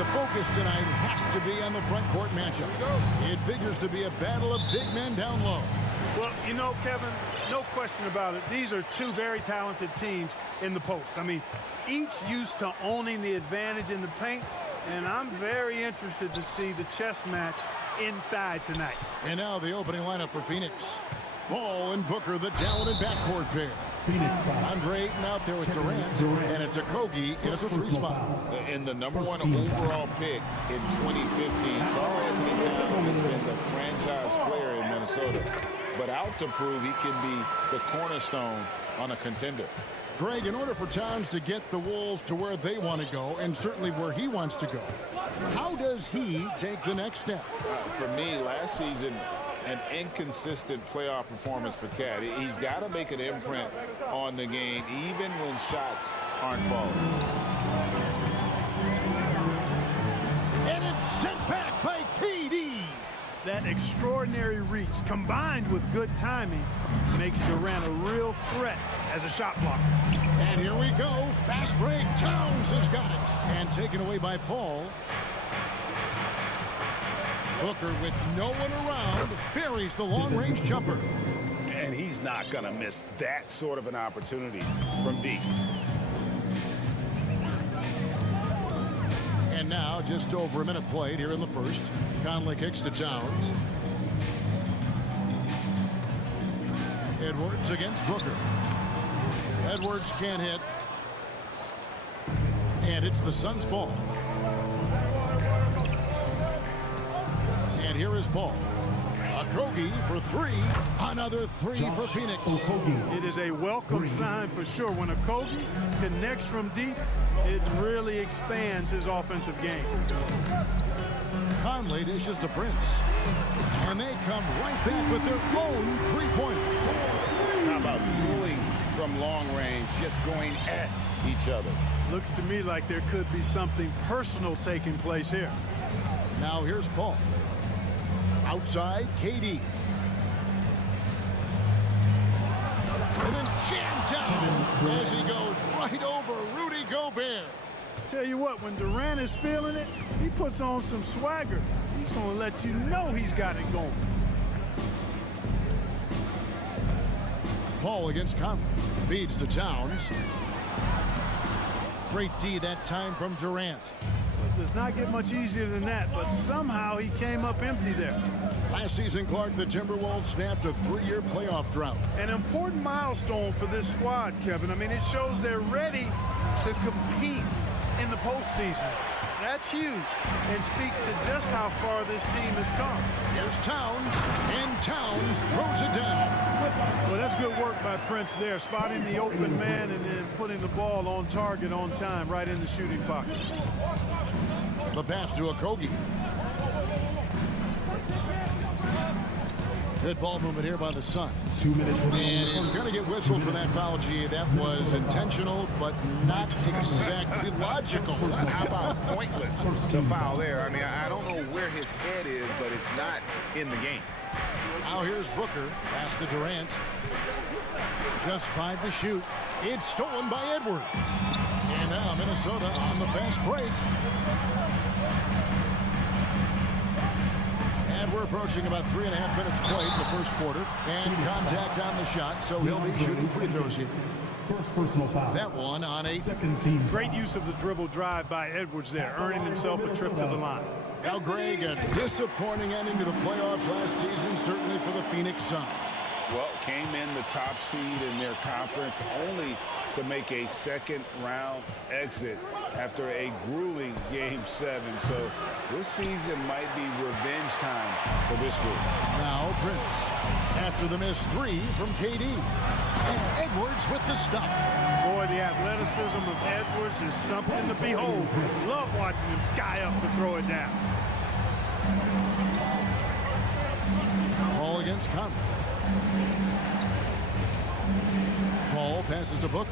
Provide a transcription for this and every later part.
the focus tonight has to be on the front court matchup. It figures to be a battle of big men down low. Well, you know, Kevin, no question about it. These are two very talented teams in the post. I mean, each used to owning the advantage in the paint, and I'm very interested to see the chess match inside tonight. And now the opening lineup for Phoenix. Paul and Booker, the talented backcourt pair. Andre Ayton out there with Durant, and it's Okogie in at the 3 spot. And the #1 overall pick in 2015, Karl Anthony Towns has been the franchise player in Minnesota, but out to prove he can be the cornerstone on a contender. Greg, in order for Towns to get the Wolves to where they want to go, and certainly where he wants to go, how does he take the next step? For me, last season, an inconsistent playoff performance for Cat. He's got to make an imprint on the game, even when shots aren't falling. And it's sent back by KD. That extraordinary reach, combined with good timing, makes Durant a real threat as a shot blocker. And here we go. Fast break. Towns has got it. And taken away by Paul. Booker, with no one around, buries the long-range jumper. And he's not going to miss that sort of an opportunity from deep. And now, just over a minute played here in the first. Conley kicks to Towns. Edwards against Booker. Edwards can't hit. And it's the Suns' ball. And here is Paul. Okogie for 3. Another 3 for Phoenix. It is a welcome sign for sure. When Okogie connects from deep, it really expands his offensive game. Conley dishes to Prince. And they come right back with their own 3-pointer. How about dueling from long range, just going at each other? Looks to me like there could be something personal taking place here. Now here's Paul. Outside, KD. And then jammed down as he goes right over Rudy Gobert. Tell you what, when Durant is feeling it, he puts on some swagger. He's going to let you know he's got it going. Paul against Conley. Feeds to Towns. Great D that time from Durant. It does not get much easier than that, but somehow he came up empty there. Last season, Clark, the Timberwolves snapped a 3-year playoff drought. An important milestone for this squad, Kevin. I mean, it shows they're ready to compete in the postseason. That's huge and speaks to just how far this team has come. Here's Towns, and Towns throws it down. Well, that's good work by Prince there, spotting the open man and then putting the ball on target on time right in the shooting pocket. The pass to Okogie. Good ball movement here by the Suns. 2 minutes remaining. And he's going to get whistled for that foul, G. That was intentional, but not exactly logical. How about pointless to foul there? I mean, I don't know where his head is, but it's not in the game. Now here's Booker. Pass to Durant. Just 5 to shoot. It's stolen by Edwards. And now Minnesota on the fast break. And we're approaching about 3.5 minutes played in the first quarter. And contact on the shot, so he'll be shooting free throws here. First personal foul. That one on a Second team. Great use of the dribble drive by Edwards there, earning himself a trip to the line. Now, Greg, a disappointing ending to the playoffs last season, certainly for the Phoenix Suns. Well, came in the top seed in their conference only to make a second-round exit after a grueling Game 7. So this season might be revenge time for this group. Now Prince, after the missed 3 from KD. And Edwards with the stuff. Boy, the athleticism of Edwards is something to behold. Love watching him sky up to throw it down. Paul against Conley. Paul passes to Booker.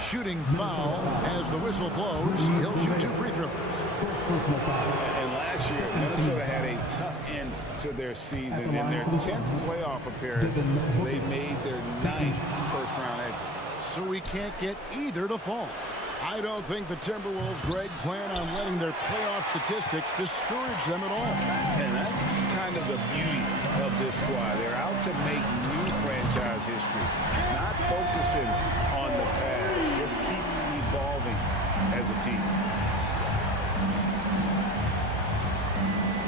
Shooting foul as the whistle blows. He'll shoot 2 free throws. And last year, Minnesota had a tough end to their season. In their 10th playoff appearance, they made their 9th first-round exit. So we can't get either to fall. I don't think the Timberwolves, Greg, plan on letting their playoff statistics discourage them at all. And that's kind of the beauty of this squad. They're out to make new franchise history, not focusing on the past, just keep evolving as a team.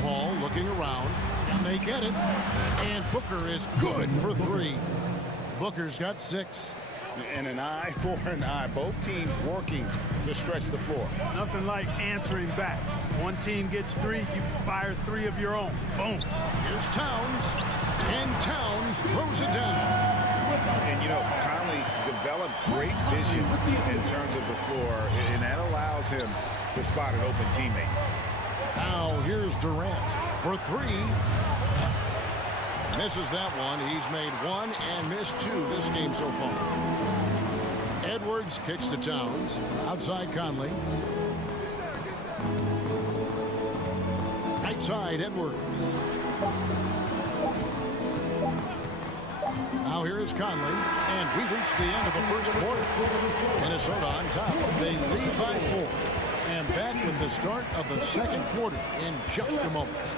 Paul looking around, and they get it. And Booker is good for 3. Booker's got 6. And an eye for an eye. Both teams working to stretch the floor. Nothing like answering back. One team gets 3, you fire 3 of your own. Boom. Here's Towns, and Towns throws it down. And, you know, Conley developed great vision in terms of the floor, and that allows him to spot an open teammate. Now here's Durant for 3. Misses that one. He's made 1 and missed 2 this game so far. Edwards kicks to Towns. Outside Conley. Right side Edwards. Now here is Conley. And we reached the end of the first quarter. Minnesota on top. They lead by 4. And back with the start of the second quarter in just a moment.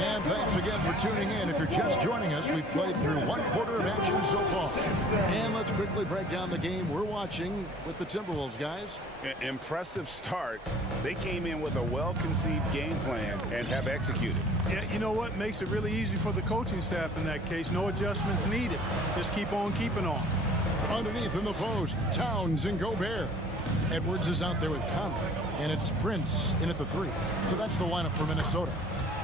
And thanks again for tuning in. If you're just joining us, we've played through 1 quarter of action so far. And let's quickly break down the game we're watching with the Timberwolves, guys. Impressive start. They came in with a well-conceived game plan and have executed. Yeah, you know what? Makes it really easy for the coaching staff in that case. No adjustments needed. Just keep on keeping on. Underneath in the post, Towns and Gobert. Edwards is out there with Conley, and it's Prince in at the 3. So that's the lineup for Minnesota.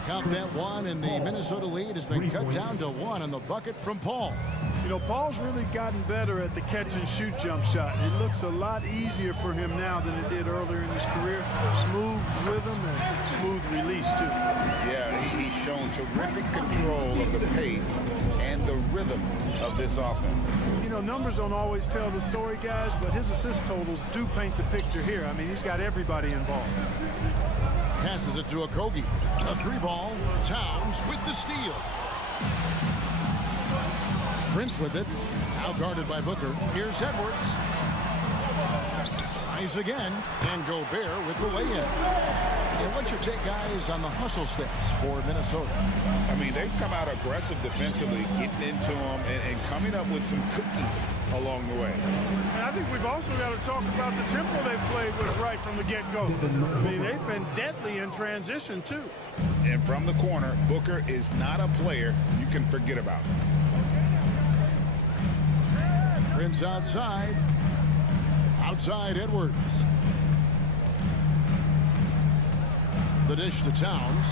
Count that 1, and the Minnesota lead has been cut down to 1 on the bucket from Paul. You know, Paul's really gotten better at the catch-and-shoot jump shot. It looks a lot easier for him now than it did earlier in his career. Smooth rhythm and smooth release, too. Yeah, he's shown terrific control of the pace and the rhythm of this offense. You know, numbers don't always tell the story, guys, but his assist totals do paint the picture here. I mean, he's got everybody involved. Passes it to Okogie. A 3-ball. Towns with the steal. Prince with it. Now guarded by Booker. Here's Edwards. Tries again. And Gobert with the lay-in. And what's your take, guys, on the hustle steps for Minnesota? I mean, they've come out aggressive defensively, getting into them and coming up with some cookies along the way. And I think we've also got to talk about the tempo they've played with right from the get-go. I mean, they've been deadly in transition, too. And from the corner, Booker is not a player you can forget about. Prince outside. Outside Edwards. The dish to Towns.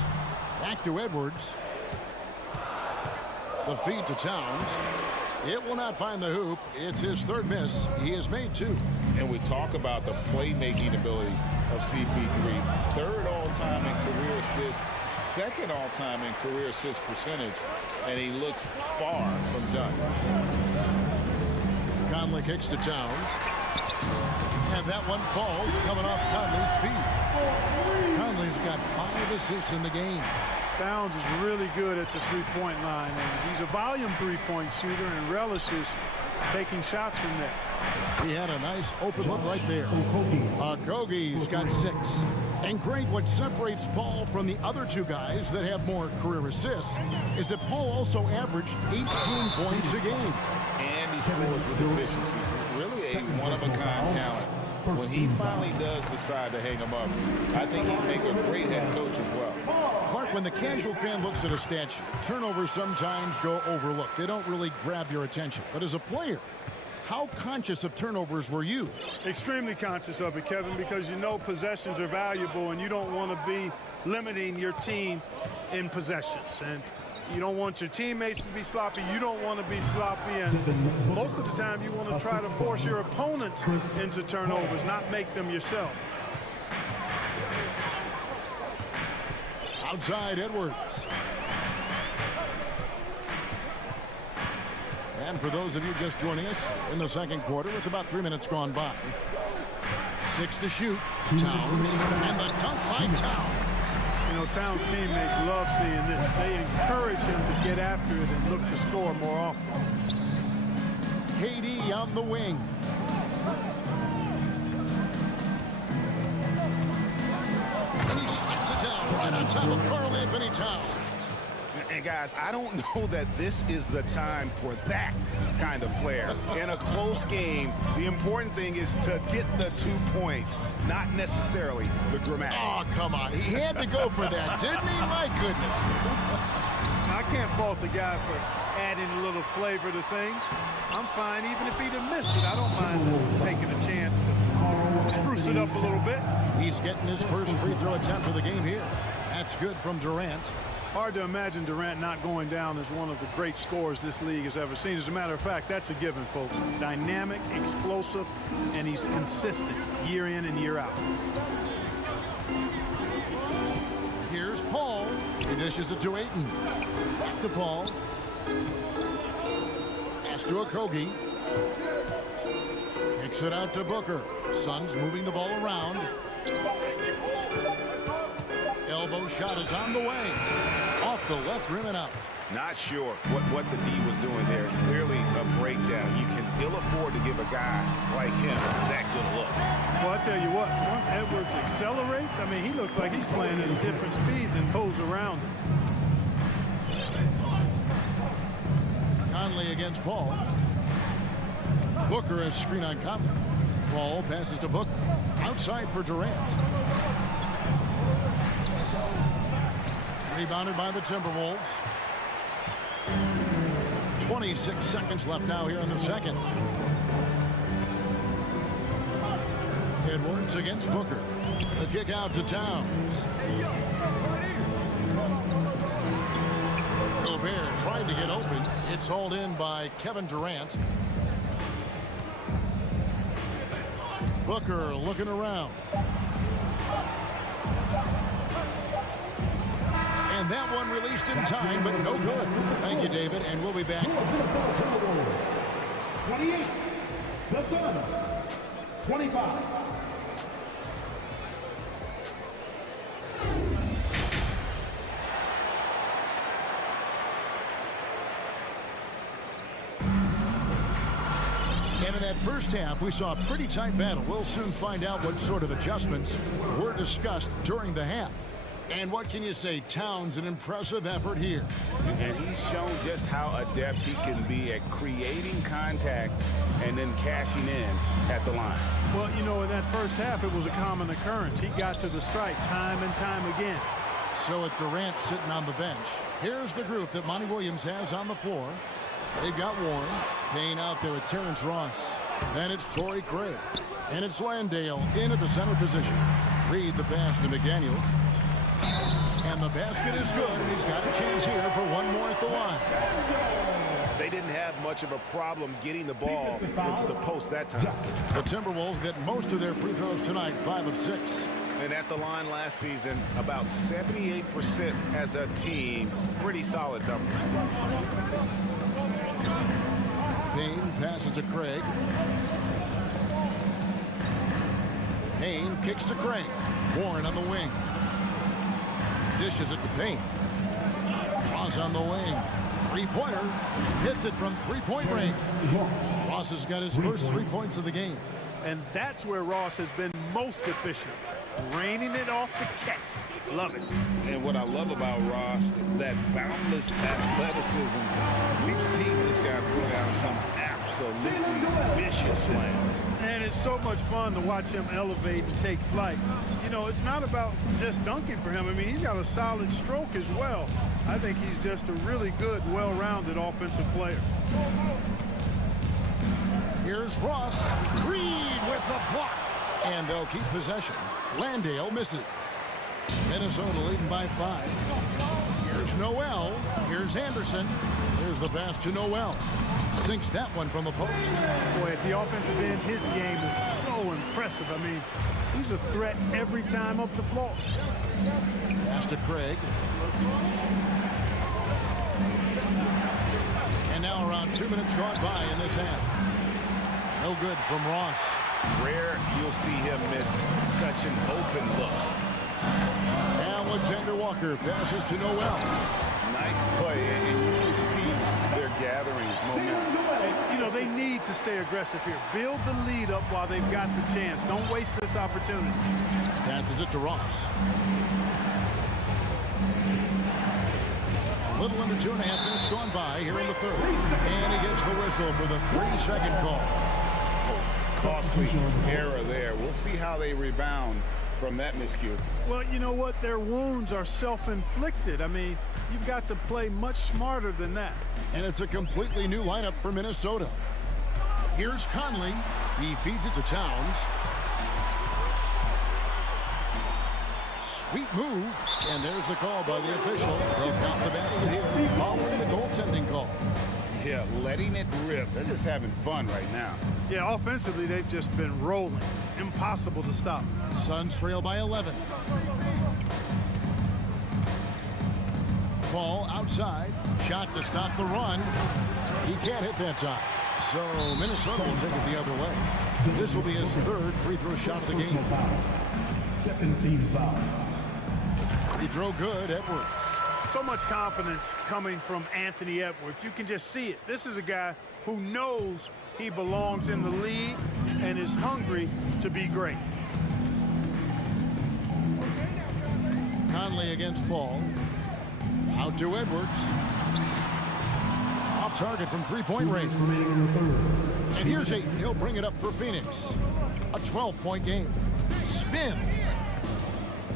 Back to Edwards. The feed to Towns. It will not find the hoop. It's his 3rd miss. He has made 2. And we talk about the playmaking ability of CP3. 3rd all-time in career assists, 2nd all-time in career assist percentage, and he looks far from done. Conley kicks to Towns. And that one falls coming off Conley's feet. Conley's got 5 assists in the game. Towns is really good at the three-point line, and he's a volume three-point shooter and relishes taking shots from there. He had a nice open look right there. Okogie's got 6. And great, what separates Paul from the other 2 guys that have more career assists is that Paul also averaged 18 points a game. And he scores with efficiency. Really a one-of-a-kind talent. When he finally does decide to hang him up, I think he'd make a great head coach as well. Clark, when the casual fan looks at a stat sheet, turnovers sometimes go overlooked. They don't really grab your attention. But as a player, how conscious of turnovers were you? Extremely conscious of it, Kevin, because you know possessions are valuable and you don't want to be limiting your team in possessions. And you don't want your teammates to be sloppy. You don't want to be sloppy. And most of the time you want to try to force your opponents into turnovers, not make them yourself. Outside Edwards. And for those of you just joining us in the second quarter with about 3 minutes gone by. 6 to shoot. Towns. And the dunk by Towns. You know, Towns' teammates love seeing this. They encourage him to get after it and look to score more often. KD on the wing. And he slaps it down right on top of Karl Anthony Towns. And guys, I don't know that this is the time for that kind of flair. In a close game, the important thing is to get the 2 points, not necessarily the dramatics. Oh, come on. He had to go for that, didn't he? My goodness. I can't fault the guy for adding a little flavor to things. I'm fine even if he'd have missed it. I don't mind taking a chance to spruce it up a little bit. He's getting his first free throw attempt of the game here. That's good from Durant. Hard to imagine Durant not going down as one of the great scorers this league has ever seen. As a matter of fact, that's a given, folks. Dynamic, explosive, and he's consistent year in and year out. Here's Paul. He dishes it to Ayton. Back to Paul. Pass to Okogie. Kicks it out to Booker. Suns moving the ball around. Elbow shot is on the way. Off the left rim and out. Not sure what the D was doing there. Clearly a breakdown. You can ill afford to give a guy like him that good look. Well, I tell you what, once Edwards accelerates, I mean, he looks like he's playing at a different speed than those around him. Conley against Paul. Booker has screen on Conley. Paul passes to Booker. Outside for Durant. Rebounded by the Timberwolves. 26 seconds left now here in the second. Edwards against Booker. The kick out to Towns. Gobert tried to get open. It's hauled in by Kevin Durant. Booker looking around. And that one released in time, but no good. Thank you, David, and we'll be back. 28. The Suns. 25. And in that first half, we saw a pretty tight battle. We'll soon find out what sort of adjustments were discussed during the half. And what can you say? Towns, an impressive effort here. And he's shown just how adept he can be at creating contact and then cashing in at the line. Well, you know, in that first half, it was a common occurrence. He got to the strike time and time again. So with Durant sitting on the bench, here's the group that Monty Williams has on the floor. They've got Warren, Payne out there with Terrence Ross. Then it's Torrey Craig. And it's Landale in at the center position. Reed the pass to McDaniels. And the basket is good, and he's got a chance here for one more at the line. They didn't have much of a problem getting the ball into the post that time. The Timberwolves get most of their free throws tonight, 5 of 6. And at the line last season, about 78% as a team. Pretty solid numbers. Payne passes to Craig. Payne kicks to Craig. Warren on the wing. Dishes it to Payne. Ross on the wing. Three-pointer. Hits it from three-point range. Ross has got his first 3 points of the game. And that's where Ross has been most efficient. Raining it off the catch. Love it. And what I love about Ross, that boundless athleticism. We've seen this guy put out some absolutely vicious slams. And it's so much fun to watch him elevate and take flight. You know, it's not about just dunking for him. I mean, he's got a solid stroke as well. I think he's just a really good, well-rounded offensive player. Here's Ross. Reed with the block. And they'll keep possession. Landale misses. Minnesota leading by 5. Here's Noel. Here's Anderson. Here's the pass to Noel. Sinks that one from the post. Boy, at the offensive end, his game is so impressive. I mean, he's a threat every time up the floor. Pass to Craig. And now around 2 minutes gone by in this half. No good from Ross. Rare you'll see him miss such an open look. Alexander Walker passes to Noel. Nice play, and you can see they're gathering momentum. And, you know, they need to stay aggressive here. Build the lead up while they've got the chance. Don't waste this opportunity. Passes it to Ross. A little under 2.5 minutes gone by here in the third. And he gets the whistle for the 3-second call. Costly error there. We'll see how they rebound from that miscue. Well, you know what? Their wounds are self-inflicted. I mean, you've got to play much smarter than that. And it's a completely new lineup for Minnesota. Here's Conley. He feeds it to Towns. Sweet move. And there's the call by the official. They'll count the basket here following the goaltending call. Yeah, letting it rip. They're just having fun right now. Yeah, offensively, they've just been rolling. Impossible to stop. Suns trail by 11. Ball outside. Shot to stop the run. He can't hit that time. So Minnesota will take it the other way. This will be his third free throw shot of the game. Second team foul. Free throw good, Edwards. So much confidence coming from Anthony Edwards. You can just see it. This is a guy who knows he belongs in the league and is hungry to be great. Conley against Paul. Out to Edwards. Off target from three-point range. And here's Ayton. He'll bring it up for Phoenix. A 12-point game. Spins.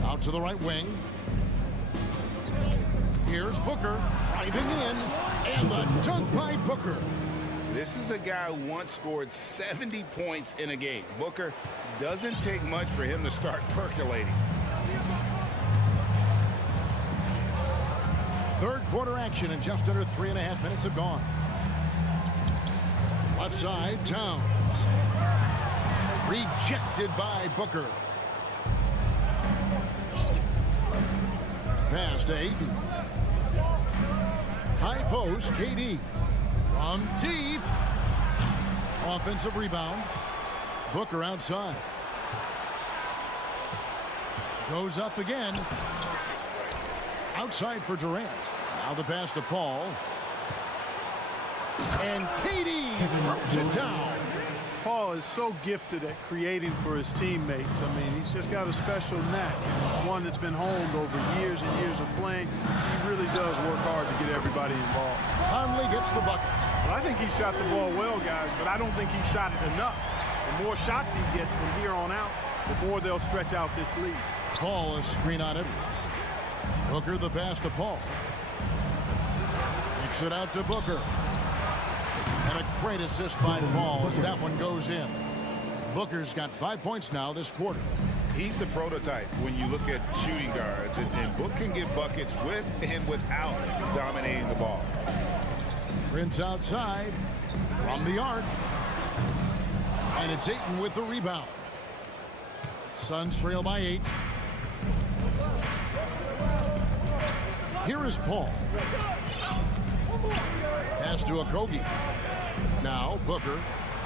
Out to the right wing. Here's Booker driving in. And the dunk by Booker. This is a guy who once scored 70 points in a game. Booker, doesn't take much for him to start percolating. Third quarter action and just under 3.5 minutes have gone. Left side, Towns. Rejected by Booker. Pass to Ayton. High post, KD. From deep. Offensive rebound. Booker outside. Goes up again. Outside for Durant. Now the pass to Paul. And KD throws it down. Paul is so gifted at creating for his teammates. I mean, he's just got a special knack. It's one that's been honed over years and years of playing. He really does work hard to get everybody involved. Conley gets the bucket. Well, I think he shot the ball well, guys, but I don't think he shot it enough. The more shots he gets from here on out, the more they'll stretch out this lead. Paul is screen on Edwards. Booker the pass to Paul. Kicks it out to Booker. And a great assist by Paul as that one goes in. Booker's got 5 points now this quarter. He's the prototype when you look at shooting guards. And Book can get buckets with and without dominating the ball. Prince outside from the arc. And it's Ayton with the rebound. Suns trail by 8. Here is Paul. Pass to Okogie. Now Booker.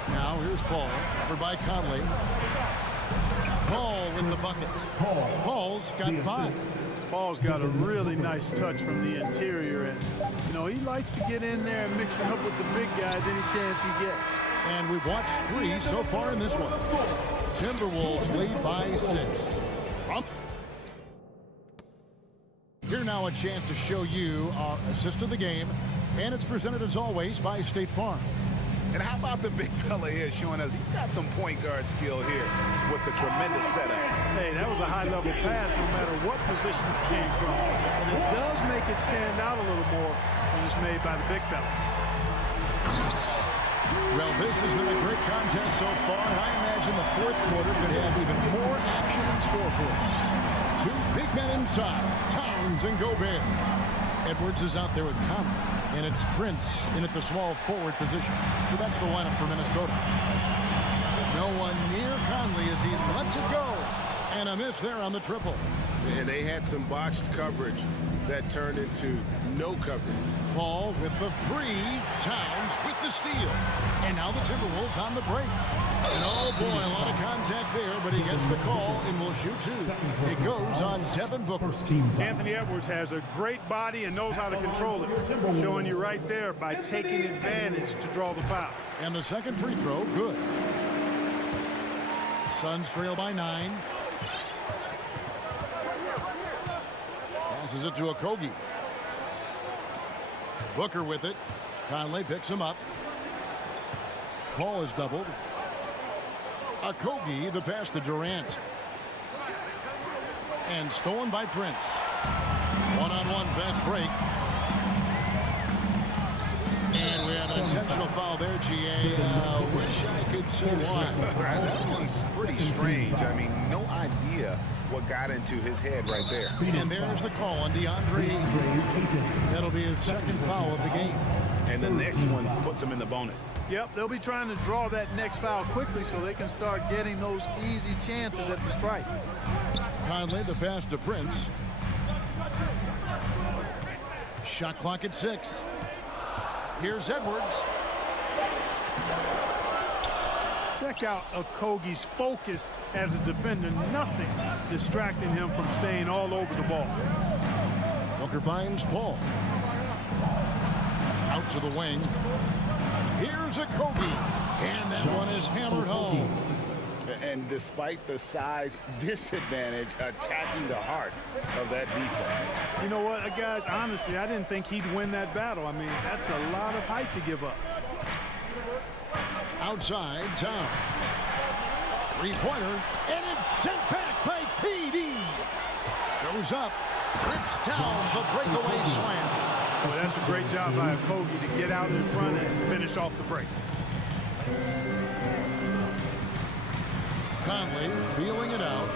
Now here's Paul. Covered by Conley. Paul with the bucket. Paul's got 5. Paul's got a really nice touch from the interior. And, you know, he likes to get in there and mix it up with the big guys any chance he gets. And we've watched 3 so far in this one. Timberwolves lead by 6. Here now a chance to show you our assist of the game. And it's presented as always by State Farm. And how about the big fella here showing us he's got some point guard skill here with the tremendous setup. Hey, that was a high-level pass no matter what position it came from. And it does make it stand out a little more when it's made by the big fella. Well, this has been a great contest so far, and I imagine the fourth quarter could have even more action in store for us. 2 big men inside, Towns and Gobert. Edwards is out there with Conley, and it's Prince in at the small forward position. So that's the lineup for Minnesota. No one near Conley as he lets it go. And a miss there on the triple. And they had some botched coverage that turned into no coverage. Paul with the three. Towns with the steal. And now the Timberwolves on the break. And oh boy, a lot of contact there, but he gets the call and will shoot two. It goes on Devin Booker. Anthony Edwards has a great body and knows how to control it. Showing you right there by taking advantage to draw the foul. And the second free throw, good. Suns trail by 9. Passes it to Okogie. Booker with it. Conley picks him up. Paul is doubled. Okogie, the pass to Durant. And stolen by Prince. One-on-one fast break. And we have an intentional foul there, GA. Wish I could say why. That one's pretty strange. I mean, no idea what got into his head right there. And there's the call on DeAndre. That'll be his second foul of the game. And the next one puts him in the bonus. Yep, they'll be trying to draw that next foul quickly so they can start getting those easy chances at the strike. Conley, the pass to Prince. Shot clock at 6. Here's Edwards. Check out Okogie's focus as a defender. Nothing distracting him from staying all over the ball. Booker finds Paul. Out to the wing. Here's Okogie. And that one is hammered home. And despite the size disadvantage, attacking the heart of that defense. You know what, guys, honestly, I didn't think he'd win that battle. I mean, that's a lot of height to give up. Outside, Towns. Three-pointer, and it's sent back by KD. Goes up, rips down the breakaway slam. Well, that's a great job by Okogie to get out in front and finish off the break. Conley feeling it out.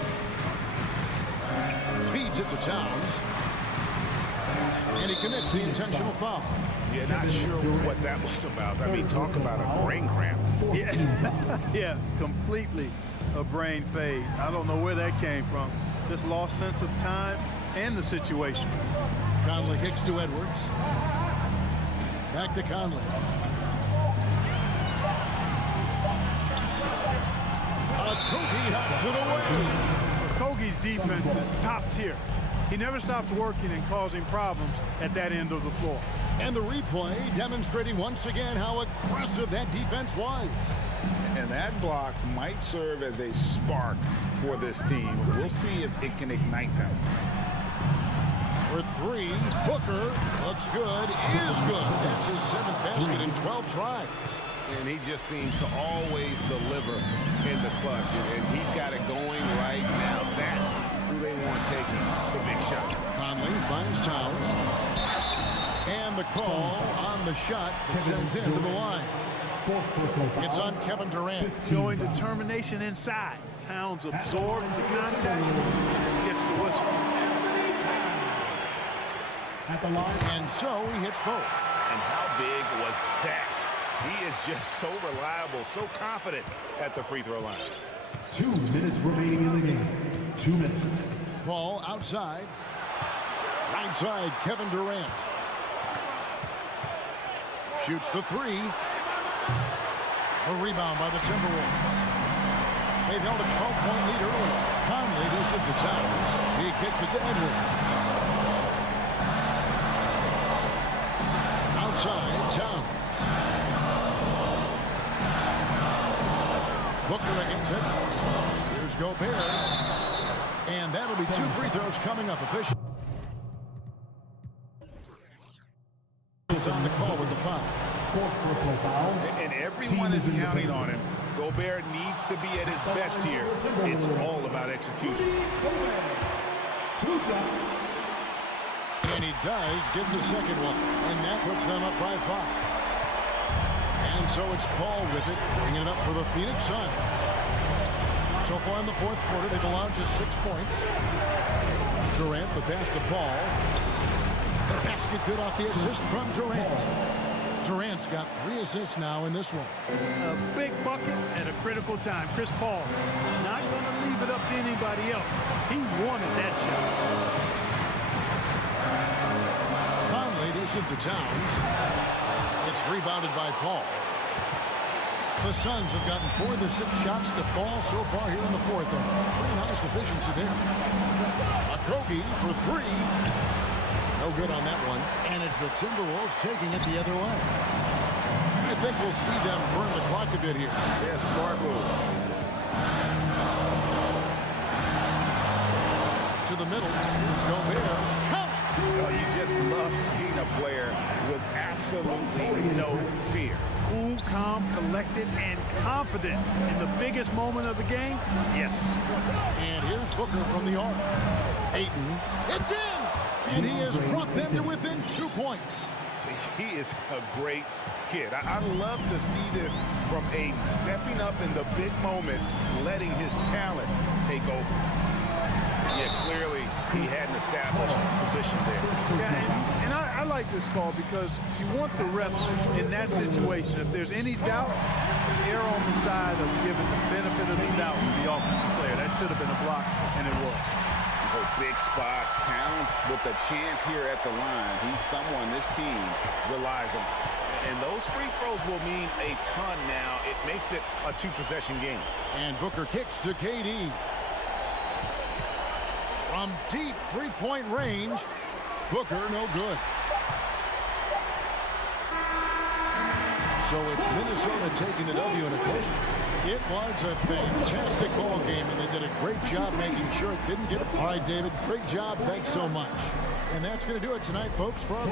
Feeds it to Towns. And he commits the intentional foul. Yeah, not sure what that was about. I mean, talk about a brain cramp. Yeah, yeah, completely a brain fade. I don't know where that came from. Just lost sense of time and the situation. Conley kicks to Edwards. Back to Conley. Okogie out to the way. Okogie's defense is top tier. He never stops working and causing problems at that end of the floor. And the replay demonstrating once again how aggressive that defense was. And that block might serve as a spark for this team. We'll see if it can ignite them. For three, Booker looks good, is good. That's his 7th basket in 12 tries. And he just seems to always deliver in the clutch. And he's got it going right now. That's who they want taking the big shot. Conley finds Towns. And the call on the shot that sends him to the line. It's on Kevin Durant. Showing determination inside. Towns absorbs the contact and gets the whistle. And so he hits both. And how big was that? He is just so reliable, so confident at the free throw line. 2 minutes remaining in the game. 2 minutes. Ball outside. Right side, Kevin Durant. Shoots the three. A rebound by the Timberwolves. They've held a 12-point lead earlier. Conley dishes to Towns. He kicks it to Edwards. Outside, Towns. Booker against Edwards. Here's Gobert. And that'll be 2 free throws coming up. Official is on the call with the foul. And everyone is counting on him. Gobert needs to be at his best here. It's all about execution. And he does get the second one. And that puts them up by 5. And so it's Paul with it, bringing it up for the Phoenix Suns. So far in the fourth quarter, they've allowed just 6 points. Durant, the pass to Paul. The basket good off the assist from Durant. Durant's got 3 assists now in this one. A big bucket at a critical time. Chris Paul not going to leave it up to anybody else. He wanted that shot. Conley dishes to Towns. It's rebounded by Paul. The Suns have gotten 4 of the 6 shots to fall so far here in the fourth. Pretty nice efficiency there. Okogie for 3. No good on that one. And it's the Timberwolves taking it the other way. I think we'll see them burn the clock a bit here. Yeah, smart move. To the middle. Here's Gobert. Count! Oh, you just love seeing a player with absolutely no fear. Cool, calm, collected, and confident in the biggest moment of the game. Yes. And here's Booker from the arc. Ayton. It's in! And he has brought them to within 2 points. He is a great kid. I love to see this from a stepping up in the big moment, letting his talent take over. Yeah, clearly he had an established position there. Yeah, and I like this call because you want the ref in that situation. If there's any doubt, err on the side of giving the benefit of the doubt to the offensive player. That should have been a block, and it was. Oh, big spot. Towns with a chance here at the line. He's someone this team relies on. And those free throws will mean a ton now. It makes it a 2-possession game. And Booker kicks to KD. From deep 3-point range, Booker no good. So it's Minnesota taking the W in a close one. It was a fantastic ball game, and they did a great job making sure it didn't get all right, David. Great job. Thanks so much. And that's going to do it tonight, folks. From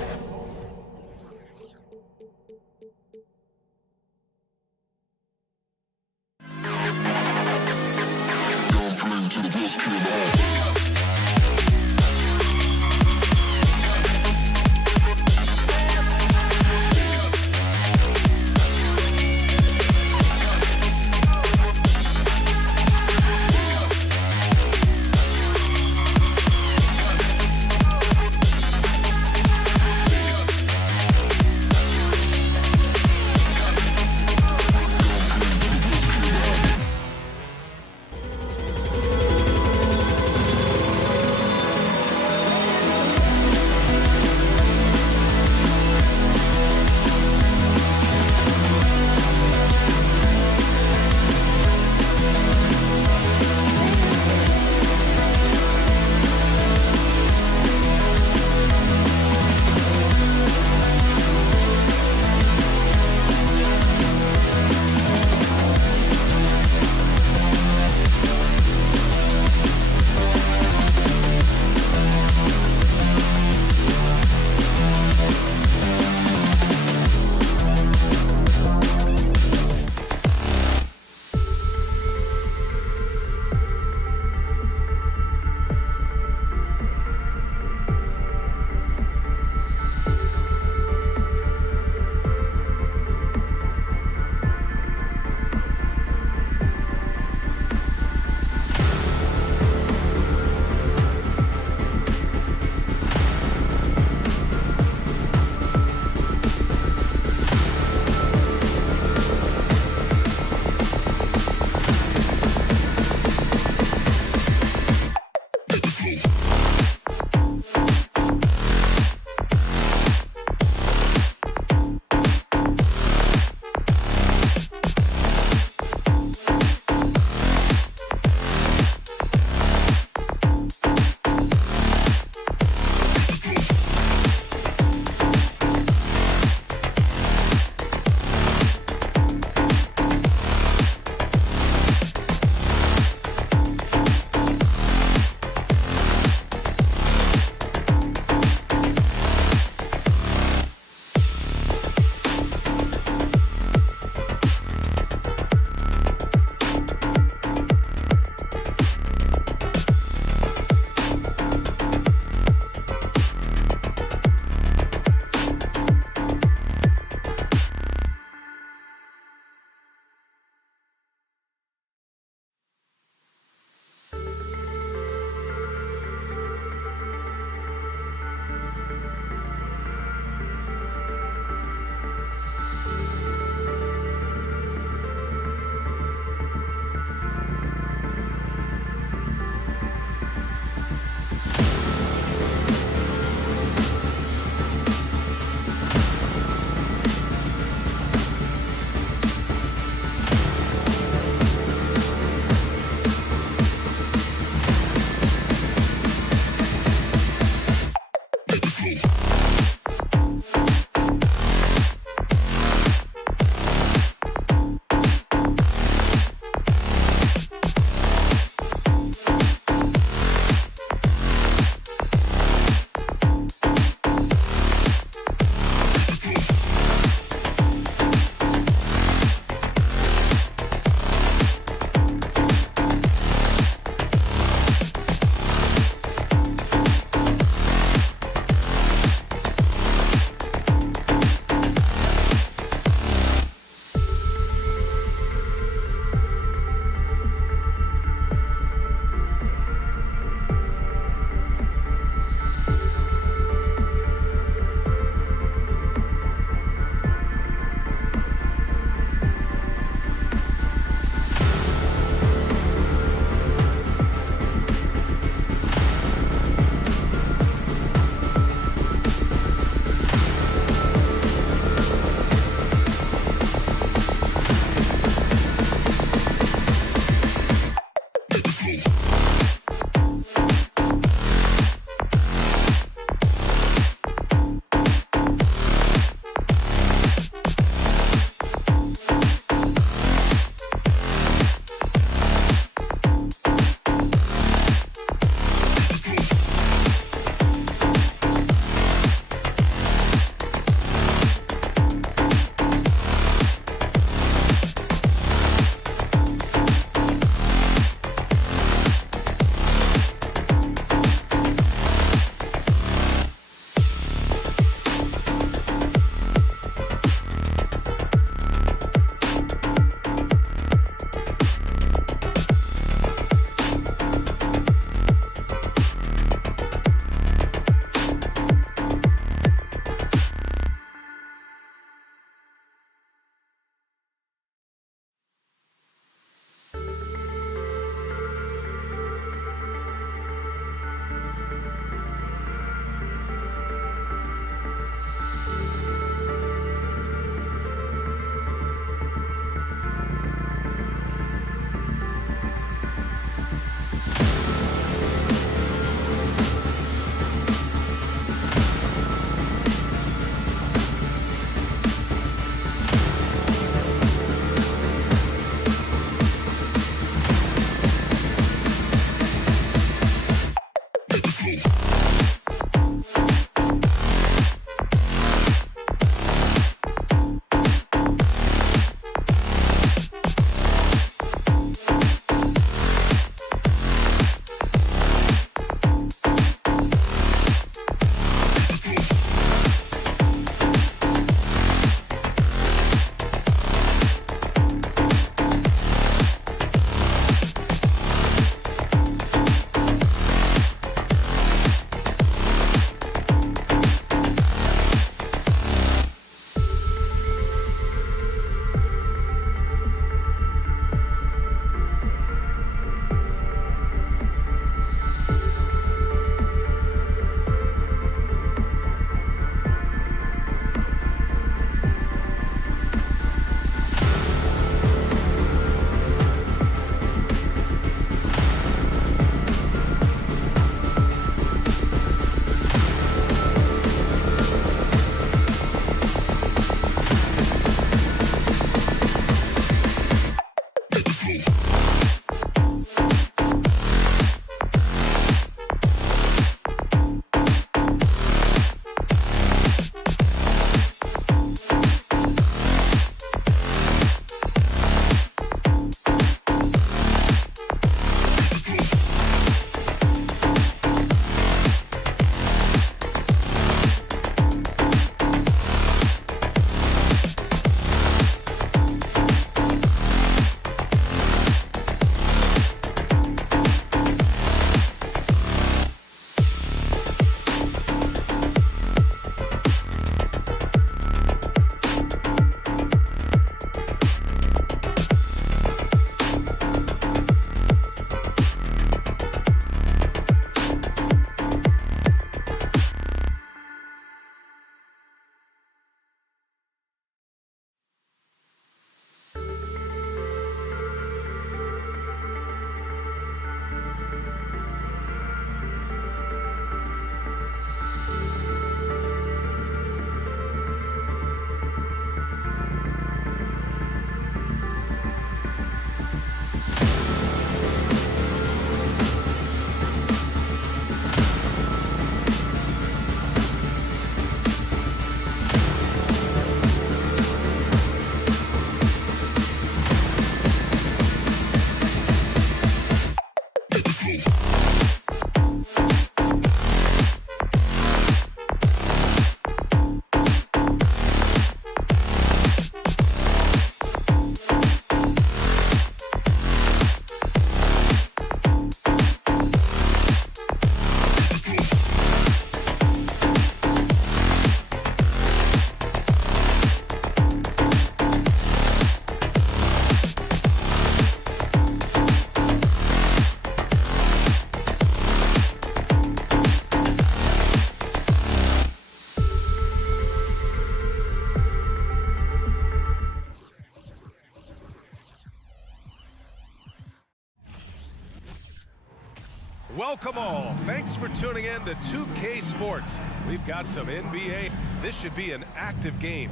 Welcome all. Thanks for tuning in to 2K Sports. We've got some NBA. This should be an active game.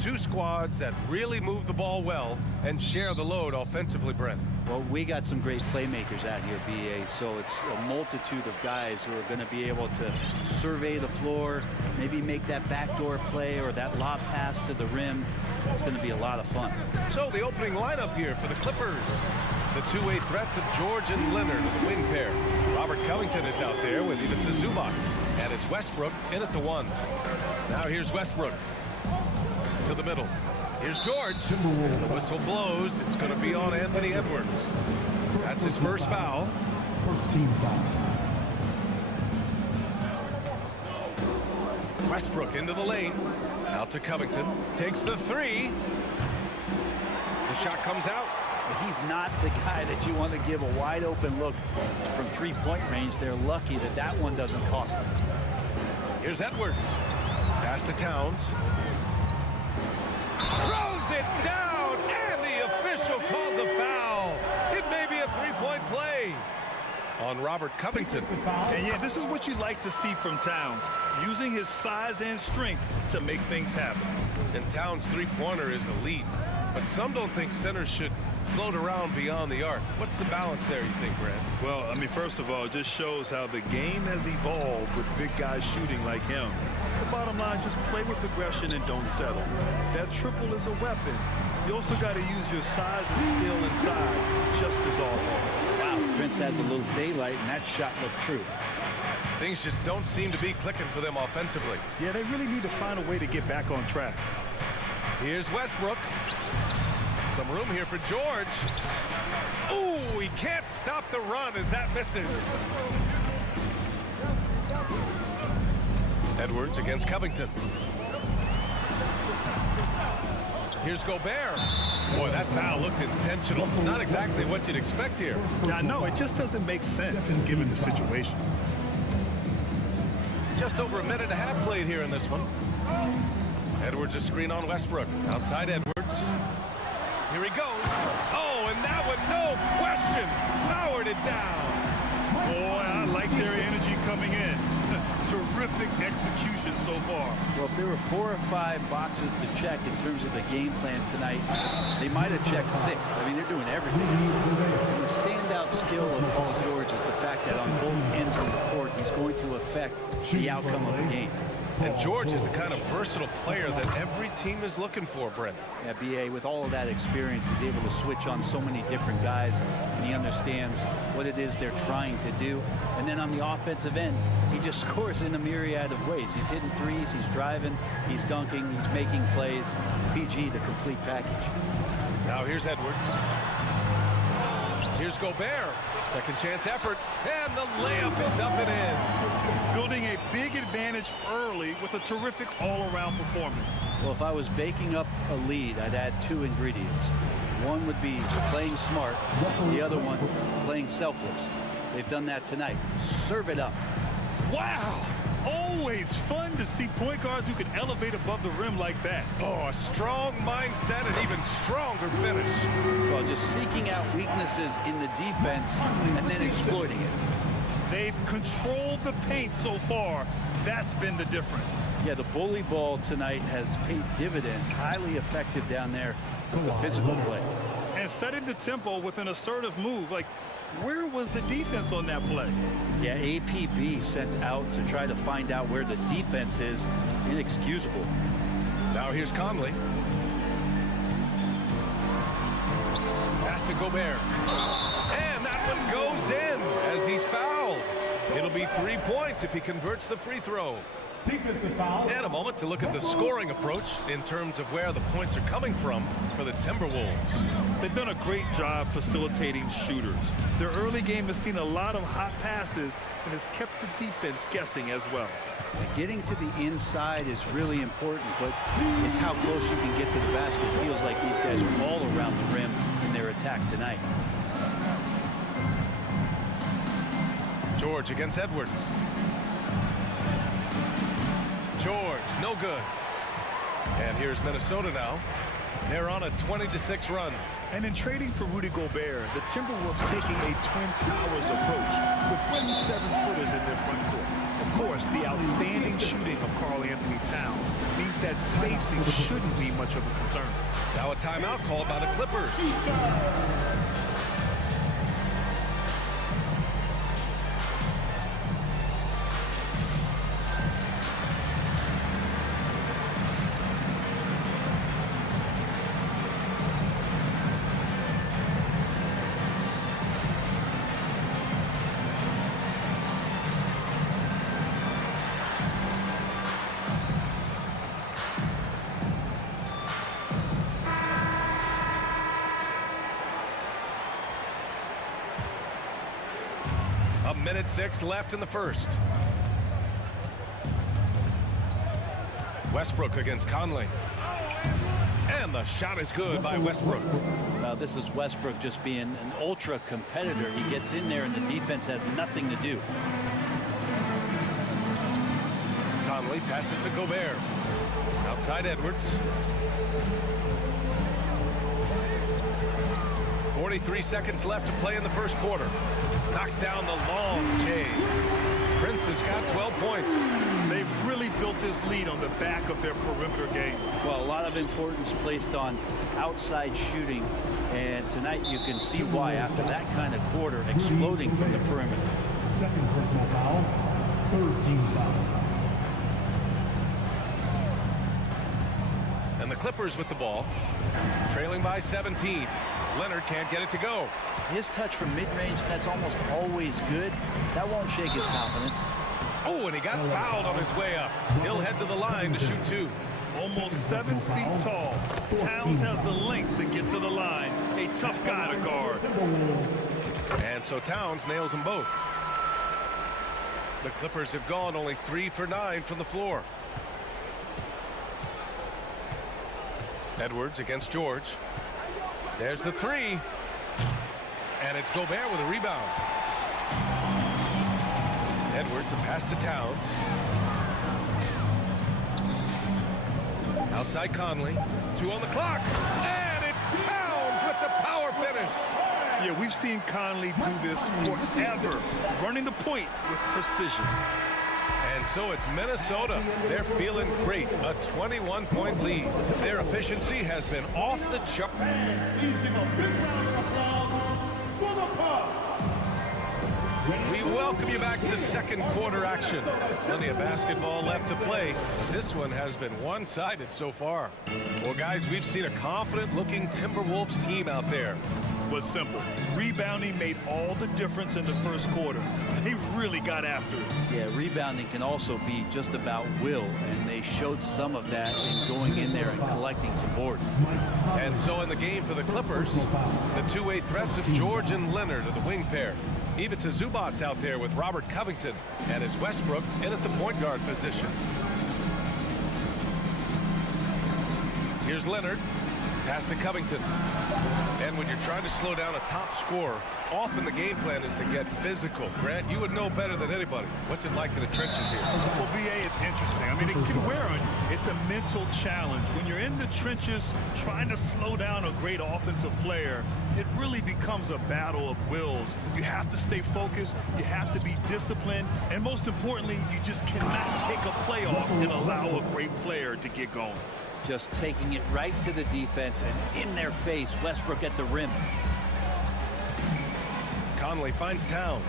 Two squads that really move the ball well and share the load offensively, Brent. Well, we got some great playmakers out here, BA, so it's a multitude of guys who are going to be able to survey the floor, maybe make that backdoor play or that lob pass to the rim. It's going to be a lot of fun. So the opening lineup here for the Clippers. The two-way threats of George and Leonard, the wing pair. Robert Covington is out there with Ivica Zubac. And it's Westbrook in at the one. Now here's Westbrook to the middle. Here's George. The whistle blows. It's going to be on Anthony Edwards. That's his first foul. First team foul. Westbrook into the lane. Out to Covington. Takes the three. The shot comes out. He's not the guy that you want to give a wide open look from three-point range. They're lucky that that one doesn't cost them. Here's Edwards. Pass to Towns. Throws it down, and the official calls a foul. It may be a three-point play on Robert Covington. And yeah, this is what you like to see from Towns, using his size and strength to make things happen. And Towns' three-pointer is elite, but some don't think centers should float around beyond the arc. What's the balance there, you think, Brad? Well, I mean, first of all, it just shows how the game has evolved with big guys shooting like him. The bottom line, just play with aggression and don't settle. That triple is a weapon. You also got to use your size and skill inside just as often. Wow, Prince has a little daylight, and that shot looked true. Things just don't seem to be clicking for them offensively. Yeah, they really need to find a way to get back on track. Here's Westbrook. Some room here for George. Ooh, he can't stop the run as that misses. Edwards against Covington. Here's Gobert. Boy, that foul looked intentional. Not exactly what you'd expect here. Now, no, it just doesn't make sense given the situation. Just over a minute and a half played here in this one. Edwards a screen on Westbrook. Outside Edwards. Here he goes. Oh, and that one, no question, powered it down. Boy, I like their energy coming in. Terrific execution so far. Well, if there were 4 or 5 boxes to check in terms of the game plan tonight, they might have checked 6. I mean, they're doing everything. And the standout skill of Paul George is the fact that on both ends of the court, he's going to affect the outcome of the game. And George is the kind of versatile player that every team is looking for, Brent. Yeah, B.A., with all of that experience, he's able to switch on so many different guys, and he understands what it is they're trying to do. And then on the offensive end, he just scores in a myriad of ways. He's hitting threes, he's driving, he's dunking, he's making plays. PG, the complete package. Now here's Edwards. Here's Gobert. Second chance effort, and the layup is up and in. Building a big advantage early with a terrific all-around performance. Well, if I was baking up a lead, I'd add 2 ingredients. One would be playing smart, the other one, playing selfless. They've done that tonight. Serve it up. Wow! Always fun to see point guards who can elevate above the rim like that. Oh, a strong mindset and even stronger finish. Well, just seeking out weaknesses in the defense and then exploiting it. They've controlled the paint so far. That's been the difference. Yeah, the bully ball tonight has paid dividends. Highly effective down there with the physical play. And setting the tempo with an assertive move. Like, where was the defense on that play? Yeah, APB sent out to try to find out where the defense is. Inexcusable. Now here's Conley. Pass to Gobert. And that one goes in as he's fouled. It'll be 3 points if he converts the free throw. And a moment to look at the scoring approach in terms of where the points are coming from for the Timberwolves. They've done a great job facilitating shooters. Their early game has seen a lot of hot passes and has kept the defense guessing as well. Getting to the inside is really important, but it's how close you can get to the basket. It feels like these guys are all around the rim in their attack tonight. George against Edwards. George, no good. And here's Minnesota now. They're on a 20-6 run. And in trading for Rudy Gobert, the Timberwolves taking a Twin Towers approach with 2 7-footers in their front court. Of course, the outstanding shooting of Karl-Anthony Towns means that spacing shouldn't be much of a concern. Now a timeout called by the Clippers. Minute 6 left in the first. Westbrook against Conley. And the shot is good by Westbrook. Now this is Westbrook just being an ultra competitor. He gets in there and the defense has nothing to do. Conley passes to Gobert. Outside Edwards. 43 seconds left to play in the first quarter. Knocks down the long J. Prince has got 12 points. They they've really built this lead on the back of their perimeter game. Well, a lot of importance placed on outside shooting, and tonight you can see why after that kind of quarter, exploding from the perimeter. Second personal foul, third team foul. And the Clippers with the ball, trailing by 17. Leonard can't get it to go. His touch from mid-range, that's almost always good. That won't shake his confidence. Oh, and he got fouled on his way up. He'll head to the line to shoot 2. Almost 7 feet tall. Towns has the length to get to the line. A tough guy to guard. And so Towns nails them both. The Clippers have gone only 3 for 9 from the floor. Edwards against George. There's the 3. And it's Gobert with a rebound. Edwards, a pass to Towns. Outside Conley. 2 on the clock. And it's Towns with the power finish. Yeah, we've seen Conley do this forever, running the point with precision. And so it's Minnesota. They're feeling great. A 21-point lead. Their efficiency has been off the chart. We welcome you back to second quarter action. Plenty of basketball left to play. This one has been one-sided so far. Well, guys, we've seen a confident-looking Timberwolves team out there. Was simple. Rebounding made all the difference in the first quarter. They really got after it. Yeah, rebounding can also be just about will, and they showed some of that in going in there and collecting some boards. And so in the game for the Clippers, the two-way threats of George and Leonard are the wing pair. Ivica Zubac's out there with Robert Covington, and it's Westbrook in at the point guard position. Here's Leonard. Pass to Covington. And when you're trying to slow down a top scorer, often the game plan is to get physical. Grant, you would know better than anybody. What's it like in the trenches here? Well, BA, it's interesting. I mean, it can wear on you. It's a mental challenge. When you're in the trenches trying to slow down a great offensive player, it really becomes a battle of wills. You have to stay focused. You have to be disciplined. And most importantly, you just cannot take a play off and allow a great player to get going. Just taking it right to the defense and in their face. Westbrook at the rim. Conley finds Towns.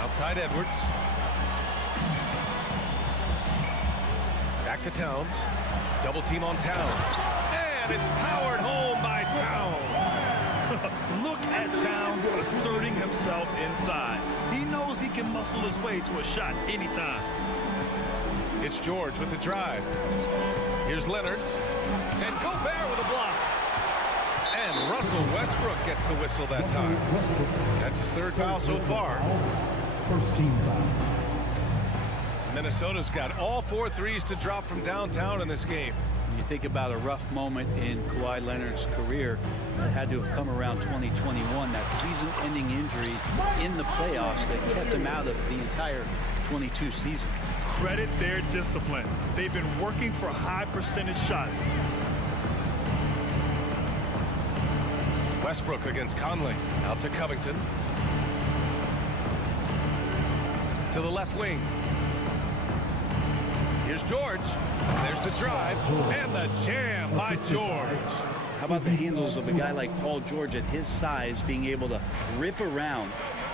Outside Edwards. Back to Towns. Double team on Towns. And it's powered home by Towns. Look at Towns asserting himself inside. He knows he can muscle his way to a shot anytime. It's George with the drive. Here's Leonard. And Gobert with a block. And Russell Westbrook gets the whistle that time. That's his third foul so far. First team foul. Minnesota's got all 4 threes to drop from downtown in this game. When you think about a rough moment in Kawhi Leonard's career that had to have come around 2021, that season-ending injury in the playoffs that kept him out of the entire 22 season. Credit their discipline. They've been working for high percentage shots. Westbrook against Conley. Out to Covington. To the left wing. Here's George. There's the drive. And the jam by George. How about the handles of a guy like Paul George at his size being able to rip around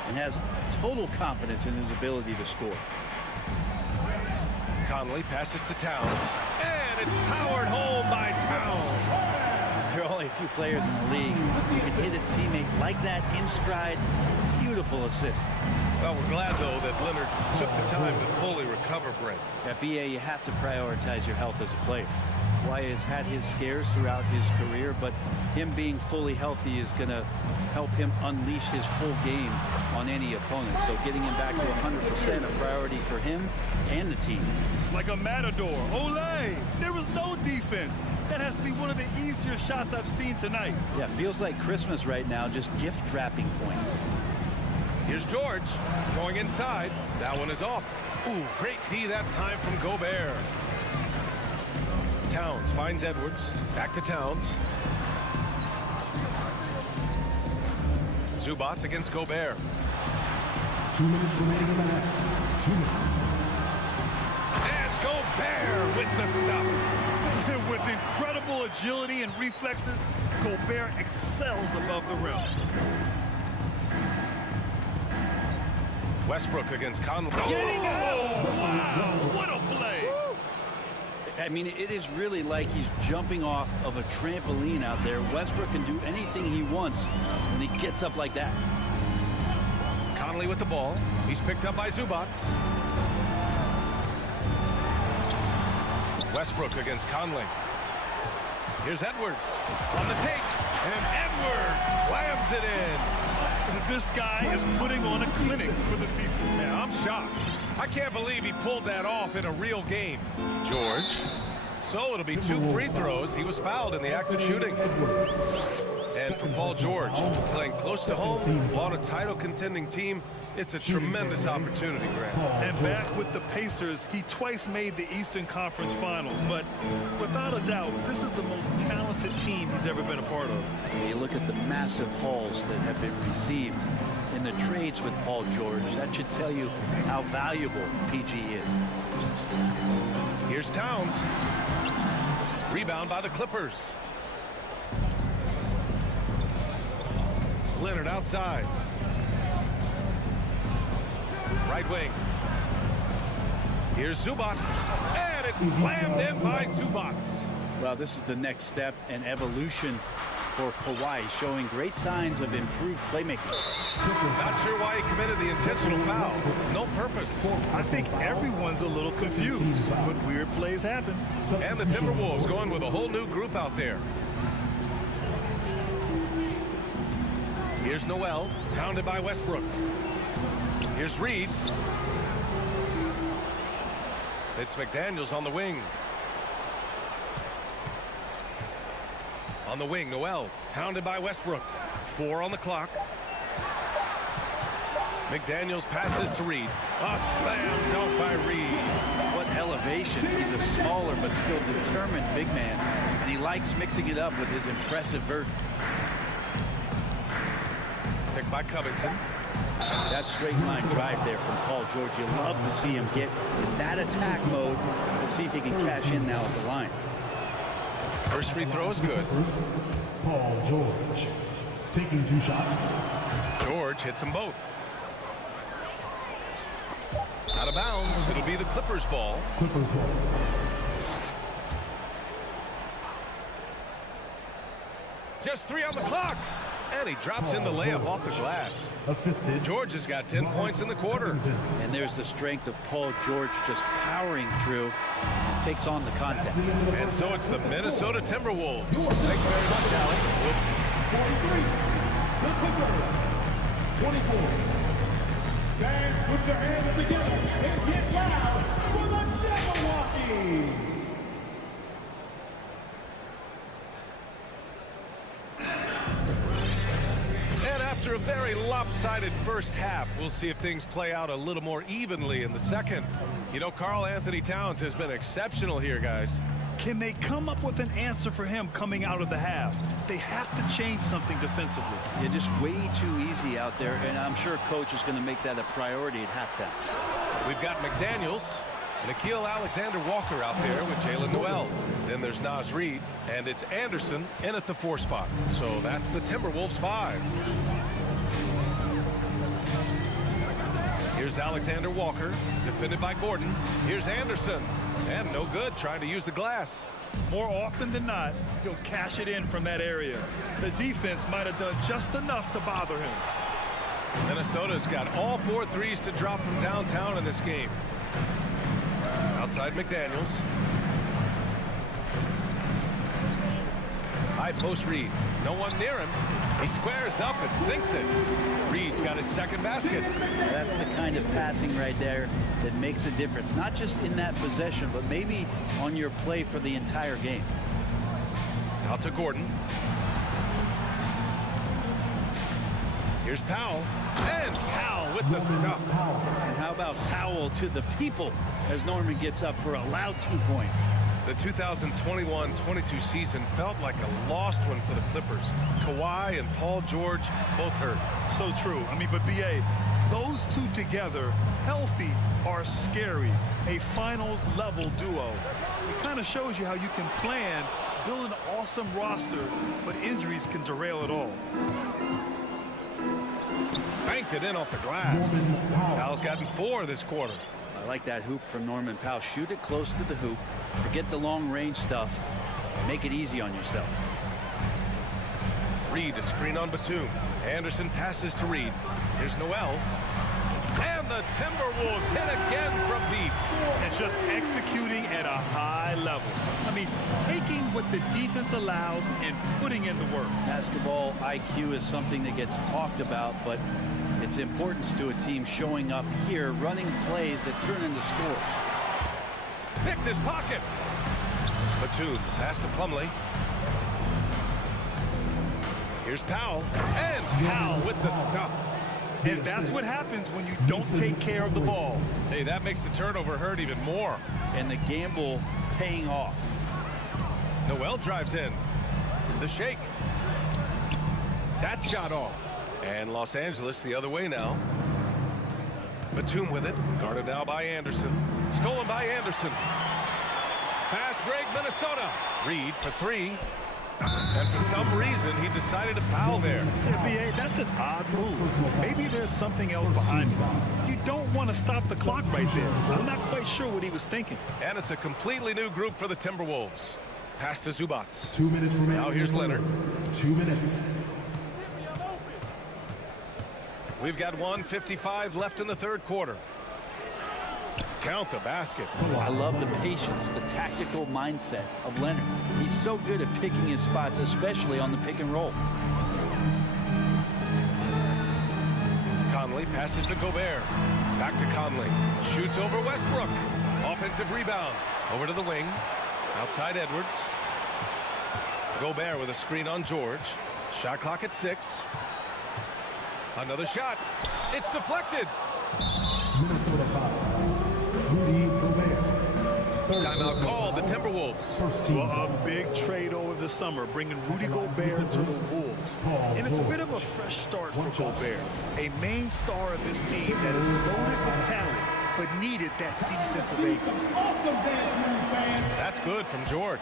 and has total confidence in his ability to score. Conley passes to Towns. And it's powered home by Towns. There are only a few players in the league who can hit a teammate like that in stride. Beautiful assist. Well, we're glad, though, that Leonard took the time to fully recover, Brent. At BA, you have to prioritize your health as a player. Kawhi has had his scares throughout his career, but him being fully healthy is going to help him unleash his full game on any opponent. So getting him back to 100% a priority for him and the team. Like a matador. Olay! There was no defense. That has to be one of the easier shots I've seen tonight. Yeah, feels like Christmas right now, just gift wrapping points. Here's George going inside. That one is off. Ooh, great D that time from Gobert. Towns finds Edwards. Back to Towns. Zubac's against Gobert. 2 minutes remaining in the half. 2 minutes. agility and reflexes, Gobert excels above the rim. Westbrook against Conley. Wow, what a play. I mean, it is really like he's jumping off of a trampoline out there. Westbrook can do anything he wants when he gets up like that. Conley with the ball. He's picked up by Zubac. Westbrook against Conley. Here's Edwards on the take, and Edwards slams it in. This guy is putting on a clinic for the people. Yeah, I'm shocked. I can't believe he pulled that off in a real game. George. So it'll be 2 free throws. He was fouled in the act of shooting. And for Paul George, playing close to home on a title contending team, it's a tremendous opportunity, Grant. And back with the Pacers, he twice made the Eastern Conference Finals. But without a doubt, this is the most talented team he's ever been a part of. You look at the massive hauls that have been received in the trades with Paul George. That should tell you how valuable PG is. Here's Towns. Rebound by the Clippers. Leonard outside. Right wing. Here's Zubac. And it's slammed in by Zubac. Well, this is the next step in evolution for Kawhi, showing great signs of improved playmaking. Not sure why he committed the intentional foul. No purpose. I think everyone's a little confused, but weird plays happen. And the Timberwolves going with a whole new group out there. Here's Noel, pounded by Westbrook. Here's Reed. It's McDaniels on the wing. On the wing, Noel, pounded by Westbrook. 4 on the clock. McDaniels passes to Reed. A slam dunk by Reed. What elevation. He's a smaller but still determined big man, and he likes mixing it up with his impressive vert. Picked by Covington. That straight line drive there from Paul George. You love to see him get in that attack mode. We'll see if he can cash in now at the line. First free throw is good. Paul George taking 2 shots. George hits them both. Out of bounds. It'll be the Clippers ball. Clippers ball. Just 3 on the clock. And he drops in the layup off the glass. Assisted. George has got 10 points in the quarter. And there's the strength of Paul George just powering through and takes on the contact. And so it's the Minnesota Timberwolves. Thanks very much, Allie. 43. The Clippers. 24. Guys, put your hands together and get loud for the Jabberwockies. After a very lopsided first half, we'll see if things play out a little more evenly in the second. You know, Karl Anthony Towns has been exceptional here, guys. Can they come up with an answer for him coming out of the half? They have to change something defensively. You're just way too easy out there, and I'm sure coach is going to make that a priority at halftime. We've got McDaniels, Nickeil Alexander-Walker out there with Jalen Noel. Then there's Naz Reid, and it's Anderson in at the 4 spot. So that's the Timberwolves 5. Here's Alexander Walker, defended by Gordon. Here's Anderson, and no good, trying to use the glass. More often than not, he'll cash it in from that area. The defense might have done just enough to bother him. Minnesota's got all 4 threes to drop from downtown in this game. Outside McDaniels. High post Reed. No one near him. He squares up and sinks it. Reed's got his second basket. That's the kind of passing right there that makes a difference. Not just in that possession, but maybe on your play for the entire game. Out to Gordon. Here's Powell. And Powell with the stuff. And how about Powell to the people as Norman gets up for a loud 2 points. The 2021-22 season felt like a lost one for the Clippers. Kawhi and Paul George both hurt. So true. I mean, but B.A., those two together, healthy, are scary. A finals-level duo. It kind of shows you how you can plan build an awesome roster, but injuries can derail it all. Banked it in off the glass. Powell's gotten 4 this quarter. I like that hoop from Norman Powell. Shoot it close to the hoop. Forget the long range stuff. Make it easy on yourself. Reed a screen on Batum. Anderson passes to Reed. Here's Noel. And the Timberwolves hit again from deep. And just executing at a high level. I mean, taking what the defense allows and putting in the work. Basketball IQ is something that gets talked about, but its importance to a team showing up here, running plays that turn into scores. Picked his pocket. Batum pass to Plumlee. Here's Powell. And Powell with the stuff. And that's what happens when you don't take care of the ball. Hey, that makes the turnover hurt even more. And the gamble paying off. Noel drives in. The shake. That shot off. And Los Angeles the other way now. Batum with it. Guarded now by Anderson. Stolen by Anderson. Fast break, Minnesota. Reed for 3. And for some reason, he decided to foul there. BA, that's an odd move. Maybe there's something else behind it. You don't want to stop the clock right there. I'm not quite sure what he was thinking. And it's a completely new group for the Timberwolves. Pass to Zubac. 2 minutes remaining. Now here's Leonard. 2 minutes. We've got 1:55 left in the third quarter. Count the basket. I love the patience, the tactical mindset of Leonard. He's so good at picking his spots, especially on the pick and roll. Conley passes to Gobert. Back to Conley. Shoots over Westbrook. Offensive rebound. Over to the wing. Outside Edwards. Gobert with a screen on George. Shot clock at 6. Another shot. It's deflected. Minnesota foul. Rudy Gobert. Timeout called. The Timberwolves. First team. Well, a big trade over the summer, bringing Rudy Gobert to the Wolves. And it's a bit of a fresh start for Gobert, a main star of this team that is loaded with talent, but needed that defensive anchor. That's good from George.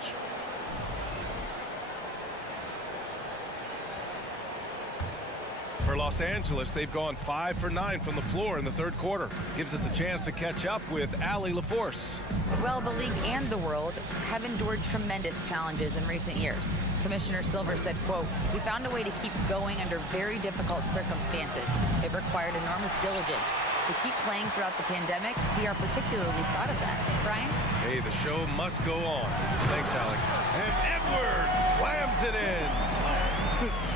For Los Angeles, they've gone 5 for 9 from the floor in the third quarter. Gives us a chance to catch up with Allie LaForce. Well, the league and the world have endured tremendous challenges in recent years. Commissioner Silver said, quote, "We found a way to keep going under very difficult circumstances. It required enormous diligence. To keep playing throughout the pandemic, we are particularly proud of that." Brian? Hey, the show must go on. Thanks, Alec. And Edwards slams it in.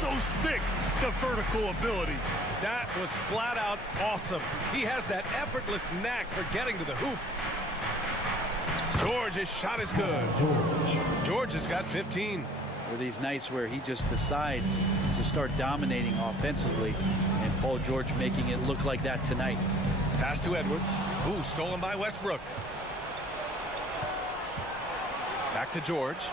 So sick, the vertical ability. That was flat out awesome. He has that effortless knack for getting to the hoop. George's shot is good. George has got 15. Or these nights where he just decides to start dominating offensively, and Paul George making it look like that tonight. Pass to Edwards. Ooh, stolen by Westbrook. Back to George.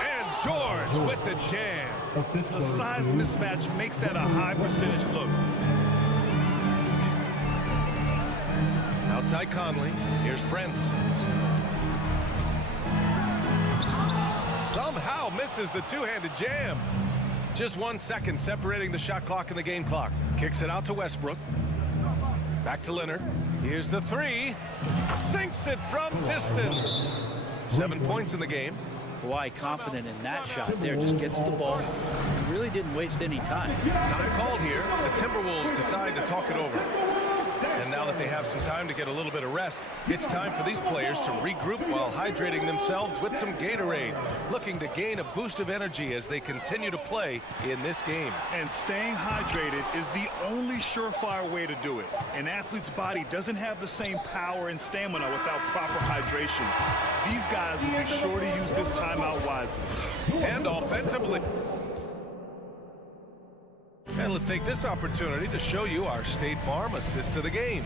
And George with the jam. The size mismatch makes that a high percentage look. Outside Conley. Here's Brent. Somehow misses the two-handed jam. Just 1 second separating the shot clock and the game clock. Kicks it out to Westbrook. Back to Leonard. Here's the 3. Sinks it from distance. 7 points in the game. Kawhi confident in that shot there. Just gets the ball. He really didn't waste any time. Time called here. The Timberwolves decide to talk it over. And now that they have some time to get a little bit of rest, it's time for these players to regroup while hydrating themselves with some Gatorade, looking to gain a boost of energy as they continue to play in this game. And staying hydrated is the only surefire way to do it. An athlete's body doesn't have the same power and stamina without proper hydration. These guys will be sure to use this timeout wisely. And offensively. And let's take this opportunity to show you our State Farm assist to the game.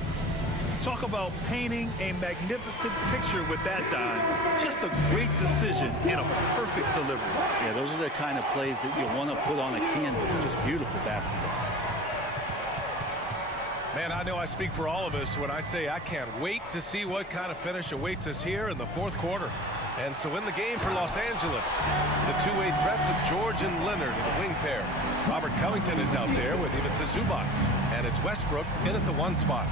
Talk about painting a magnificent picture with that dime. Just a great decision and a perfect delivery. Yeah, those are the kind of plays that you want to put on a canvas. Just beautiful basketball. Man, I know I speak for all of us when I say I can't wait to see what kind of finish awaits us here in the fourth quarter. And so in the game for Los Angeles, the two-way threats of George and Leonard, the wing pair. Robert Covington is out there with Ivica Zubac. And it's Westbrook in at the 1 spot.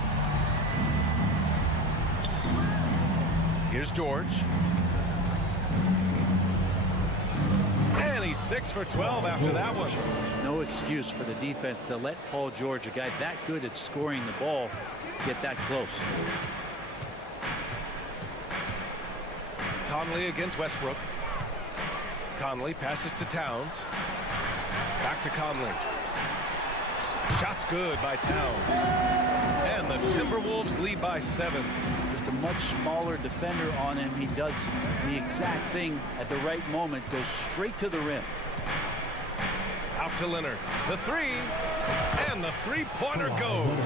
Here's George. And he's 6 for 12 after that one. No excuse for the defense to let Paul George, a guy that good at scoring the ball, get that close. Conley against Westbrook. Conley passes to Towns. Back to Conley. Shot's good by Towns. And the Timberwolves lead by 7. Just a much smaller defender on him. He does the exact thing at the right moment. Goes straight to the rim. Out to Leonard. The 3. And the three-pointer goes.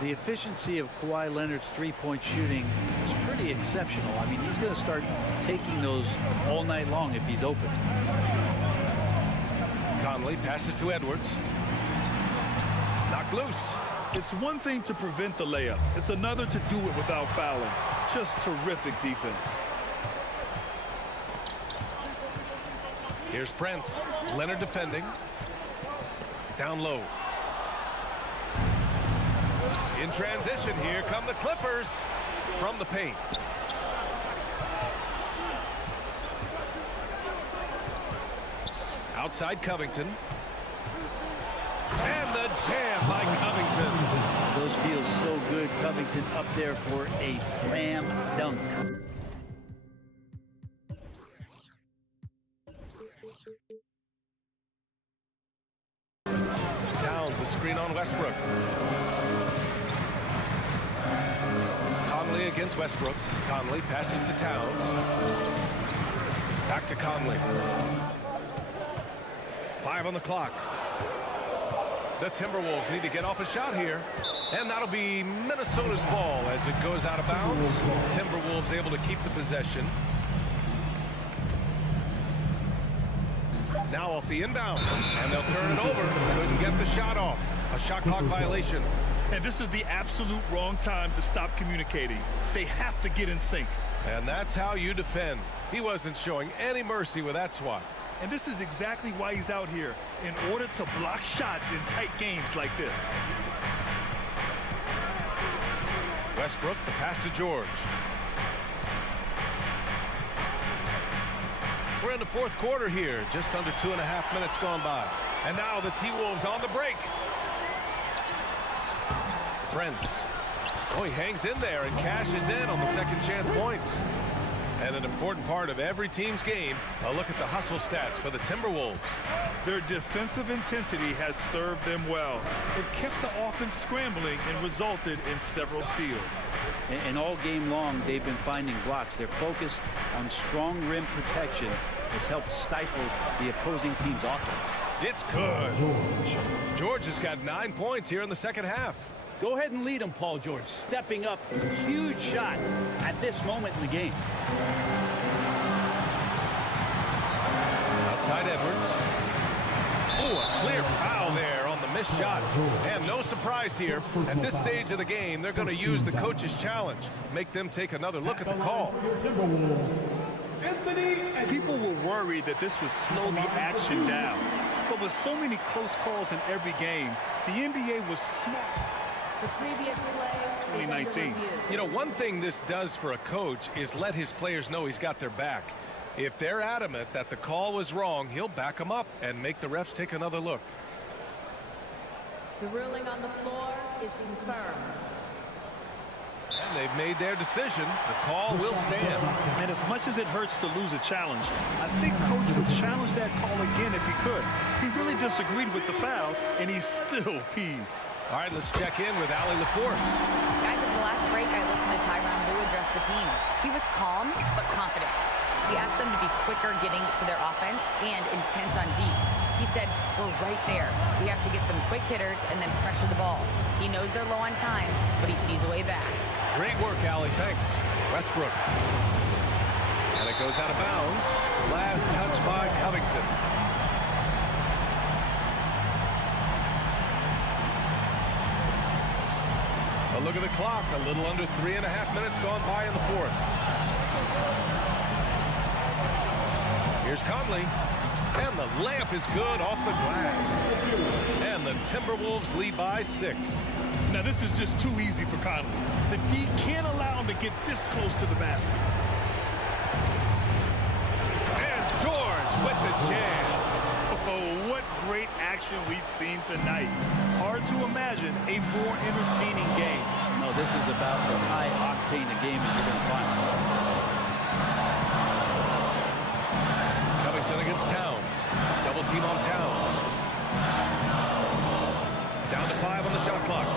The efficiency of Kawhi Leonard's three-point shooting is pretty exceptional. I mean, he's going to start taking those all night long if he's open. Conley passes to Edwards. Knocked loose. It's one thing to prevent the layup. It's another to do it without fouling. Just terrific defense. Here's Prince. Leonard defending. Down low. In transition, here come the Clippers from the paint. Outside Covington. And the jam by Covington. Those feel so good. Covington up there for a slam dunk. Towns, a screen on Westbrook. Conley against Westbrook. Conley passes to Towns. Back to Conley. 5 on the clock. The Timberwolves need to get off a shot here. And that'll be Minnesota's ball as it goes out of bounds. Timberwolves able to keep the possession. Now off the inbound. And they'll turn it over. Couldn't get the shot off. A shot clock violation. And this is the absolute wrong time to stop communicating. They have to get in sync. And that's how you defend. He wasn't showing any mercy with that swat. And this is exactly why he's out here, in order to block shots in tight games like this. Westbrook, the pass to George. We're in the 4th quarter here, just under 2.5 minutes gone by. And now the T-Wolves on the break. Prince. Oh, he hangs in there and cashes in on the second chance points. And an important part of every team's game, a look at the hustle stats for the Timberwolves. Their defensive intensity has served them well. It kept the offense scrambling and resulted in several steals. And all game long, they've been finding blocks. Their focus on strong rim protection has helped stifle the opposing team's offense. It's good. George has got 9 points here in the second half. Go ahead and lead him, Paul George. Stepping up, huge shot at this moment in the game. Outside Edwards. Oh, a clear foul there on the missed shot. And no surprise here. At this stage of the game, they're going to use the coach's challenge. Make them take another look at the call. People were worried that this would slow the action down. But with so many close calls in every game, the NBA was smart. The previous play 2019. You know, one thing this does for a coach is let his players know he's got their back. If they're adamant that the call was wrong, he'll back them up and make the refs take another look. The ruling on the floor is confirmed. And they've made their decision. The call will stand. And as much as it hurts to lose a challenge, I think Coach would challenge that call again if he could. He really disagreed with the foul, and he's still peeved. All right, let's check in with Allie LaForce. Guys, at the last break, I listened to Tyronn Lue address the team. He was calm but confident. He asked them to be quicker getting to their offense and intense on D. He said, we're right there. We have to get some quick hitters and then pressure the ball. He knows they're low on time, but he sees a way back. Great work, Allie. Thanks. Westbrook. And it goes out of bounds. Last touch by Covington. A look at the clock. A little under 3.5 minutes gone by in the 4th. Here's Conley. And the layup is good off the glass. And the Timberwolves lead by 6. Now, this is just too easy for Conley. The D can't allow him to get this close to the basket. And George with the jam. Oh, what great action we've seen tonight. Hard to imagine a more entertaining game. No, this is about as high octane a game as you're going to find. Covington against Towns. Double team on Towns. Down to 5 on the shot clock.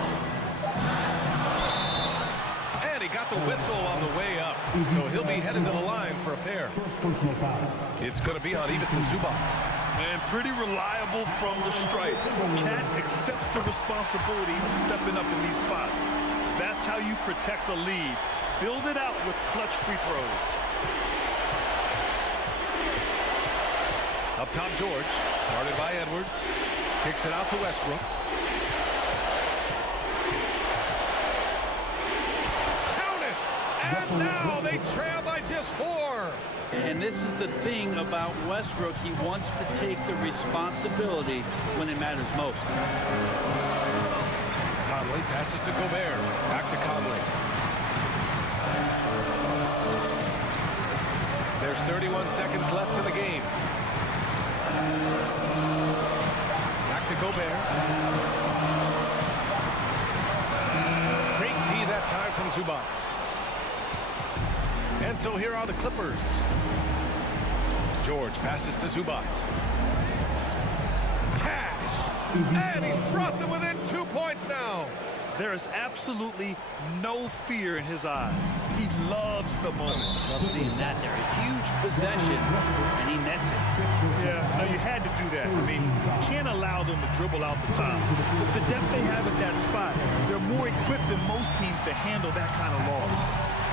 And he got the whistle on the way up. So he'll be headed to the line for a pair. It's going to be on Ivica Zubac. And pretty reliable from the stripe. Cat accepts the responsibility of stepping up in these spots. That's how you protect the lead. Build it out with clutch free throws. Up top, George. Guarded by Edwards. Kicks it out to Westbrook. Count it! And now they trail by just 4. And this is the thing about Westbrook. He wants to take the responsibility when it matters most. Conley passes to Gobert. Back to Conley. There's 31 seconds left in the game. Back to Gobert. Great D that time from Zubac. And so here are the Clippers. George passes to Zubac. Cash! And he's brought them within 2 points now. There is absolutely no fear in his eyes. He loves the moment. Love seeing that there. A huge possession, and he nets it. Yeah, no, you had to do that. I mean, you can't allow them to dribble out the top. With the depth they have at that spot, they're more equipped than most teams to handle that kind of loss.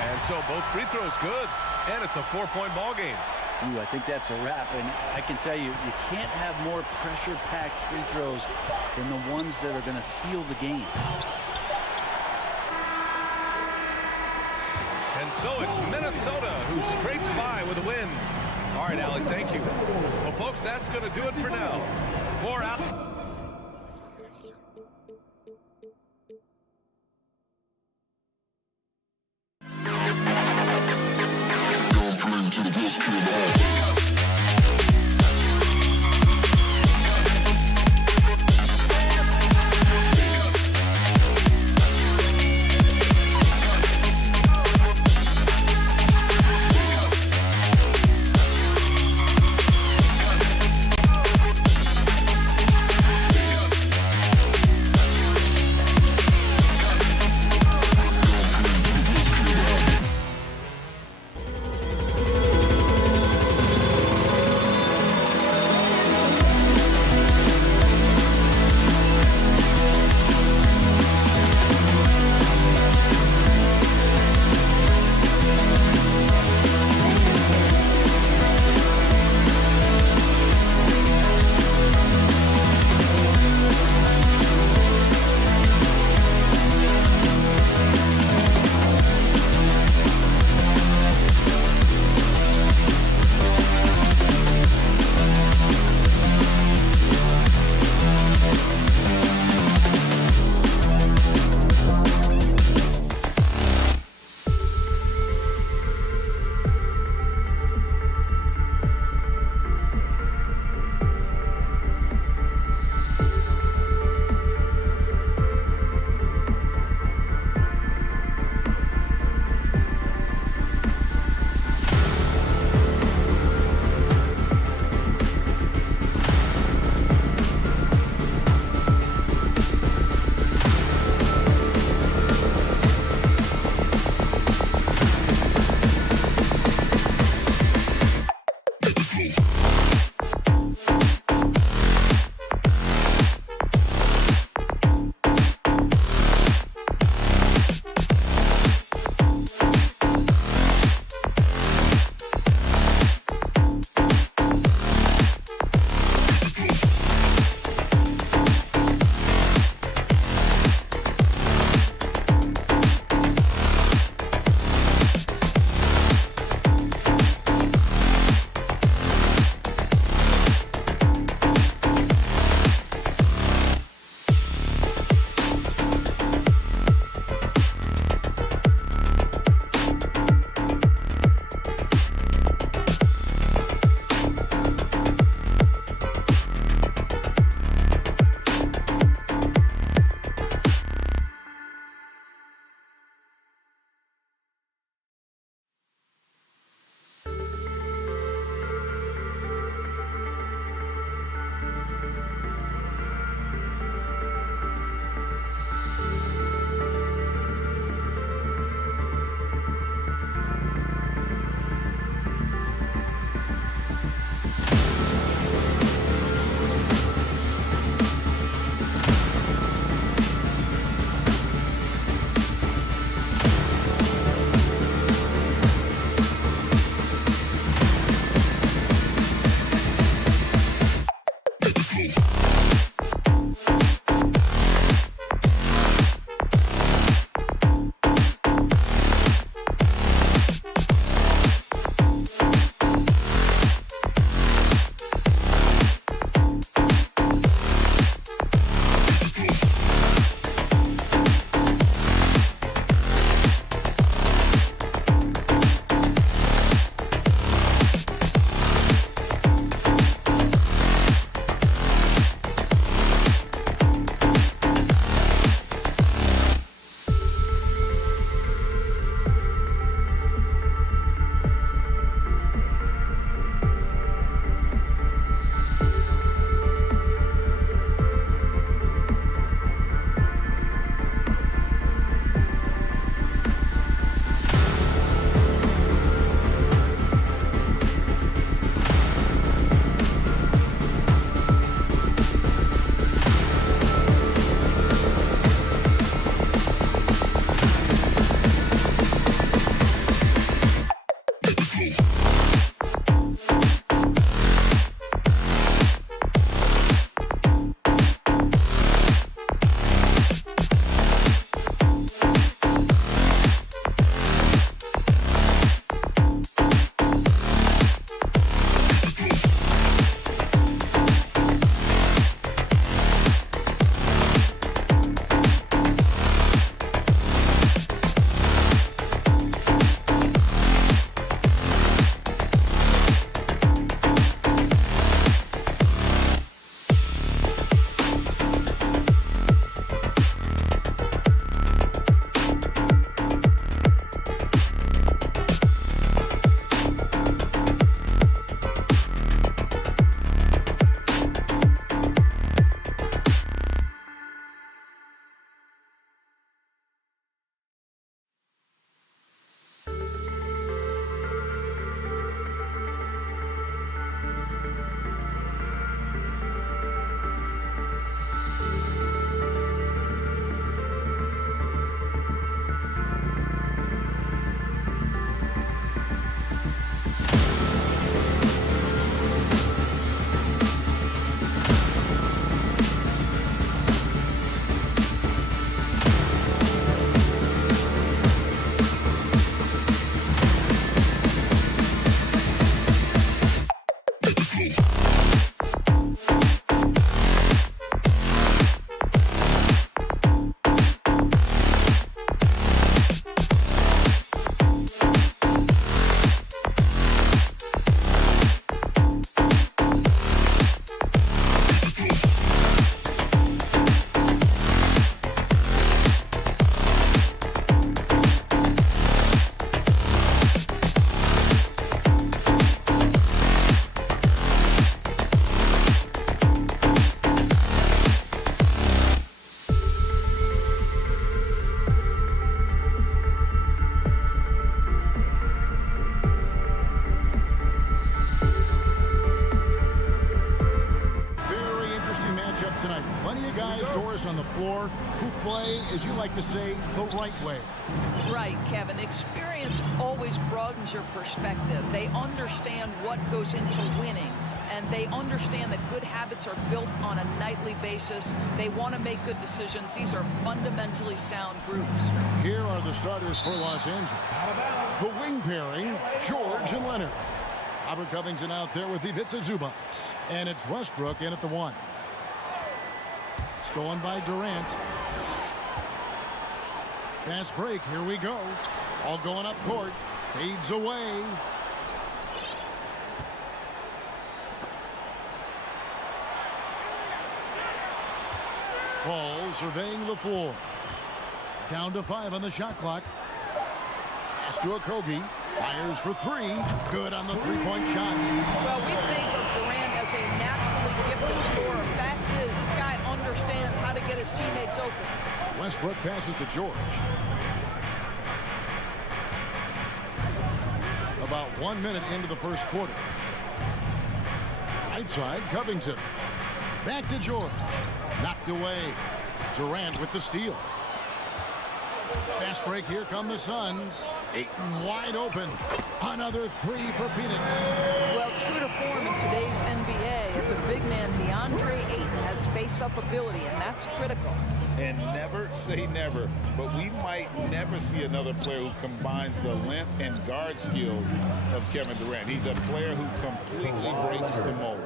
And so both free throws good, and it's a 4-point ball game. Ooh, I think that's a wrap, and I can tell you, you can't have more pressure-packed free throws than the ones that are going to seal the game. And so it's Minnesota who scrapes by with a win. All right, Alec, thank you. Well, folks, that's going to do it for now. For Alec. To the best floor who play, as you like to say, the right way. Right, Kevin. Experience always broadens your perspective. They understand what goes into winning, and they understand that good habits are built on a nightly basis. They want to make good decisions. These are fundamentally sound groups. Here are the starters for Los Angeles. The wing pairing, George and Leonard. Robert Covington out there with Ivica Zubac. And it's Westbrook in at the 1. Stolen by Durant. Fast break, here we go. All going up court. Fades away. Paul surveying the floor. Down to 5 on the shot clock. Pass to Okogie. Fires for 3. Good on the three-point shot. Well, we think of Durant as a naturally gifted scorer. Fact is, this guy understands how to get his teammates open. Westbrook passes to George. About 1 minute into the first quarter. Right side, Covington. Back to George. Knocked away. Durant with the steal. Fast break, here come the Suns. Ayton wide open. Another 3 for Phoenix. Well, true to form in today's NBA, as a big man, DeAndre Ayton has face-up ability, and that's critical. And never say never, but we might never see another player who combines the length and guard skills of Kevin Durant. He's a player who completely breaks the mold.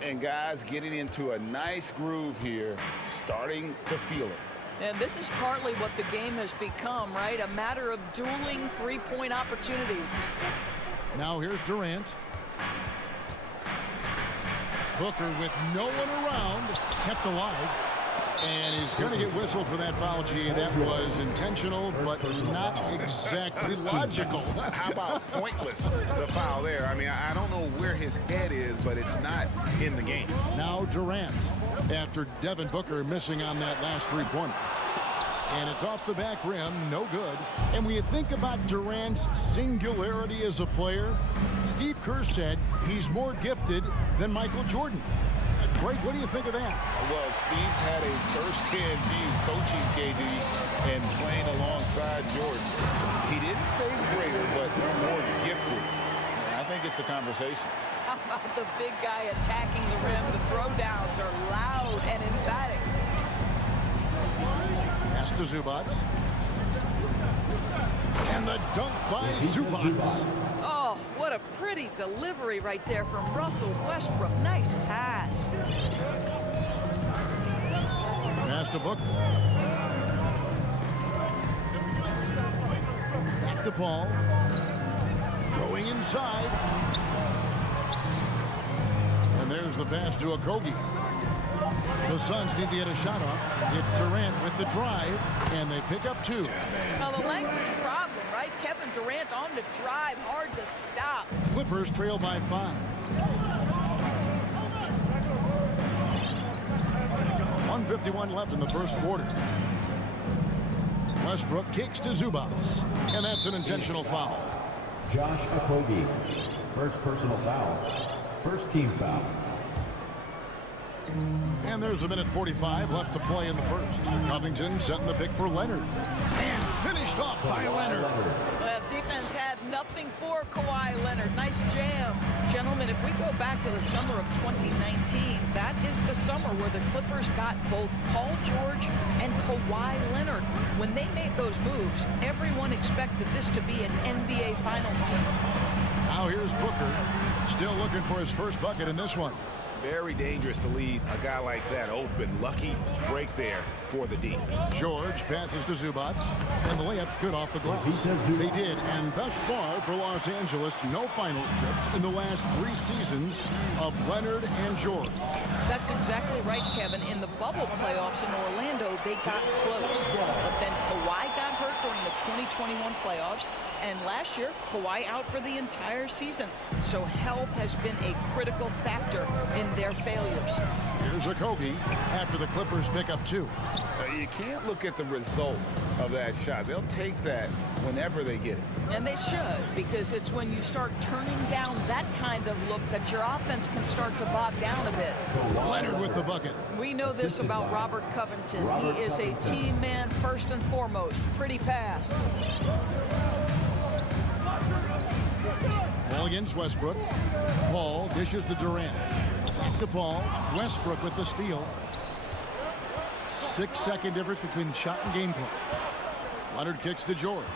And guys, getting into a nice groove here, starting to feel it. And this is partly what the game has become, right? A matter of dueling three-point opportunities. Now here's Durant. Booker with no one around, kept alive. And he's going to get whistled for that foul, G. That was intentional, but not exactly logical. How about pointless to foul there? I mean, I don't know where his head is, but it's not in the game. Now Durant, after Devin Booker missing on that last three-pointer. And it's off the back rim, no good. And when you think about Durant's singularity as a player, Steve Kerr said he's more gifted than Michael Jordan. Greg, what do you think of that? Well, Steve's had a first-hand view coaching KD and playing alongside Jordan. He didn't say greater, but more gifted. I think it's a conversation. How about the big guy attacking the rim? The throwdowns are loud and emphatic. Pass to Zubac. And the dunk by Zubac. Oh, what a pretty delivery right there from Russell Westbrook. Nice pass. Pass to Booker. Back to Paul. Going inside. And there's the pass to Okogie. The Suns need to get a shot off. It's Durant with the drive, and they pick up 2. Now, the length is a problem, right? Kevin Durant on the drive, hard to stop. Clippers trail by 5. 1:51 left in the first quarter. Westbrook kicks to Zubac, and that's an intentional foul. Josh Okogie, first personal foul. First team foul. And there's 1:45 left to play in the first. Covington setting the pick for Leonard. And finished off by Leonard. Well, defense had nothing for Kawhi Leonard. Nice jam. Gentlemen, if we go back to the summer of 2019, that is the summer where the Clippers got both Paul George and Kawhi Leonard. When they made those moves, everyone expected this to be an NBA Finals team. Now here's Booker, still looking for his first bucket in this one. Very dangerous to leave a guy like that open. Lucky break there for the D. George passes to Zubac, and the layup's good off the glass. They did, and thus far for Los Angeles, no finals trips in the last 3 seasons of Leonard and George. That's exactly right, Kevin. In the bubble playoffs in Orlando, they got close. But then Kawhi got hurt during the 2021 playoffs, and last year, Kawhi out for the entire season. So health has been a critical factor in their failures. Here's Okogie after the Clippers pick up 2. You can't look at the result of that shot. They'll take that whenever they get it. And they should, because it's when you start turning down that kind of look that your offense can start to bog down a bit. Leonard with the bucket. We know this about Robert Covington. He is a team man first and foremost. Pretty pass. Ball against Westbrook. Paul dishes to Durant. Back to Paul. Westbrook with the steal. 6-second difference between the shot and game clock. Leonard kicks to George.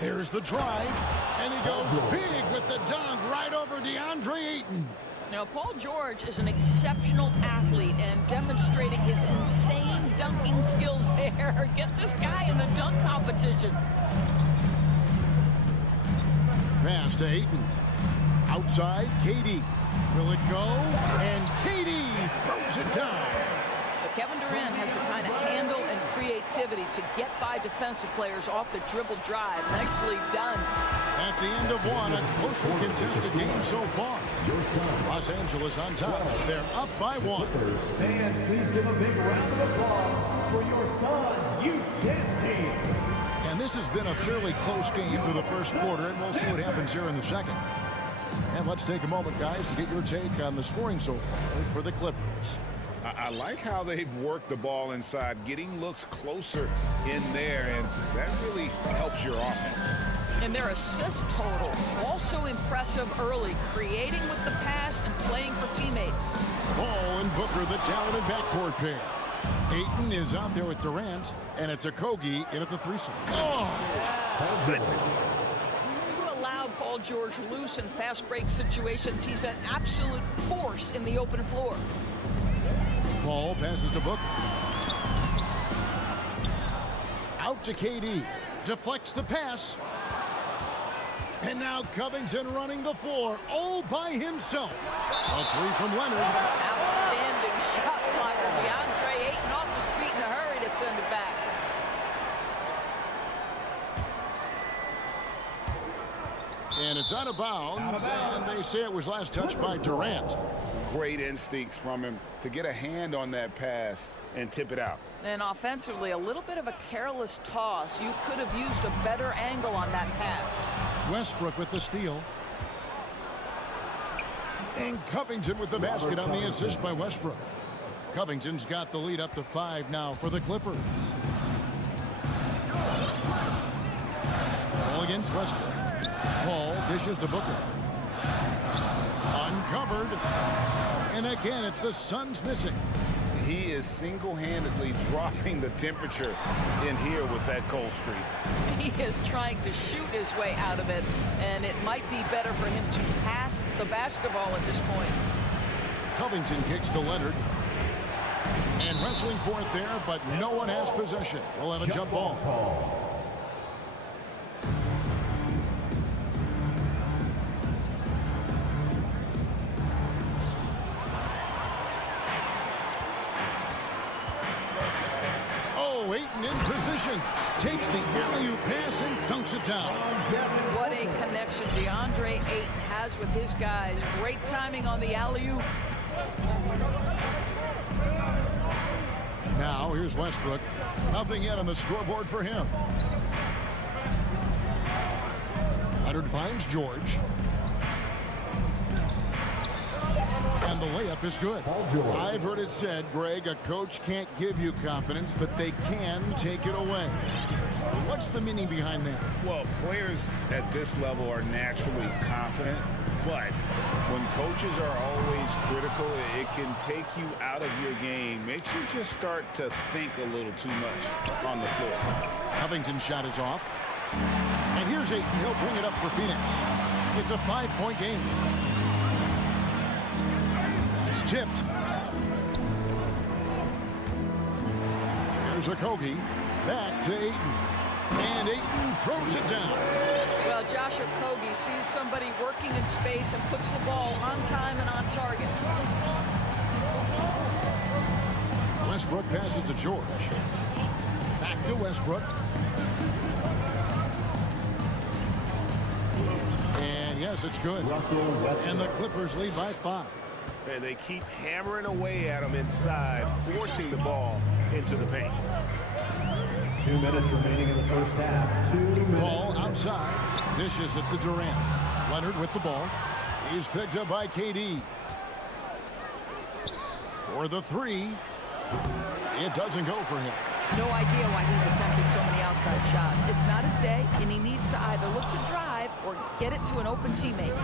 Here's the drive, and he goes big with the dunk right over DeAndre Ayton. Now, Paul George is an exceptional athlete and demonstrating his insane dunking skills there. Get this guy in the dunk competition. Pass to Ayton. Outside, KD. Will it go? And KD throws it down. But Kevin Durant has the kind of handle and creativity to get by defensive players off the dribble drive. Nicely done. At the end of one, a closely contested game so far. Los Angeles on top. They're up by one. Fans, please give a big round of applause for your son's youth dance team. And this has been a fairly close game through the first quarter, and we'll see what happens here in the second. And let's take a moment, guys, to get your take on the scoring so far for the Clippers. I like how they've worked the ball inside, getting looks closer in there, and that really helps your offense. And their assist total, also impressive early, creating with the pass and playing for teammates. Ball and Booker, the talented backcourt pair. Ayton is out there with Durant, and it's Okogie in at the threesome. Oh, goodness. You allow Paul George loose in fast break situations. He's an absolute force in the open floor. Paul passes to Booker. Out to KD. Deflects the pass. And now Covington running the floor all by himself. A three from Leonard. Outstanding shot blocker. DeAndre Ayton off his feet in a hurry to send it back. And it's out of bounds, and they say it was last touched by Durant. Great instincts from him to get a hand on that pass and tip it out. And offensively, a little bit of a careless toss. You could have used a better angle on that pass. Westbrook with the steal. And Covington with the basket on the assist by Westbrook. Covington's got the lead up to 5 now for the Clippers. Ball against Westbrook. Paul dishes to Booker. Uncovered. And again, it's the Suns missing. He is single-handedly dropping the temperature in here with that cold streak. He is trying to shoot his way out of it, and it might be better for him to pass the basketball at this point. Covington kicks to Leonard. And wrestling for it there, but no one has possession. We'll have a jump ball. Ayton in position, takes the alley-oop pass and dunks it down. What a connection DeAndre Ayton has with his guys. Great timing on the alley-oop. Now here's Westbrook. Nothing yet on the scoreboard for him. Leonard finds George. And the layup is good. I've heard it said, Greg, a coach can't give you confidence, but they can take it away. What's the meaning behind that? Well, players at this level are naturally confident, but when coaches are always critical, it can take you out of your game. Makes you just start to think a little too much on the floor. Covington's shot is off. And here's Ayton. He'll bring it up for Phoenix. It's a 5-point game. It's tipped. There's Okogie. Back to Ayton. And Ayton throws it down. Well, Josh Okogie sees somebody working in space and puts the ball on time and on target. Westbrook passes to George. Back to Westbrook. And yes, it's good. And the Clippers lead by 5. And they keep hammering away at him inside, forcing the ball into the paint. 2 minutes remaining in the first half. inside. Dishes it to Durant. Leonard with the ball. He's picked up by KD. For the three. It doesn't go for him. No idea why he's attempting so many outside shots. It's not his day, and he needs to either look to drive or get it to an open teammate.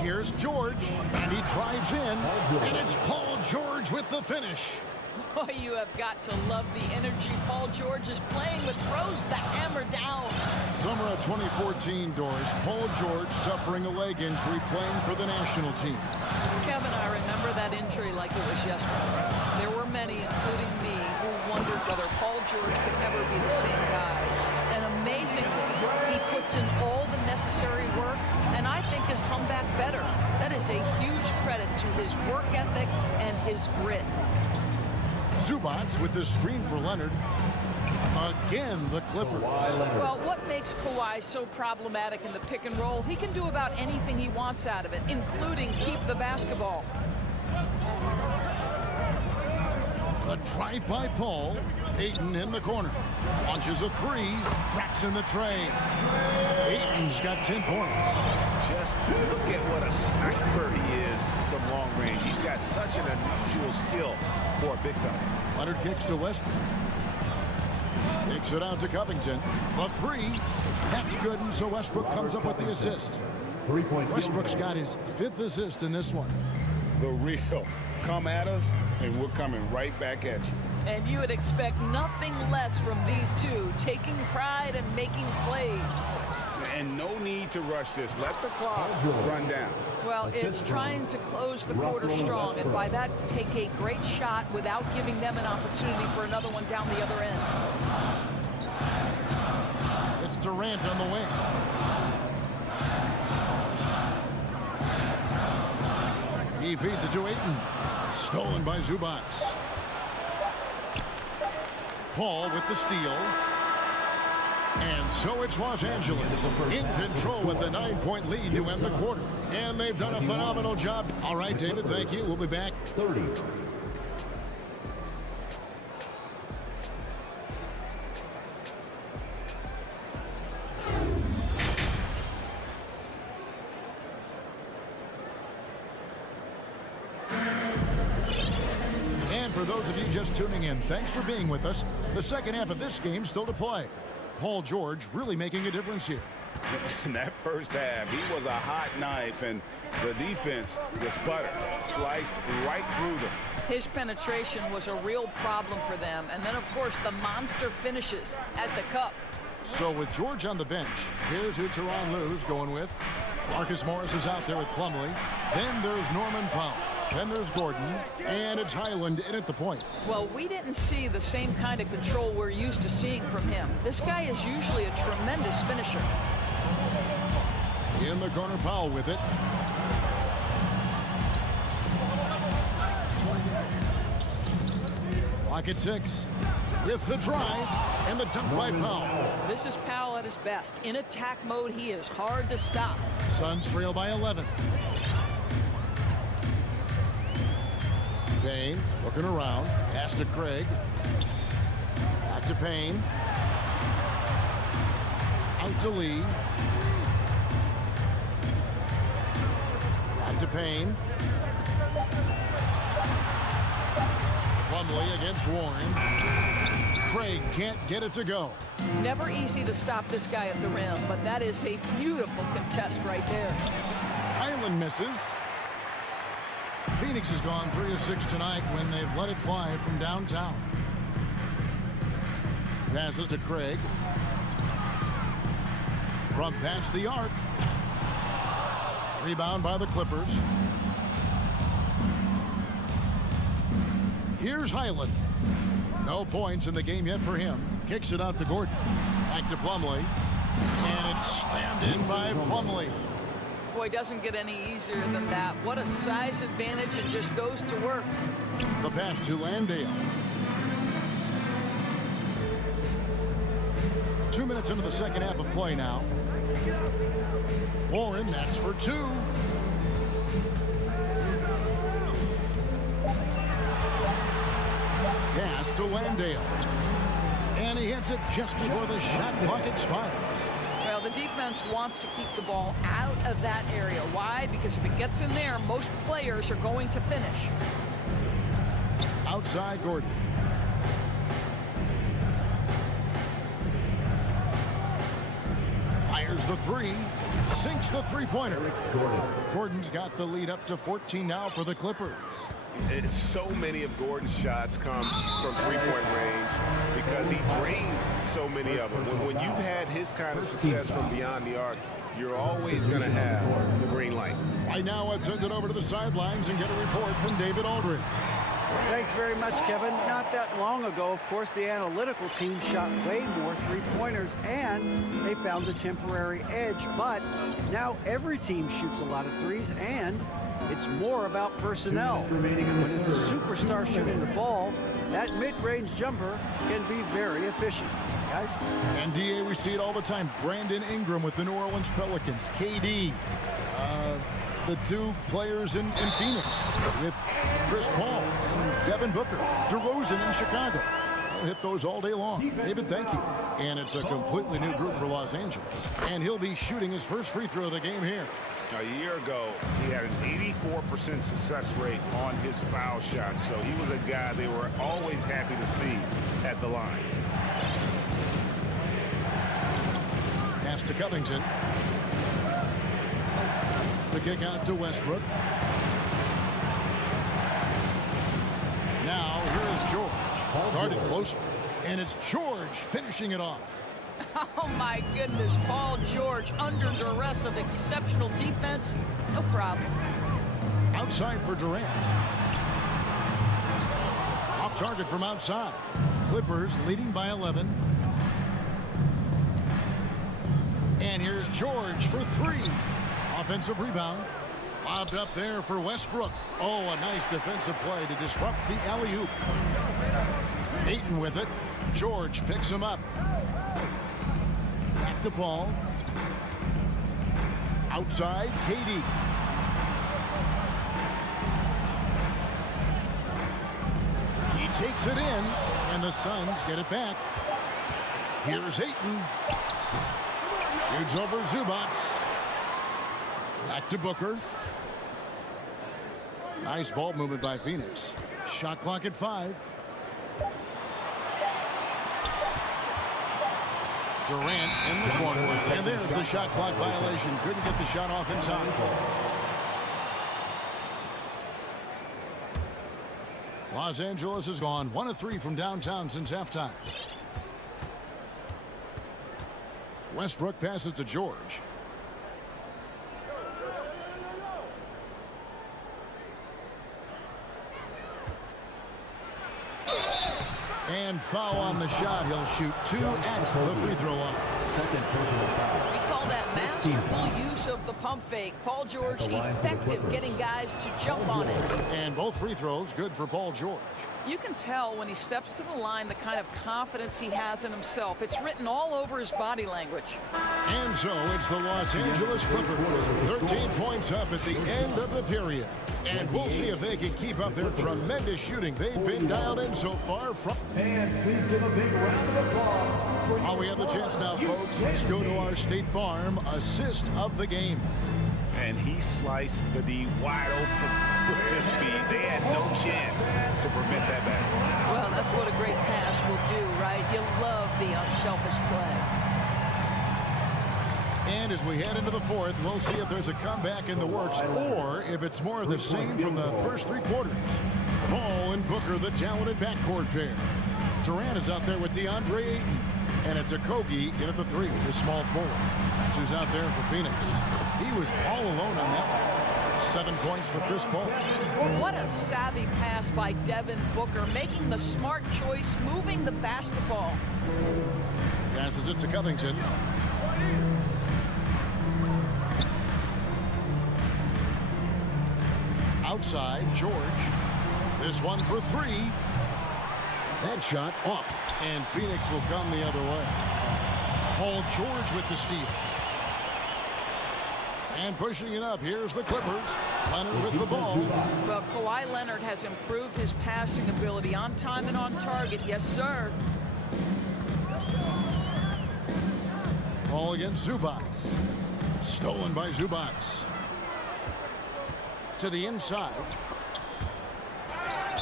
Here's George, and he drives in, and it's Paul George with the finish. Oh, you have got to love the energy Paul George is playing with. Throws the hammer down. Summer of 2014, Doris. Paul George suffering a leg injury playing for the national team. Kevin, I remember that injury like it was yesterday. There were many, including me, who wondered whether Paul George could ever be the same guy. And amazingly, he puts in all the necessary work, and I think has come back better. That is a huge credit to his work ethic and his grit. Zubac with the screen for Leonard. Again, the Clippers. Well, what makes Kawhi so problematic in the pick and roll? He can do about anything he wants out of it, including keep the basketball. The drive by Paul. Ayton in the corner. Launches a three. Traps in the tray. Ayton's got 10 points. Just look at what a sniper he is from long range. He's got such an unusual skill for a big fella. Leonard kicks to Westbrook. Kicks it out to Covington. The three. That's good, and so Westbrook comes up with the assist. Westbrook's got his 5th assist in this one. The real. Come at us, and we're coming right back at you. And you would expect nothing less from these two, taking pride and making plays. And no need to rush this. Let the clock run down. Well, it's trying to close the quarter strong, and by that, take a great shot without giving them an opportunity for another one down the other end. It's Durant on the wing. He feeds it to Ayton. Stolen by Zubac. Paul with the steal. And so it's Los Angeles in control with the 9-point lead to end the quarter. And they've done a phenomenal job. All right, David, thank you. We'll be back. 30. And for those of you just tuning in, thanks for being with us. The second half of this game still to play. Paul George really making a difference here. In that first half, he was a hot knife, and the defense was butter, sliced right through them. His penetration was a real problem for them. And then, of course, the monster finishes at the cup. So with George on the bench, here's who Tyronn Lue's going with. Marcus Morris is out there with Plumlee. Then there's Norman Powell. Then there's Gordon, and it's Highland in at the point. Well, we didn't see the same kind of control we're used to seeing from him. This guy is usually a tremendous finisher. In the corner, Powell with it. Clock at 6. With the drive and the dunk by Powell. This is Powell at his best. In attack mode, he is hard to stop. Suns trail by 11. Payne looking around. Pass to Craig. Back to Payne. Out to Lee. Back to Payne. Plumlee against Warren. Craig can't get it to go. Never easy to stop this guy at the rim, but that is a beautiful contest right there. Highland misses. Phoenix has gone 3 of 6 tonight when they've let it fly from downtown. Passes to Craig. From past the arc. Rebound by the Clippers. Here's Highland. No points in the game yet for him. Kicks it out to Gordon. Back to Plumlee. And it's slammed in by Plumlee. Boy, doesn't get any easier than that. What a size advantage, and just goes to work. The pass to Landale. 2 minutes into the second half of play now. Warren, that's for 2. Pass to Landale. And he hits it just before the shot clock expires. Well, the defense wants to keep the ball out of that area. Why? Because if it gets in there, most players are going to finish. Outside Gordon. Fires the three. Sinks the three-pointer. Gordon's got the lead up to 14 now for the Clippers. So many of Gordon's shots come from three-point range because he drains so many of them. When you've had his kind of success from beyond the arc, you're always going to have the green light. Right now, let's send it over to the sidelines and get a report from David Aldridge. Thanks very much, Kevin. Not that long ago, of course, the analytical team shot way more three-pointers, and they found a temporary edge. But now every team shoots a lot of threes, and it's more about personnel. When it's a superstar shooting the ball, that mid-range jumper can be very efficient. Guys? And, DA, we see it all the time. Brandon Ingram with the New Orleans Pelicans. KD. The two players in Phoenix with Chris Paul and Devin Booker. DeRozan in Chicago. We'll hit those all day long. David, thank you. And it's a completely new group for Los Angeles. And he'll be shooting his first free throw of the game here. A year ago, he had an 84% success rate on his foul shots. So he was a guy they were always happy to see at the line. Pass to Covington. The kick out to Westbrook. Now, here is George. Guarded closer. And it's George finishing it off. Oh, my goodness. Paul George under duress of exceptional defense. No problem. Outside for Durant. Off target from outside. Clippers leading by 11. And here's George for three. Offensive rebound. Lobbed up there for Westbrook. Oh, a nice defensive play to disrupt the alley-oop. Ayton with it. George picks him up. Back to Paul. Outside, KD. He takes it in, and the Suns get it back. Here's Ayton. Shoots over Zubats. Back to Booker. Nice ball movement by Phoenix. Shot clock at 5. Durant in the corner. And there's the shot clock violation. Couldn't get the shot off in time. Los Angeles has gone 1 of 3 from downtown since halftime. Westbrook passes to George. And foul on the shot. He'll shoot 2 at the free throw line. We call that masterful use of the pump fake. Paul George effective getting guys to jump on it. And both free throws good for Paul George. You can tell when he steps to the line the kind of confidence he has in himself. It's written all over his body language. And so it's the Los Angeles Clippers. 13 points up at the end of the period. And we'll see if they can keep up their tremendous shooting they've been dialed in so far from. And please give a big round of applause. While we have the chance now, folks, let's go to our State Farm assist of the game. And he sliced the D wide open with his feet. They had no chance to prevent that basket. Well, that's what a great pass will do, right? You love the unselfish play. And as we head into the fourth, we'll see if there's a comeback in the works or if it's more of the same from the first 3 quarters. Paul and Booker, the talented backcourt pair. Durant is out there with DeAndre Ayton. And it's Okogie in at the 3 with the small forward. That's who's out there for Phoenix. He was all alone on that one. 7 points for Chris Paul. What a savvy pass by Devin Booker, making the smart choice, moving the basketball. Passes it to Covington. Outside, George. This one for 3. That shot off. And Phoenix will come the other way. Paul George with the steal. And pushing it up, here's the Clippers. Leonard with the ball. Well, Kawhi Leonard has improved his passing ability on time and on target. Yes, sir. Ball against Zubac. Stolen by Zubac. To the inside.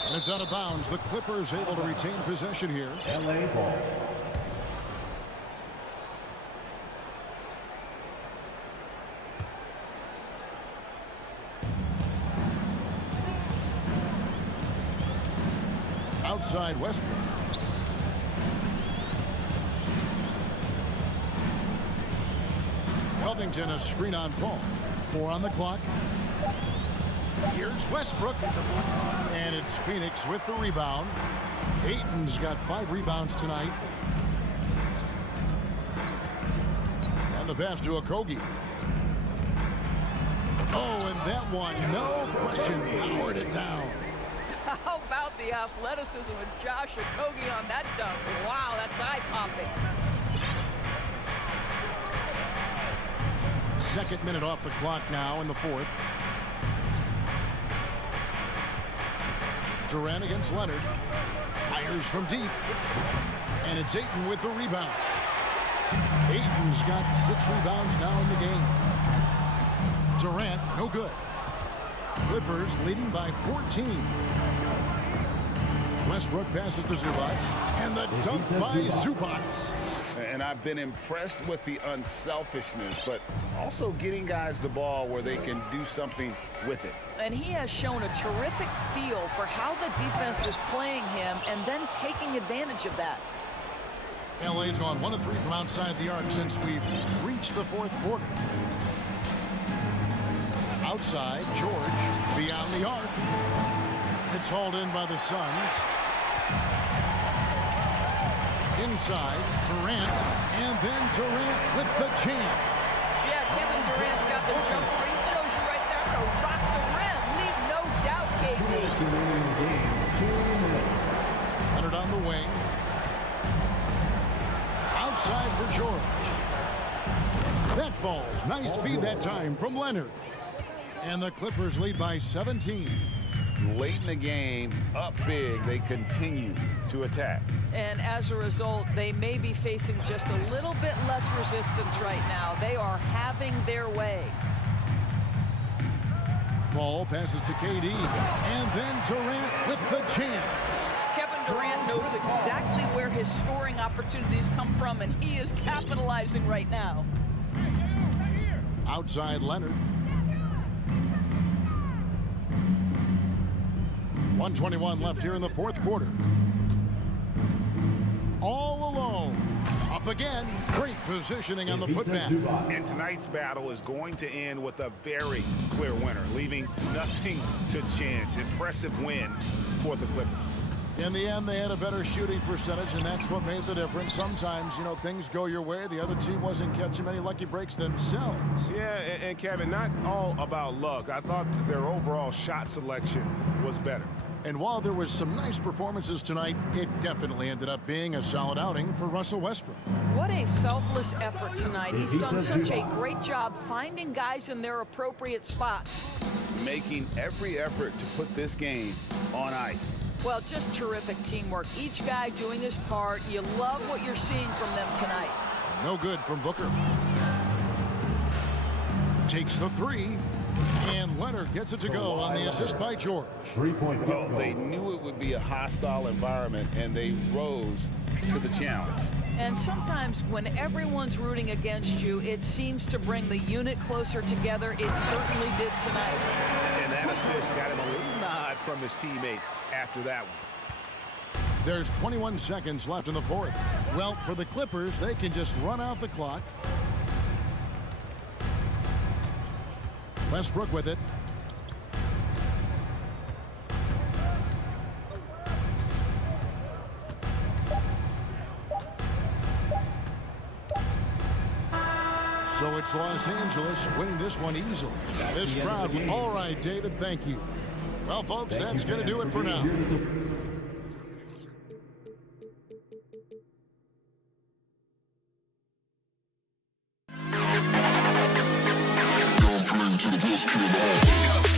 And it's out of bounds. The Clippers able to retain possession here. LA ball. Outside Westbrook. Covington a screen on Paul. 4 on the clock. Here's Westbrook. And it's Phoenix with the rebound. Ayton's got 5 rebounds tonight. And the pass to Okogie. Oh, and that one, no question, powered it down. How about the athleticism of Josh Okogie on that dunk? Wow, that's eye-popping. Second minute off the clock now in the fourth. Durant against Leonard. Fires from deep. And it's Ayton with the rebound. Ayton's got 6 rebounds now in the game. Durant, no good. Clippers leading by 14. Westbrook passes to Zubac. And the dunk by Zubac. And I've been impressed with the unselfishness, but also getting guys the ball where they can do something with it. And he has shown a terrific feel for how the defense is playing him and then taking advantage of that. LA's gone 1 of 3 from outside the arc since we've reached the fourth quarter. Outside, George beyond the arc. It's hauled in by the Suns. Inside, Durant, and then Durant with the jam. Yeah, Kevin Durant's got the jumper. He shows you right there to rock the rim. Leave no doubt, KD. Leonard on the wing. Outside for George. That falls. Nice feed that time from Leonard. And the Clippers lead by 17. Late in the game, up big, they continue to attack. And as a result, they may be facing just a little bit less resistance right now. They are having their way. Ball passes to KD. And then Durant with the jam. Kevin Durant knows exactly where his scoring opportunities come from, and he is capitalizing right now. Outside Leonard. 1:21 left here in the fourth quarter. All alone. Up again. Great positioning on the putback. And tonight's battle is going to end with a very clear winner, leaving nothing to chance. Impressive win for the Clippers. In the end, they had a better shooting percentage, and that's what made the difference. Sometimes, you know, things go your way. The other team wasn't catching many lucky breaks themselves. Yeah, and Kevin, not all about luck. I thought their overall shot selection was better. And while there was some nice performances tonight, it definitely ended up being a solid outing for Russell Westbrook. What a selfless effort tonight. He's done such a great job finding guys in their appropriate spots. Making every effort to put this game on ice. Well, just terrific teamwork. Each guy doing his part. You love what you're seeing from them tonight. No good from Booker. Takes the 3. And Leonard gets it to go on the assist by George. 3-point Well, they knew it would be a hostile environment, and they rose to the challenge. And sometimes when everyone's rooting against you, it seems to bring the unit closer together. It certainly did tonight. And that assist got him a little nod from his teammate after that one. There's 21 seconds left in the fourth. Well, for the Clippers, they can just run out the clock. Westbrook with it. So it's Los Angeles winning this one easily. This crowd, all right, David, thank you. Well, folks, that's going to do it for now. To the best kid in the house.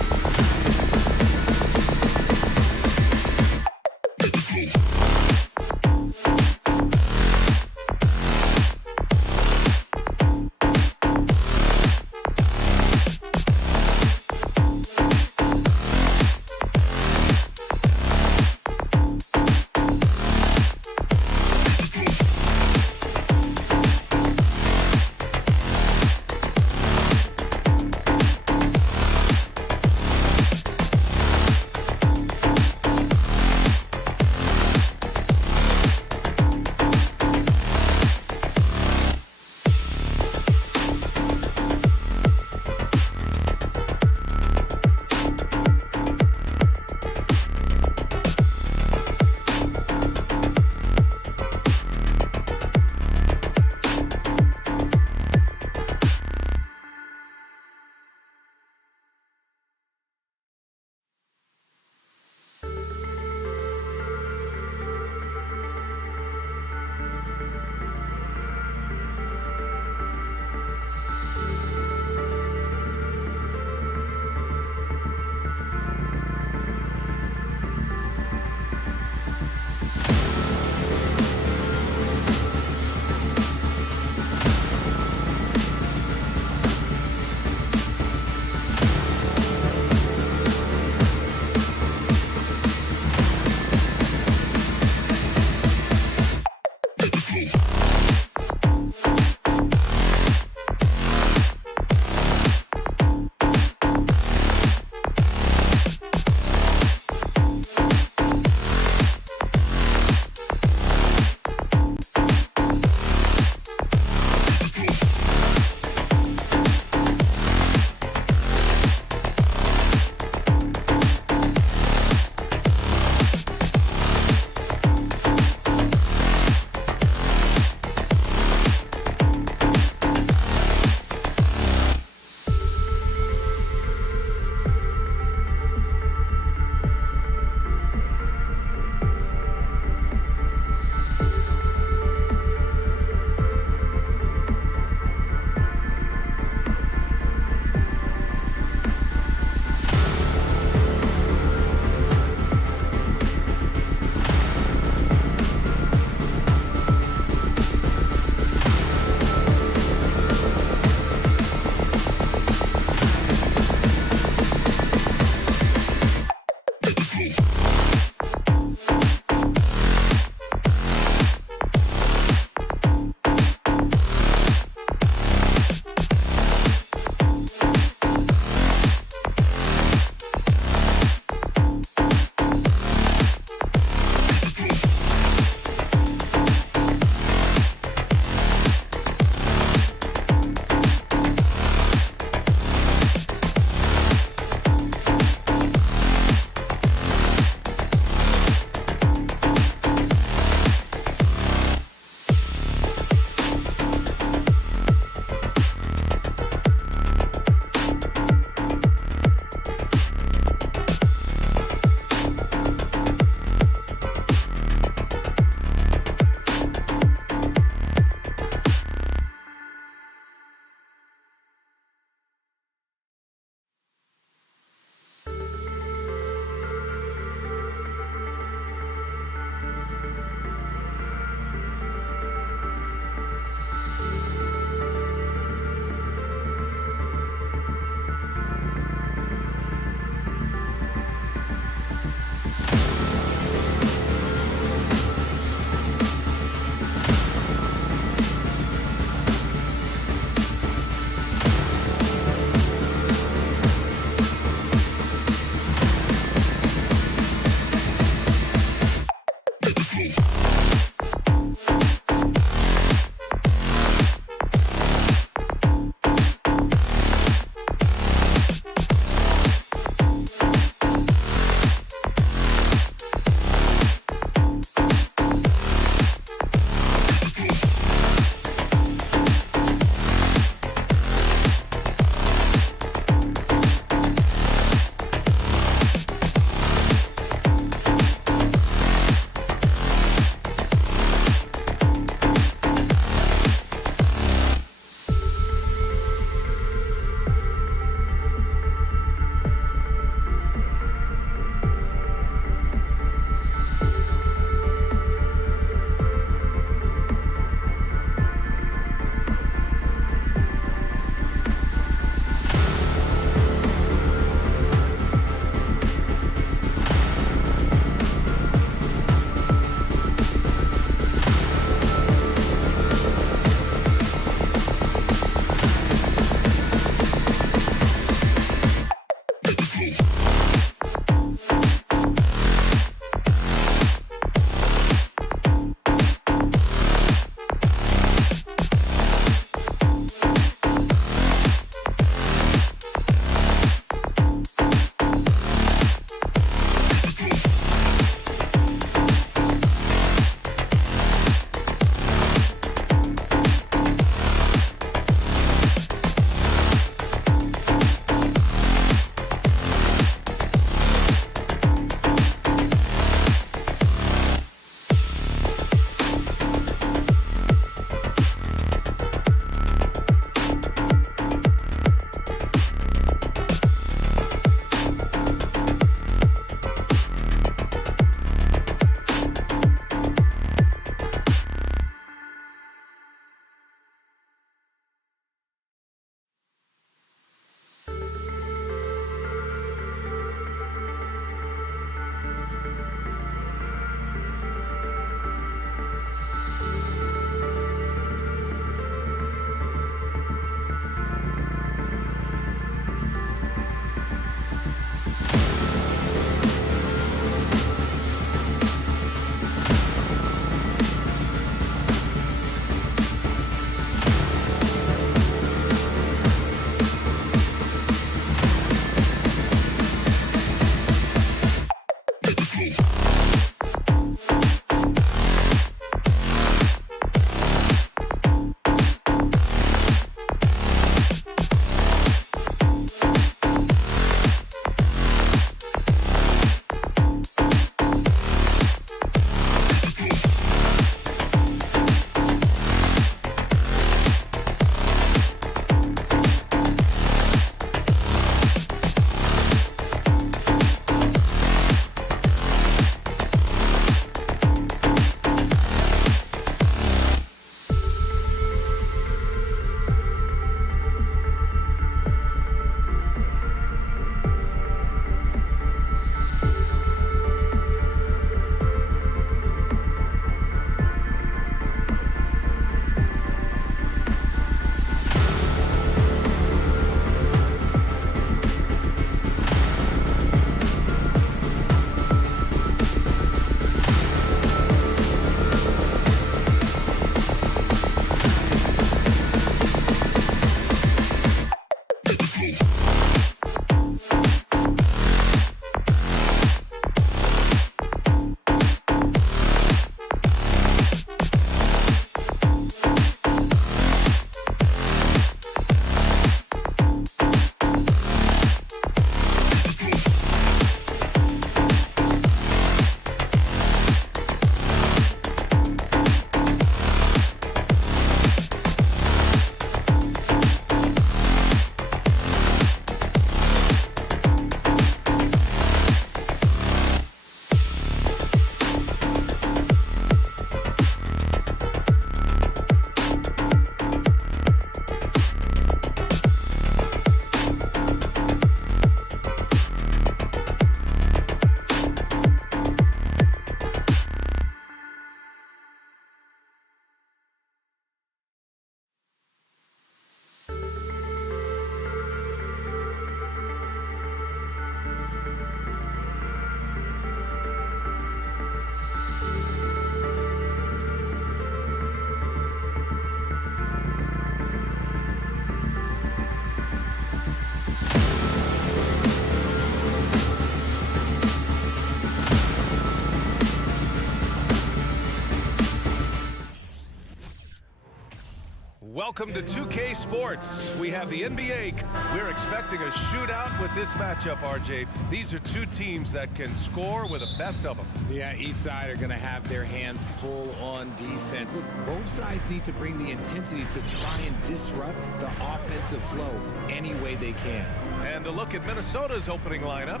Welcome to 2K Sports. We have the NBA. We're expecting a shootout with this matchup, RJ. These are two teams that can score with the best of them. Yeah, each side are going to have their hands full on defense. Look, both sides need to bring the intensity to try and disrupt the offensive flow any way they can. And a look at Minnesota's opening lineup.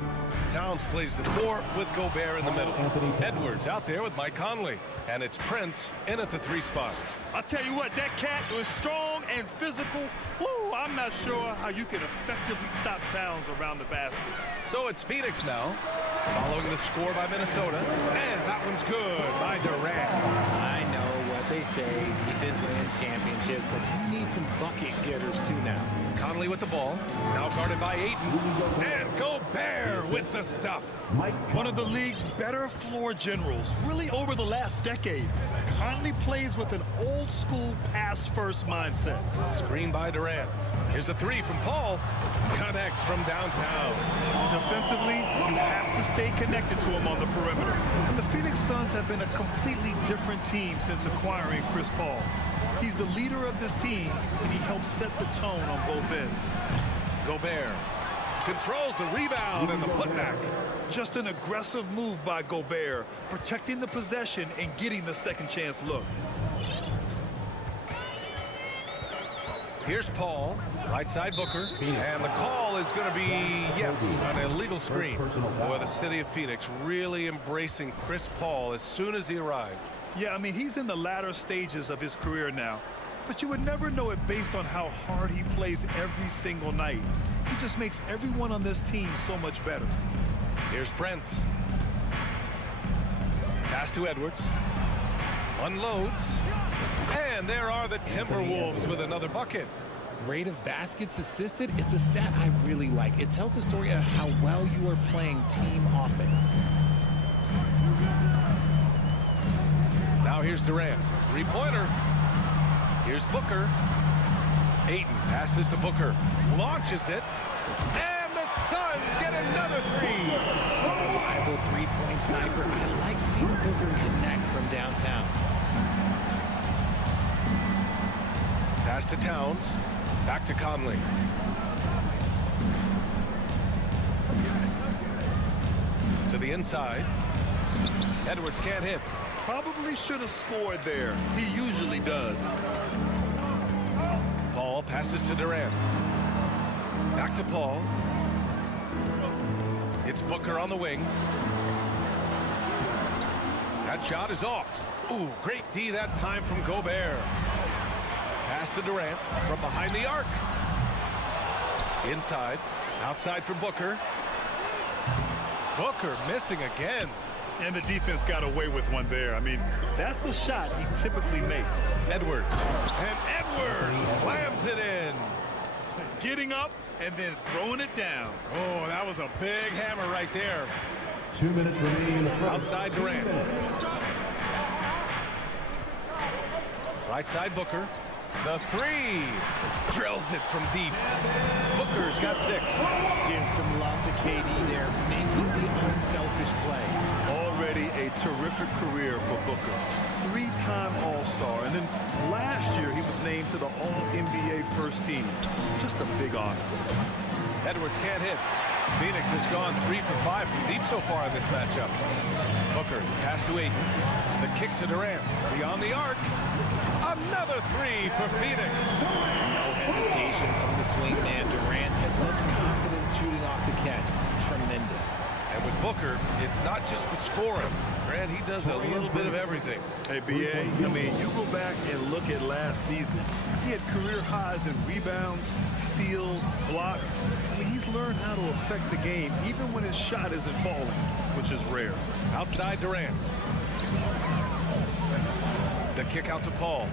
Towns plays the 4 with Gobert in the middle. Edwards out there with Mike Conley. And it's Prince in at the 3 spot. I'll tell you what, that cat was strong and physical. Woo, I'm not sure how you can effectively stop Towns around the basket. So it's Phoenix now, following the score by Minnesota. And that one's good by Durant. I know what they say, defense wins championships, but you need some bucket getters too now. Conley with the ball, now guarded by Ayton. And Gobert with the stuff. One of the league's better floor generals, really over the last decade. Conley plays with an old-school pass-first mindset. Screen by Durant. Here's a 3 from Paul. Connects from downtown. Defensively, you have to stay connected to him on the perimeter. And the Phoenix Suns have been a completely different team since acquiring Chris Paul. He's the leader of this team, and he helps set the tone on both ends. Gobert controls the rebound and the putback. Just an aggressive move by Gobert, protecting the possession and getting the second chance look. Here's Paul, right side Booker, and the call is going to be, yes, an illegal screen. Boy, the city of Phoenix really embracing Chris Paul as soon as he arrived. Yeah, I mean, he's in the latter stages of his career now, but you would never know it based on how hard he plays every single night. He just makes everyone on this team so much better. Here's Prince. Pass to Edwards. Unloads. And there are the Timberwolves with another bucket. Rate of baskets assisted, it's a stat I really like. It tells the story of how well you are playing team offense. Now here's Durant. 3-pointer. Here's Booker. Ayton passes to Booker. Launches it. And the Suns get another 3. Reliable three-point sniper. I like seeing Booker connect from downtown. Pass to Towns. Back to Conley. To the inside. Edwards can't hit. Probably should have scored there. He usually does. Paul passes to Durant. Back to Paul. It's Booker on the wing. That shot is off. Ooh, great D that time from Gobert. Pass to Durant from behind the arc. Inside. Outside for Booker. Booker missing again. And the defense got away with one there. I mean, that's a shot he typically makes. Edwards. And Edwards slams it in. Getting up and then throwing it down. Oh, that was a big hammer right there. 2 minutes remaining in the front. Outside Durant. Right side Booker. The 3. Drills it from deep. Booker's got 6. Give some love to KD there, making the unselfish play. Already a terrific career for Booker. 3-time All-Star. And then last year he was named to the All-NBA first team. Just a big honor. Edwards can't hit. Phoenix has gone 3 for 5 from deep so far in this matchup. Booker pass to Ayton. The kick to Durant. Beyond the arc. Another 3 for Phoenix. No hesitation from the swing man. Durant has such confidence shooting off the catch. Tremendous. And with Booker, it's not just the scoring. Grant, he does a little bit of everything. Hey, B.A., I mean, you go back and look at last season. He had career highs in rebounds, steals, blocks. I mean, he's learned how to affect the game even when his shot isn't falling, which is rare. Outside Durant. The kick out to Paul.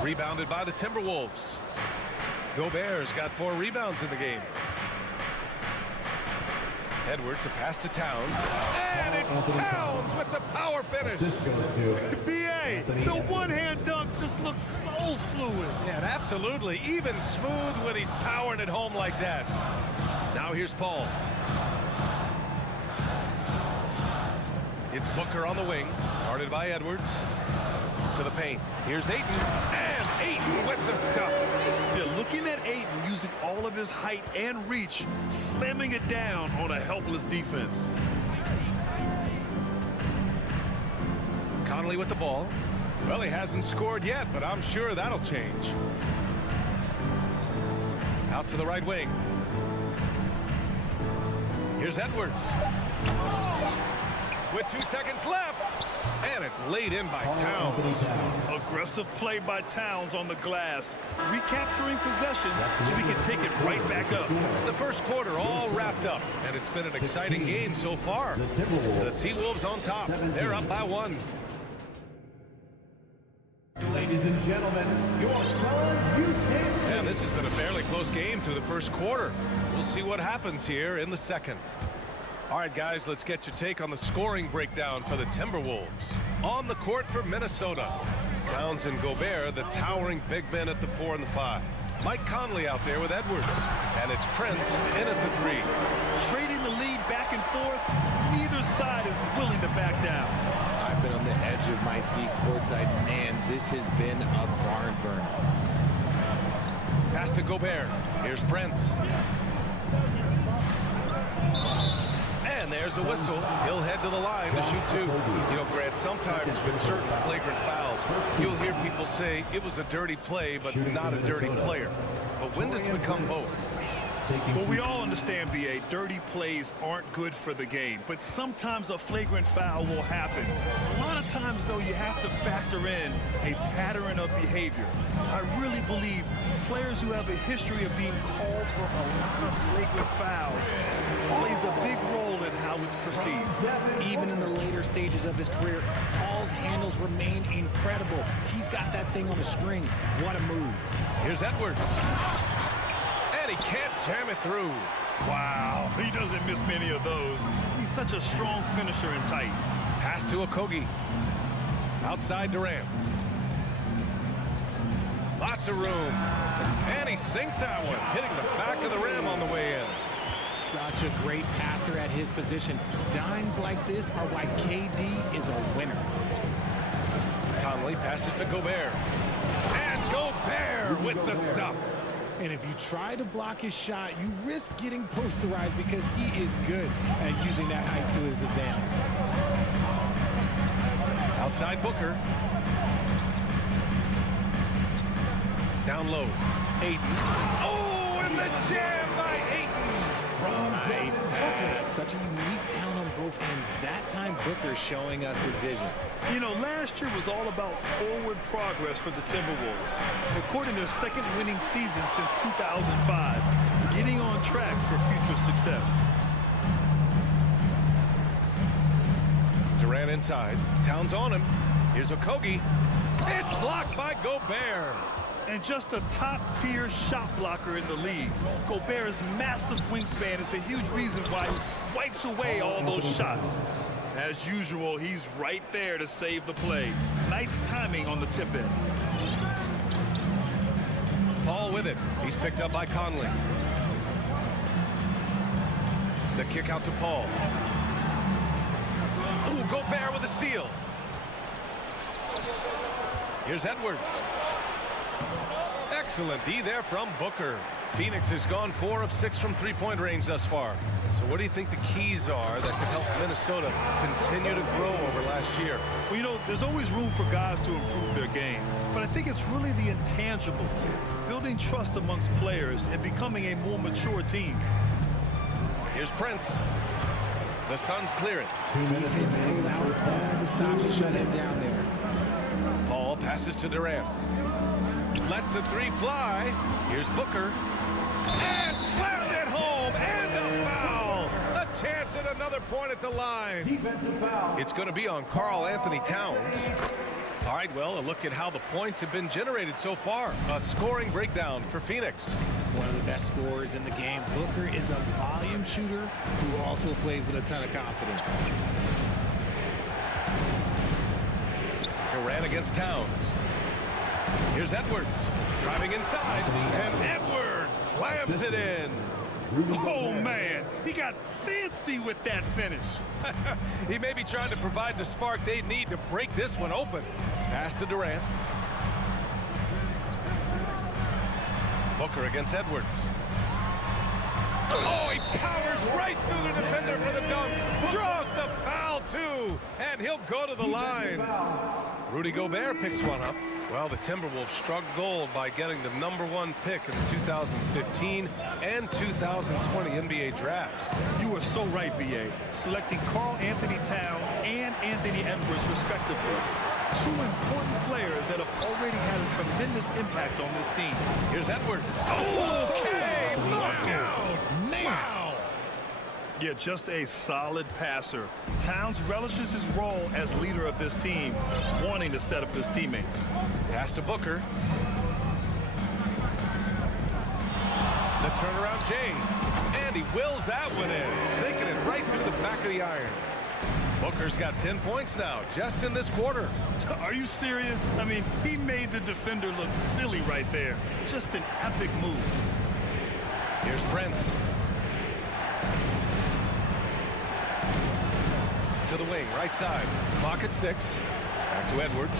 Rebounded by the Timberwolves. Gobert's got 4 rebounds in the game. Edwards, a pass to Towns. And it's Towns with the power finish. B.A., the one-hand dunk just looks so fluid. Yeah, absolutely. Even smooth when he's powering it home like that. Now here's Paul. It's Booker on the wing. Guarded by Edwards. To the paint. Here's Ayton. And Ayton with the stuff. Yeah, looking at Ayton using all of his height and reach, slamming it down on a helpless defense. Conley with the ball. Well, he hasn't scored yet, but I'm sure that'll change. Out to the right wing. Here's Edwards. With 2 seconds left. And it's laid in by Towns. Aggressive play by Towns on the glass. Recapturing possession so we can take it right back up. The first quarter all wrapped up, and it's been an exciting game so far. The T-Wolves on top. They're up by 1. Ladies and gentlemen, your Suns Houston. And this has been a fairly close game through the first quarter. We'll see what happens here in the second. All right, guys, let's get your take on the scoring breakdown for the Timberwolves. On the court for Minnesota, Towns and Gobert, the towering big men at the 4 and the 5. Mike Conley out there with Edwards. And it's Prince in at the 3. Trading the lead back and forth, neither side is willing to back down. I've been on the edge of my seat courtside. Man, this has been a barn burner. Pass to Gobert. Here's Prince. And there's a whistle. He'll head to the line to shoot 2. You know, Grant, sometimes with certain flagrant fouls, you'll hear people say it was a dirty play, but not a dirty player. But when does it become both? Well, we all understand, B.A., dirty plays aren't good for the game, but sometimes a flagrant foul will happen. A lot of times, though, you have to factor in a pattern of behavior. I really believe players who have a history of being called for a lot of flagrant fouls plays a big role in how it's perceived. Even in the later stages of his career, Paul's handles remain incredible. He's got that thing on a string. What a move. Here's Edwards. He can't jam it through. Wow, he doesn't miss many of those. He's such a strong finisher and tight. Pass to Okogie. Outside Durant. Lots of room. And he sinks that one, hitting the back of the rim on the way in. Such a great passer at his position. Dimes like this are why KD is a winner. Conley passes to Gobert. And Gobert with the stuff. And if you try to block his shot, you risk getting posterized because he is good at using that height to his advantage. Outside Booker. Down low. Ayton. Oh, and the jam by Ayton. Nice pass. Such a unique talent on both ends. That time Booker showing us his vision. You know, last year was all about forward progress for the Timberwolves. Recording their second winning season since 2005. Getting on track for future success. Durant inside. Towns on him. Here's Okogie. It's blocked by Gobert. And just a top-tier shot blocker in the league. Gobert's massive wingspan is a huge reason why he wipes away all those shots. As usual, he's right there to save the play. Nice timing on the tip in. Paul with it. He's picked up by Conley. The kick out to Paul. Ooh, Gobert with a steal. Here's Edwards. Excellent D there from Booker. Phoenix has gone 4 of 6 from three-point range thus far. So what do you think the keys are that could help Minnesota continue to grow over last year? Well, you know, there's always room for guys to improve their game. But I think it's really the intangibles. Building trust amongst players and becoming a more mature team. Here's Prince. The Suns clear it. Defense pulled out all the stops to shut him down there. Paul passes to Durant. Lets the 3 fly. Here's Booker. And slammed it home. And a foul. A chance at another point at the line. Defensive foul. It's going to be on Karl Anthony Towns. All right, well, a look at how the points have been generated so far. A scoring breakdown for Phoenix. One of the best scorers in the game. Booker is a volume shooter who also plays with a ton of confidence. Durant against Towns. Here's Edwards driving inside, and Edwards slams it in. Oh, man, he got fancy with that finish. He may be trying to provide the spark they need to break this one open. Pass to Durant. Booker against Edwards. Oh, he powers right through the defender for the dunk. Draws the foul, too. And he'll go to the line. Rudy Gobert picks one up. Well, the Timberwolves struck gold by getting the #1 pick in the 2015 and 2020 NBA drafts. You are so right, B.A. Selecting Karl Anthony Towns and Anthony Edwards, respectively. Two important players that have already had a tremendous impact on this team. Here's Edwards. Okay, look out. Wow. Yeah, just a solid passer. Towns relishes his role as leader of this team, wanting to set up his teammates. Pass to Booker. The turnaround James. And he wills that one in, sinking it right through the back of the iron. Booker's got 10 points now, just in this quarter. Are you serious? I mean, he made the defender look silly right there. Just an epic move. Here's Prince. To the wing, right side. Clock at 6. Back to Edwards.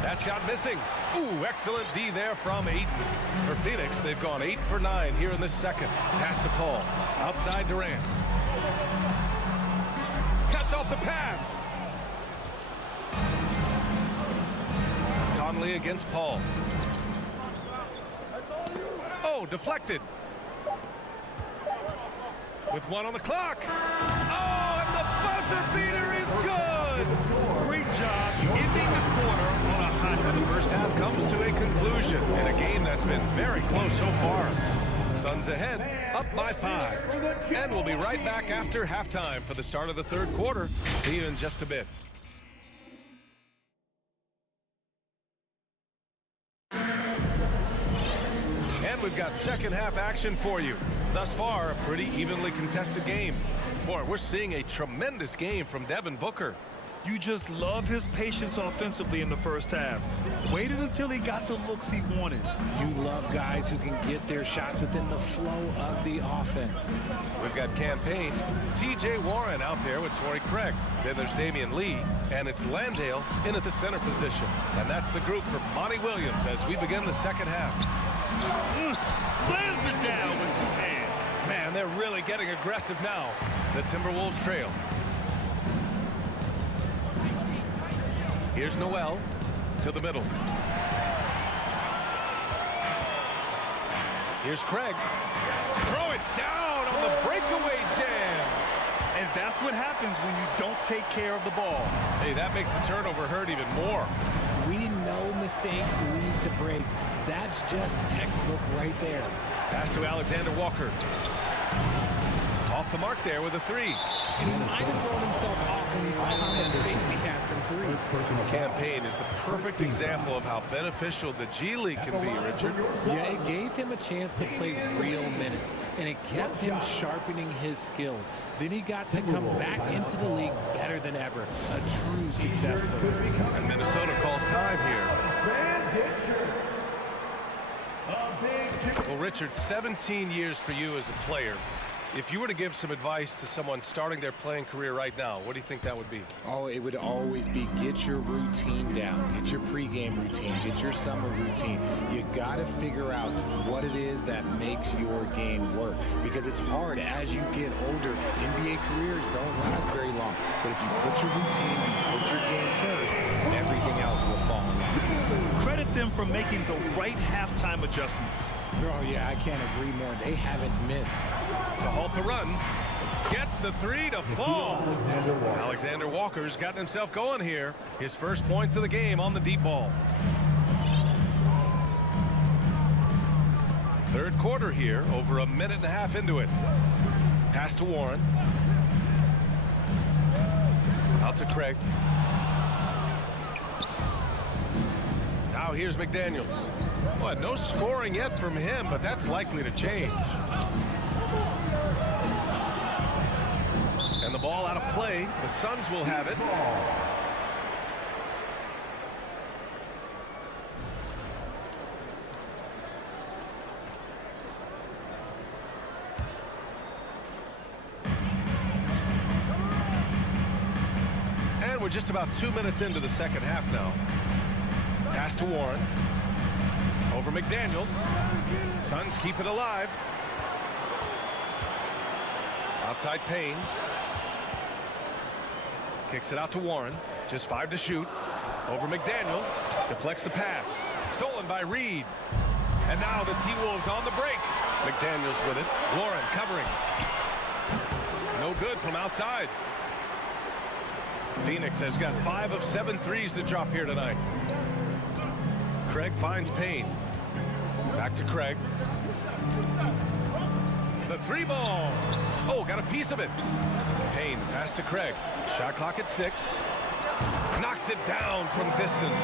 That shot missing. Ooh, excellent D there from Ayton. For Phoenix, they've gone 8 for 9 here in this second. Pass to Paul. Outside Durant. Cuts off the pass. Conley against Paul. Oh, deflected. With 1 on the clock. Oh, and the buzzer beater is good. Great job ending the quarter on a high note. The first half comes to a conclusion in a game that's been very close so far. Suns ahead, up by 5. And we'll be right back after halftime for the start of the third quarter. See you in just a bit. And we've got second half action for you. Thus far, a pretty evenly contested game. Boy, we're seeing a tremendous game from Devin Booker. You just love his patience offensively in the first half. Waited until he got the looks he wanted. You love guys who can get their shots within the flow of the offense. We've got Campaign, T.J. Warren out there with Torrey Craig. Then there's Damian Lee, and it's Landale in at the center position. And that's the group for Monty Williams as we begin the second half. Slams it down with 2 hands. Man, they're really getting aggressive now. The Timberwolves trail. Here's Noel to the middle. Here's Craig. Throw it down on the breakaway jam. And that's what happens when you don't take care of the ball. Hey, that makes the turnover hurt even more. We know mistakes lead to breaks. That's just textbook right there. Pass to Alexander Walker. Off the mark there with a 3. And he might have thrown himself off when he saw how much space he had from 3. Campaign is the perfect example of how beneficial the G League can be, Richard. Yeah, it gave him a chance to play real minutes, and it kept him sharpening his skills. Then he got to come back into the league better than ever. A true success story. And Minnesota calls time here. Well, Richard, 17 years for you as a player. If you were to give some advice to someone starting their playing career right now, what do you think that would be? Oh, it would always be get your routine down. Get your pregame routine. Get your summer routine. You got to figure out what it is that makes your game work. Because it's hard as you get older. NBA careers don't last very long. But if you put your routine, you put your game first, everything else will fall in line. Credit them for making the right halftime adjustments. Oh, yeah, I can't agree more. They haven't missed. To halt the run. Gets the 3 to fall. Alexander Walker's gotten himself going here. His first points of the game on the deep ball. Third quarter here, over a minute and a half into it. Pass to Warren. Out to Craig. Now here's McDaniels. Boy, no scoring yet from him, but that's likely to change. And the ball out of play. The Suns will have it. we're just about 2 minutes into the second half now. Pass to Warren. Over McDaniels. Suns keep it alive. Outside Payne. Kicks it out to Warren. Just 5 to shoot. Over McDaniels. Deflects the pass. Stolen by Reed. And now the T-Wolves on the break. McDaniels with it. Warren covering. No good from outside. Phoenix has got 5 of 7 threes to drop here tonight. Craig finds Payne. Back to Craig. The 3-ball. Oh, got a piece of it. Payne pass to Craig. Shot clock at 6. Knocks it down from distance.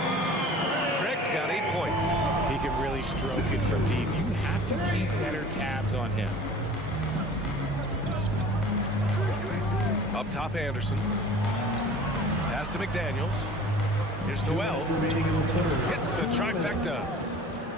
Craig's got 8 points. He can really stroke it from deep. You have to keep better tabs on him. Up top, Anderson. Pass to McDaniels. Here's Noel. Hits the trifecta.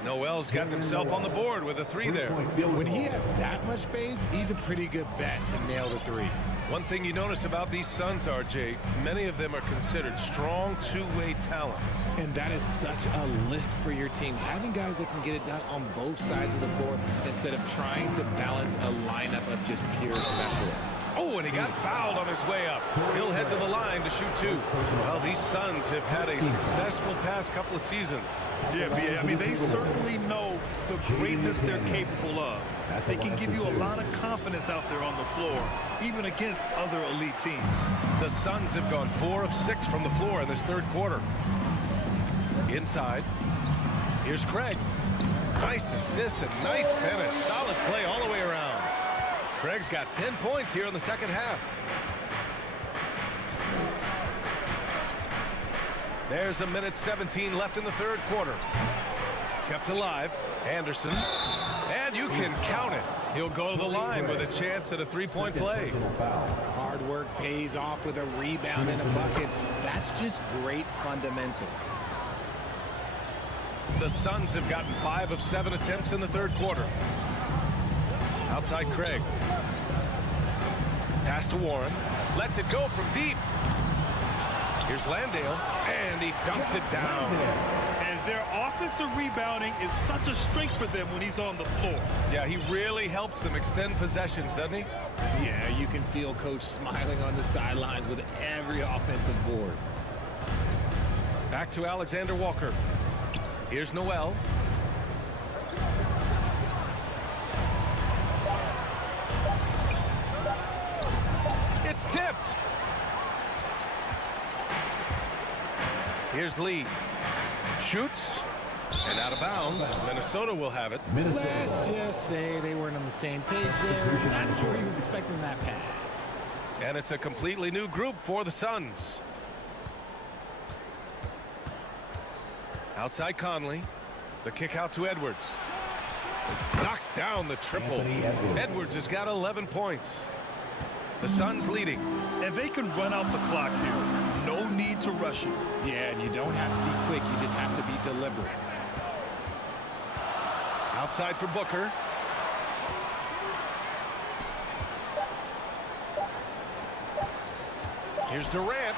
Noel's got himself on the board with a 3 there. When he has that much space, he's a pretty good bet to nail the 3. One thing you notice about these Suns, RJ, many of them are considered strong two-way talents. And that is such a list for your team. Having guys that can get it done on both sides of the floor instead of trying to balance a lineup of just pure specialists. Oh, and he got fouled on his way up. He'll head to the line to shoot 2. Well, these Suns have had a successful past couple of seasons. Yeah, B.A. I mean, they certainly know the greatness they're capable of. They can give you a lot of confidence out there on the floor, even against other elite teams. The Suns have gone 4 of 6 from the floor in this third quarter. Inside. Here's Craig. Nice assist and nice finish. Solid play all the way around. Craig's got 10 points here in the second half. There's a minute 17 left in the third quarter. Kept alive. Anderson. And you can count it. He'll go to the line with a chance at a 3-point play. Hard work pays off with a rebound and a bucket. That's just great fundamentals. The Suns have gotten 5 of 7 attempts in the third quarter. Outside Craig. Pass to Warren. Lets it go from deep. Here's Landale. And he dumps it down. And their offensive rebounding is such a strength for them when he's on the floor. Yeah, he really helps them extend possessions, doesn't he? Yeah, you can feel Coach smiling on the sidelines with every offensive board. Back to Alexander Walker. Here's Noel. It's tipped. Here's Lee. Shoots. And out of bounds. Minnesota will have it. Let's just say they weren't on the same page there. Not sure he was expecting that pass. And it's a completely new group for the Suns. Outside Conley. The kick out to Edwards. Knocks down the triple. Edwards has got 11 points. The Suns leading. And they can run out the clock here. No need to rush it. Yeah, and you don't have to be quick. You just have to be deliberate. Outside for Booker. Here's Durant.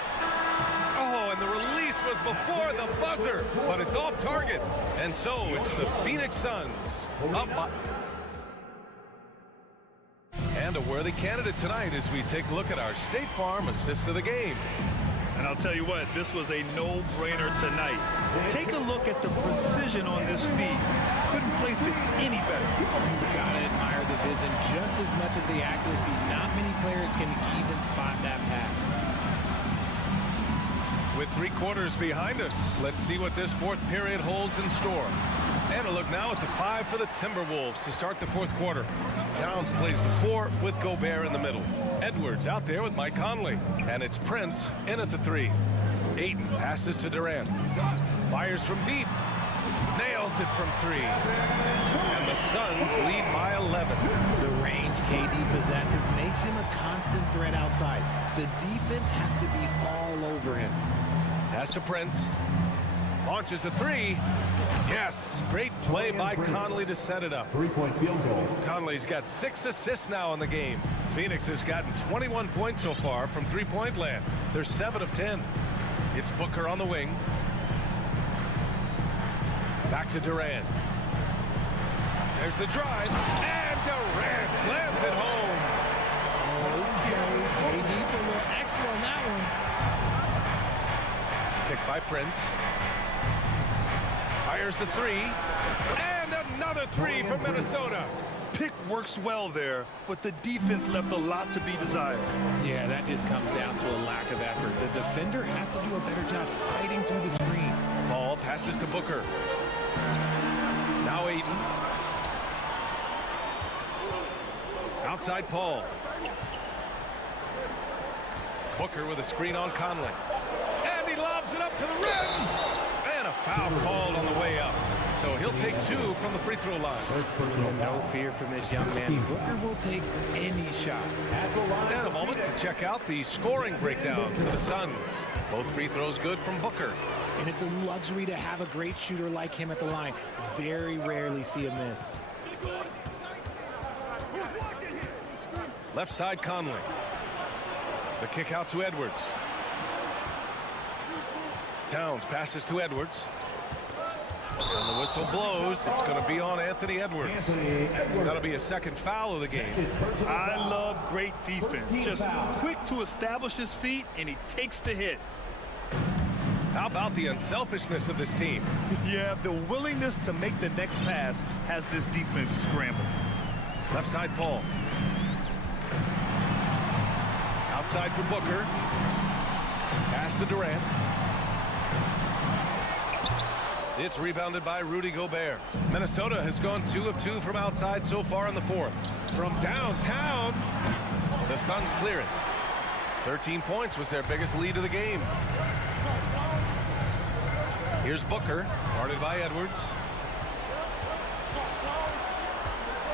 Oh, and the release was before the buzzer, but it's off target. And so it's the Phoenix Suns up by... And a worthy candidate tonight as we take a look at our State Farm assist of the game. And I'll tell you what, this was a no-brainer tonight. Take a look at the precision on this feed. Couldn't place it any better. You've got to admire the vision just as much as the accuracy. Not many players can even spot that pass. With 3 quarters behind us, let's see what this fourth period holds in store. And a look now at the 5 for the Timberwolves to start the fourth quarter. Towns plays the 4 with Gobert in the middle. Edwards out there with Mike Conley. And it's Prince in at the 3. Ayton passes to Durant. Fires from deep. Nails it from 3. And the Suns lead by 11. The range KD possesses makes him a constant threat outside. The defense has to be all over him. Pass to Prince. Launches a 3. Yes, great play by Conley to set it up. 3-point field goal. Conley's got 6 assists now in the game. Phoenix has gotten 21 points so far from 3-point land. They're 7 of 10. It's Booker on the wing. Back to Durant. There's the drive, and Durant slams it home. Okay, KD for a little extra on that one. Picked by Prince. Fires the three, and another three from Minnesota. Pick works well there, but the defense left a lot to be desired. Yeah, that just comes down to a lack of effort. The defender has to do a better job fighting through the screen. Ball passes to Booker. Now Ayton. Outside Paul. Booker with a screen on Conley. And he lobs it up to the rim. And a foul called on the way up. So he'll take 2 from the free throw line. No fear from this young man. Booker will take any shot. And a moment to check out the scoring breakdown for the Suns. Both free throws good from Booker. And it's a luxury to have a great shooter like him at the line. Very rarely see a miss. Left side Conley. The kick out to Edwards. Towns passes to Edwards. And the whistle blows. It's going to be on Anthony Edwards. That'll be a second foul of the game. I love great defense. Just quick to establish his feet, and he takes the hit. How about the unselfishness of this team? Yeah, the willingness to make the next pass has this defense scrambled. Left side Paul. Outside for Booker. Pass to Durant. It's rebounded by Rudy Gobert. Minnesota has gone 2 of 2 from outside so far in the fourth. From downtown, the Suns clear it. 13 points was their biggest lead of the game. Here's Booker, guarded by Edwards.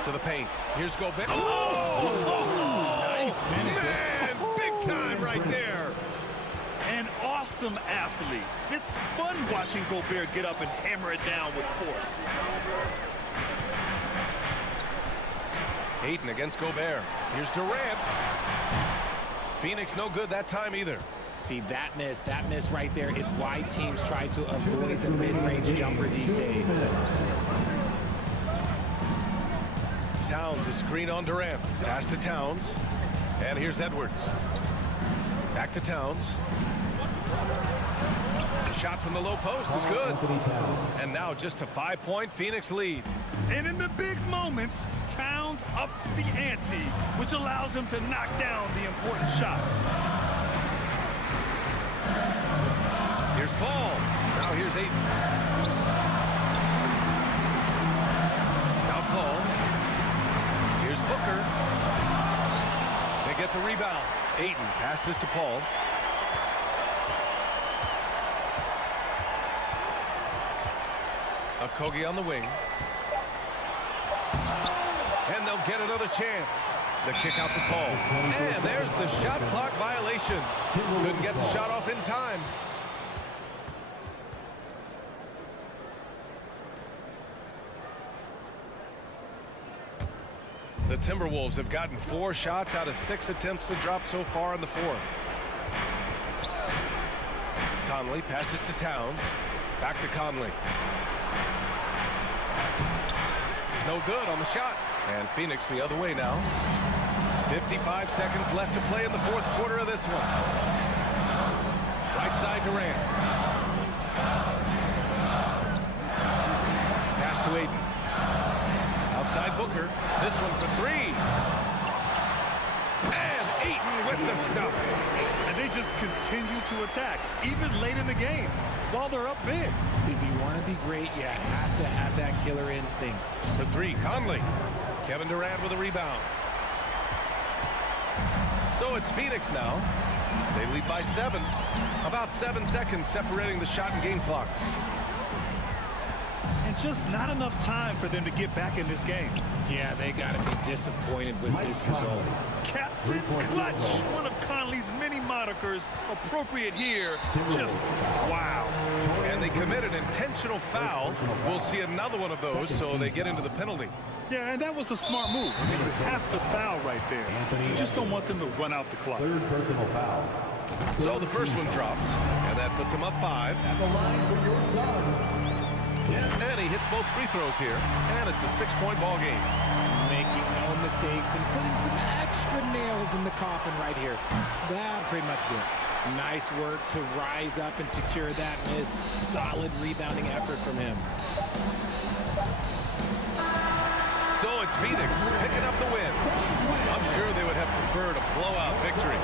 To the paint. Here's Gobert. Oh! Nice finish. Man, big time right there. An awesome athlete. It's fun watching Gobert get up and hammer it down with force. Ayton against Gobert. Here's Durant. Phoenix no good that time either. See, that miss right there. It's why teams try to avoid the mid-range jumper these days. Towns is screen on Durant. Pass to Towns. And here's Edwards. Back to Towns. The shot from the low post is good. And now just a 5-point Phoenix lead. And in the big moments, Towns ups the ante, which allows him to knock down the important shots. Here's Paul. Now here's Ayton. Now Paul. Here's Booker. They get the rebound. Ayton passes to Paul. Okogie on the wing. And they'll get another chance. The kick out to Paul. And there's the shot clock violation. Couldn't get the shot off in time. The Timberwolves have gotten 4 shots out of 6 attempts to drop so far in the fourth. Conley passes to Towns. Back to Conley. No good on the shot. And Phoenix the other way now. 55 seconds left to play in the fourth quarter of this one. Right side Durant. Pass to Ayton. Outside Booker. This one for 3. And Ayton with the stuff. And they just continue to attack, even late in the game, while they're up big. If you want to be great, you have to have that killer instinct. For 3, Conley. Kevin Durant with a rebound. So it's Phoenix now. They lead by 7. About 7 seconds separating the shot and game clocks. And just not enough time for them to get back in this game. Yeah, they got to be disappointed with this result. Captain Clutch, one of Conley's many monikers, appropriate here. Just wow. And they commit an intentional foul. We'll see another one of those, so they get into the penalty. Yeah, and that was a smart move. I mean, you have to foul right there. You just don't want them to run out the clock. 3rd personal foul. So the first one drops, and that puts him up 5. At the line for your Suns. And he hits both free throws here, and it's a 6-point ball game. Making no mistakes and putting some extra nails in the coffin right here. That pretty much good. Nice work to rise up and secure that miss. Solid rebounding effort from him. So it's Phoenix picking up the win. I'm sure they would have preferred a blowout victory.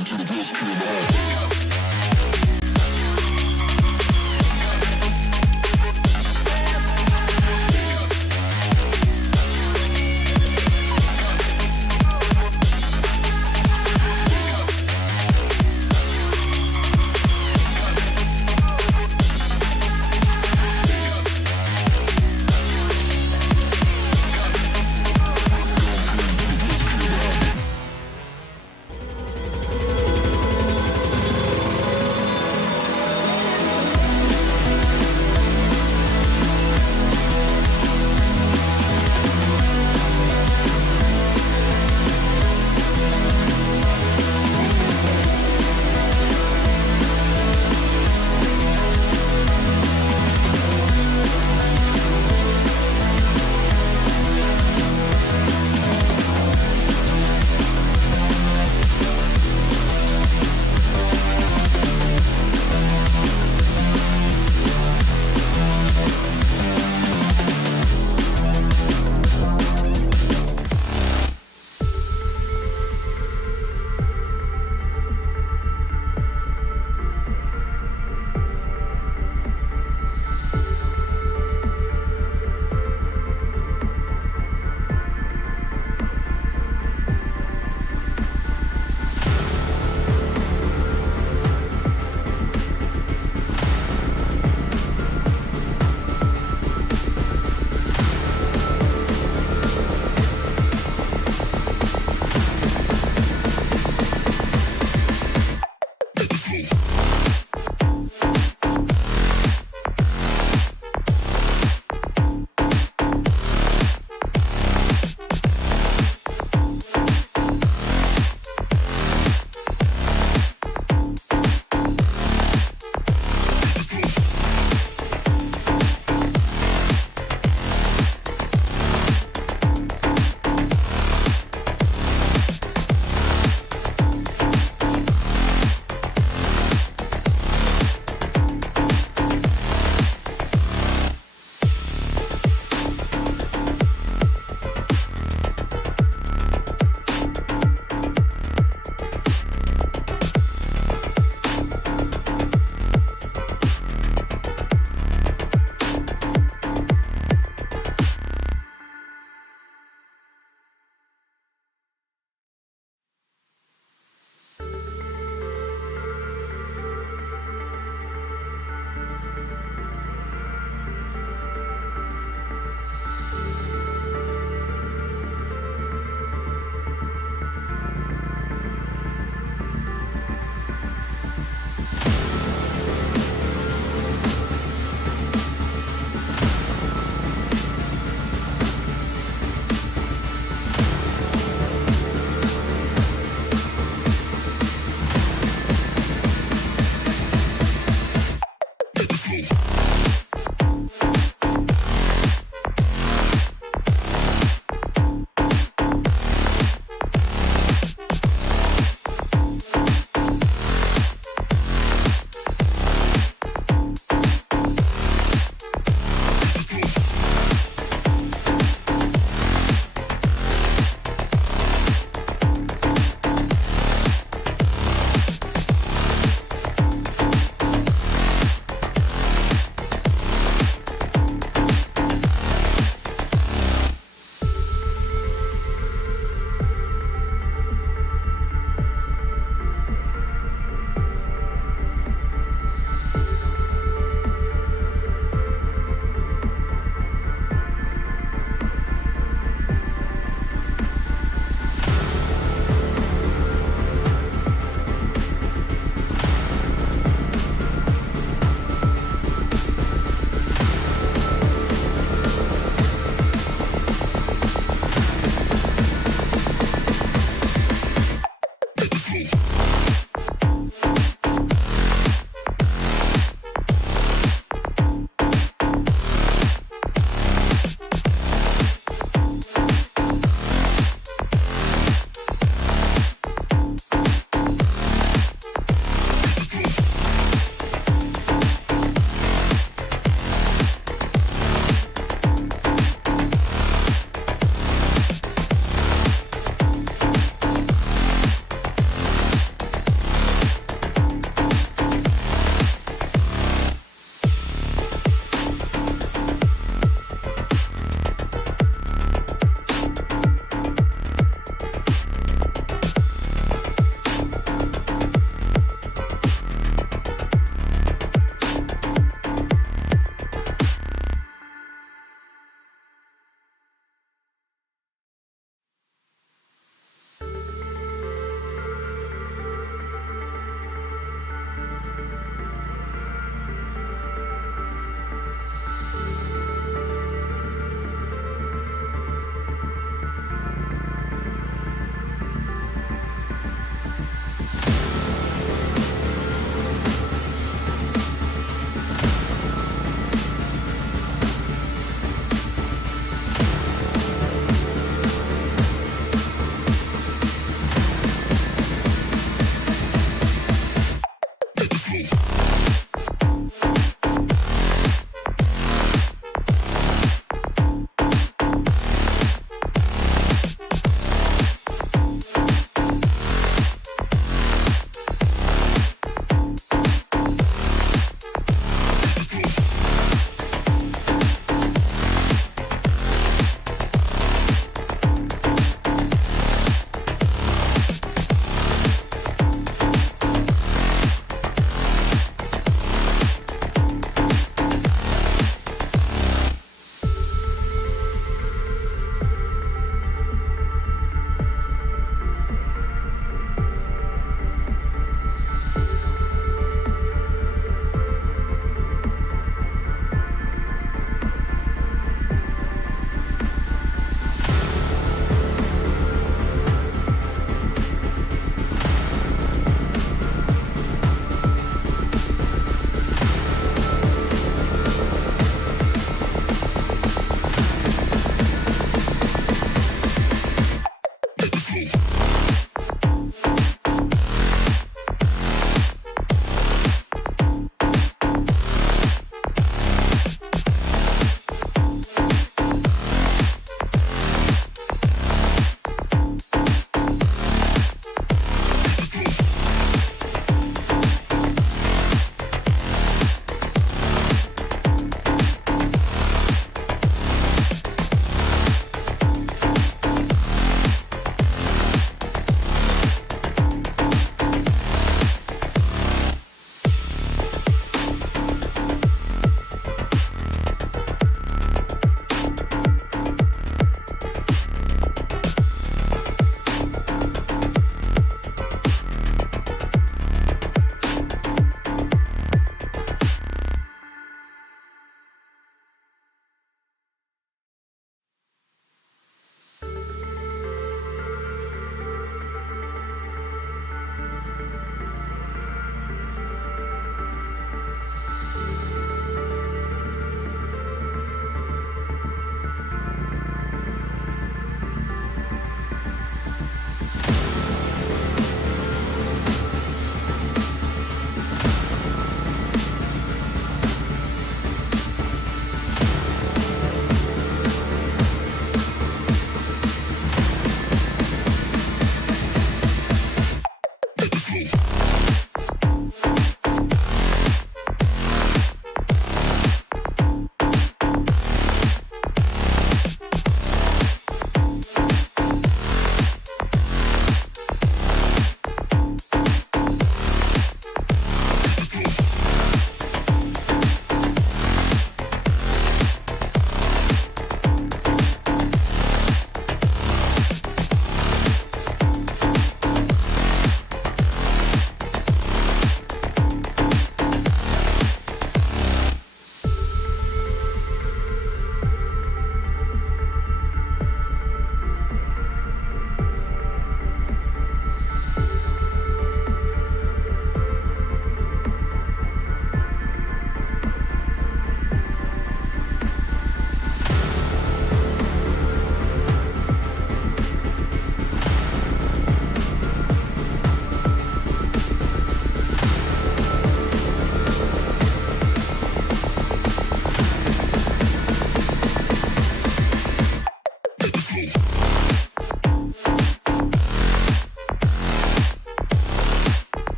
To the best kid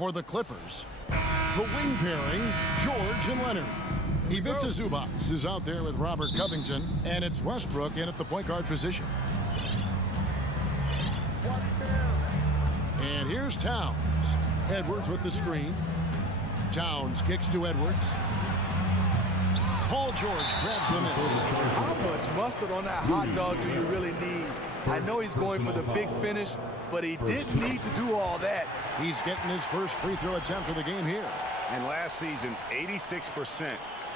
for the Clippers. The wing pairing, George and Leonard. Ivica Zubac is out there with Robert Covington, and it's Westbrook in at the point guard position. And here's Towns. Edwards with the screen. Towns kicks to Edwards. Paul George grabs the miss. How much mustard on that hot dog do you really need? I know he's going for the big finish, but he didn't need to do all that. He's getting his first free throw attempt of the game here. And last season, 86%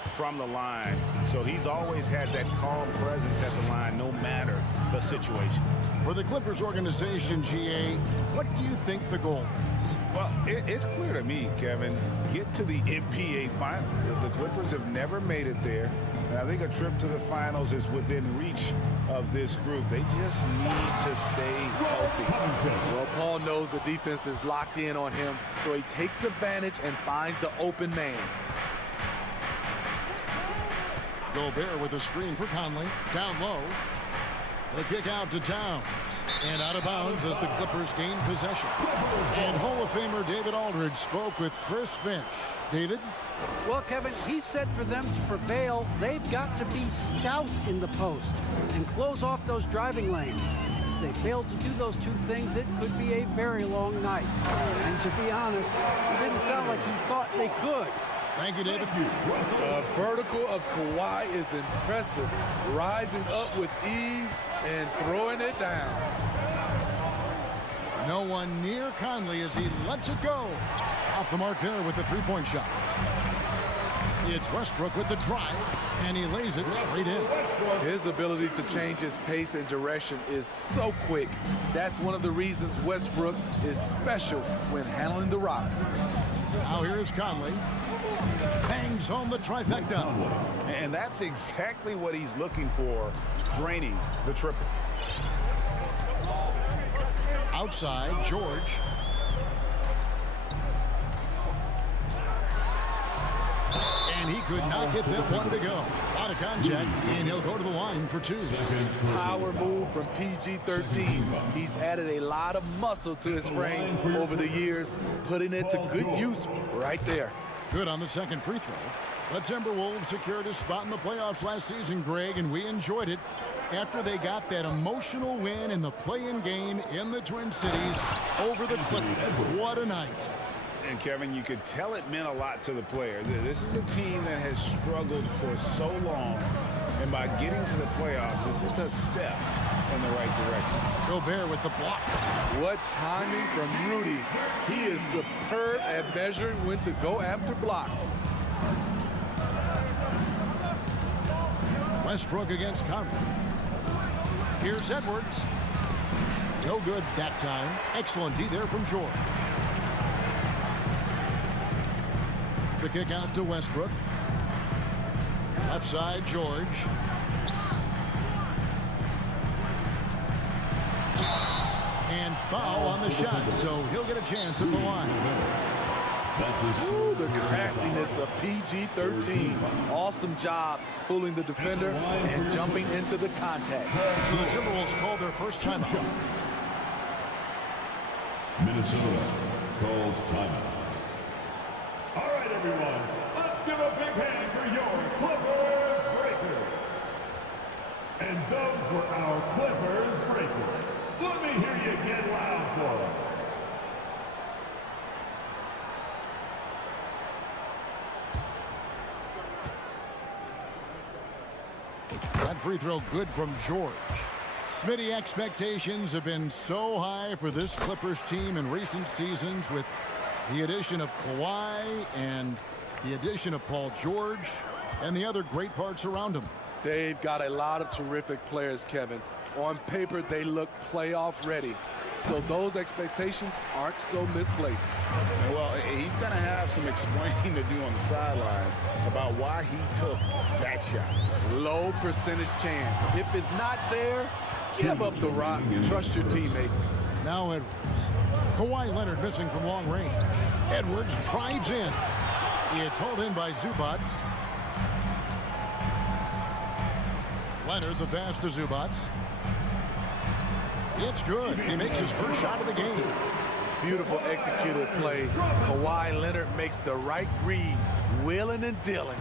from the line. So he's always had that calm presence at the line, no matter the situation. For the Clippers organization, GA, what do you think the goal is? Well, it's clear to me, Kevin, get to the NBA Finals. The Clippers have never made it there, and I think a trip to the Finals is within reach of this group. They just need to stay healthy. Well, Paul knows the defense is locked in on him, so he takes advantage and finds the open man. Gobert with a screen for Conley. Down low. The kick out to Towns. And out of bounds as the Clippers gain possession. And Hall of Famer David Aldridge spoke with Chris Finch. David? Well, Kevin, he said for them to prevail, they've got to be stout in the post and close off those driving lanes. If they failed to do those two things, it could be a very long night. And to be honest, it didn't sound like he thought they could. Thank you, David. The vertical of Kawhi is impressive, rising up with ease and throwing it down. No one near Conley as he lets it go. Off the mark there with the three-point shot. It's Westbrook with the drive, and he lays it straight in. His ability to change his pace and direction is so quick. That's one of the reasons Westbrook is special when handling the rock. Now here's Conley. Bangs home the trifecta. And that's exactly what he's looking for, draining the triple. Outside, George. And he could not get that one to go. Out of contact, and he'll go to the line for two. Power move from PG-13. He's added a lot of muscle to his frame over the years, putting it to good use right there. Good on the second free throw. The Timberwolves secured a spot in the playoffs last season, Greg, and we enjoyed it after they got that emotional win in the play-in game in the Twin Cities over the Clippers. What a night. And Kevin, you could tell it meant a lot to the players. This is a team that has struggled for so long, and by getting to the playoffs, this is a step in the right direction. Gobert with the block. What timing from Rudy. He is superb at measuring when to go after blocks. Westbrook against Conley. Here's Edwards. No good that time. Excellent D there from George. The kick out to Westbrook. Left side, George. And foul on the shot, so he'll get a chance at the line. Ooh, the craftiness of PG-13. Awesome job fooling the defender and jumping into the contact. So the Timberwolves called their first timeout. Minnesota calls timeout. All right, everyone, let's give a big hand for your Clippers Breakers. And those were our Clippers Breakers. Let me hear you get loud for them. That free throw good from George. Smitty, expectations have been so high for this Clippers team in recent seasons with the addition of Kawhi and the addition of Paul George and the other great parts around him. They've got a lot of terrific players, Kevin. On paper, they look playoff ready. So those expectations aren't so misplaced. Well, he's going to have some explaining to do on the sideline about why he took that shot. Low percentage chance. If it's not there, give up the rock. Trust your teammates. Now Edwards. Kawhi Leonard missing from long range. Edwards drives in. It's hauled in by Zubats. Leonard the pass to Zubats. It's good. He makes his first shot of the game. Beautiful executed play. Kawhi Leonard makes the right read. Wheeling and dealing.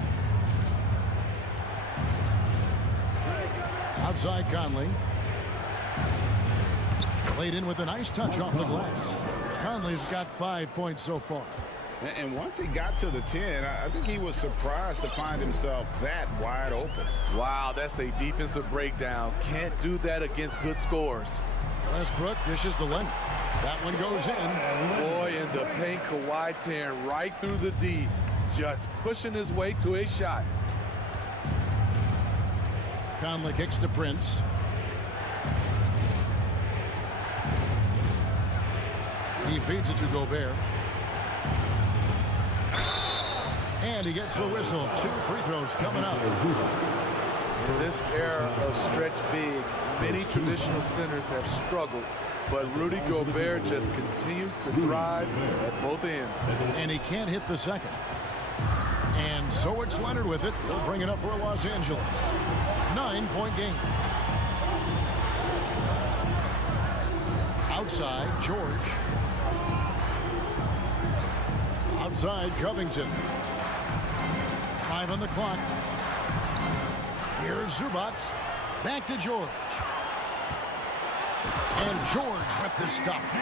Outside Conley. Played in with a nice touch off the glass. Conley's got 5 points so far. And once he got to the 10, I think he was surprised to find himself that wide open. Wow, that's a defensive breakdown. Can't do that against good scores. Westbrook dishes to Leonard. That one goes in. Boy, in the paint, Kawhi tearing right through the D. Just pushing his way to a shot. Conley kicks to Prince. He feeds it to Gobert. And he gets the whistle. 2 free throws coming up. In this era of stretch bigs, many traditional centers have struggled, but Rudy Gobert just continues to drive at both ends. And he can't hit the second. And so it's Leonard with it. He'll bring it up for Los Angeles. 9-point game. Outside, George. Outside, Covington. 5 on the clock. Here's Zubats. Back to George. And George with the stuff.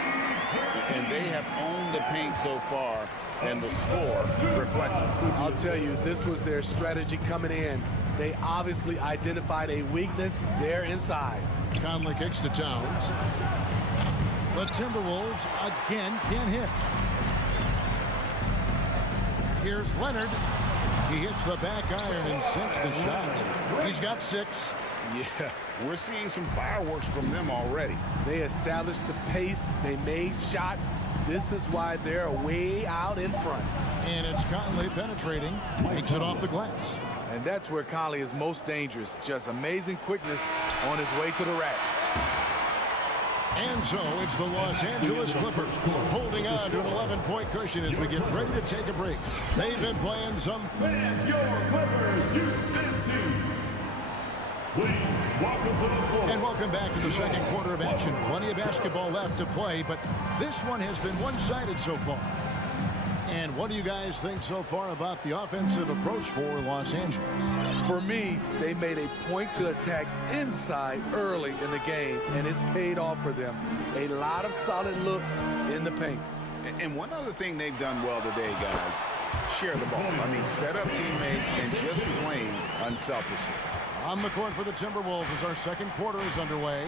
And they have owned the paint so far, and the score reflects it. I'll tell you, this was their strategy coming in. They obviously identified a weakness there inside. Conley kicks to Towns. The Timberwolves again can't hit. Here's Leonard. He hits the back iron and sinks the shot. He's got 6. Yeah, we're seeing some fireworks from them already. They established the pace. They made shots. This is why they're way out in front. And it's Conley penetrating. Makes it off the glass. And that's where Conley is most dangerous. Just amazing quickness on his way to the rack. And so it's the Los Angeles Clippers holding on to an 11-point cushion as we get ready to take a break. They've been playing some... And your Clippers Houston team. Please welcome to the floor. And welcome back to the second quarter of action. Plenty of basketball left to play, but this one has been one-sided so far. And what do you guys think so far about the offensive approach for Los Angeles? For me, they made a point to attack inside early in the game, and it's paid off for them. A lot of solid looks in the paint. And one other thing they've done well today, guys, share the ball. I mean, set up teammates and just playing unselfishly. On the court for the Timberwolves as our second quarter is underway.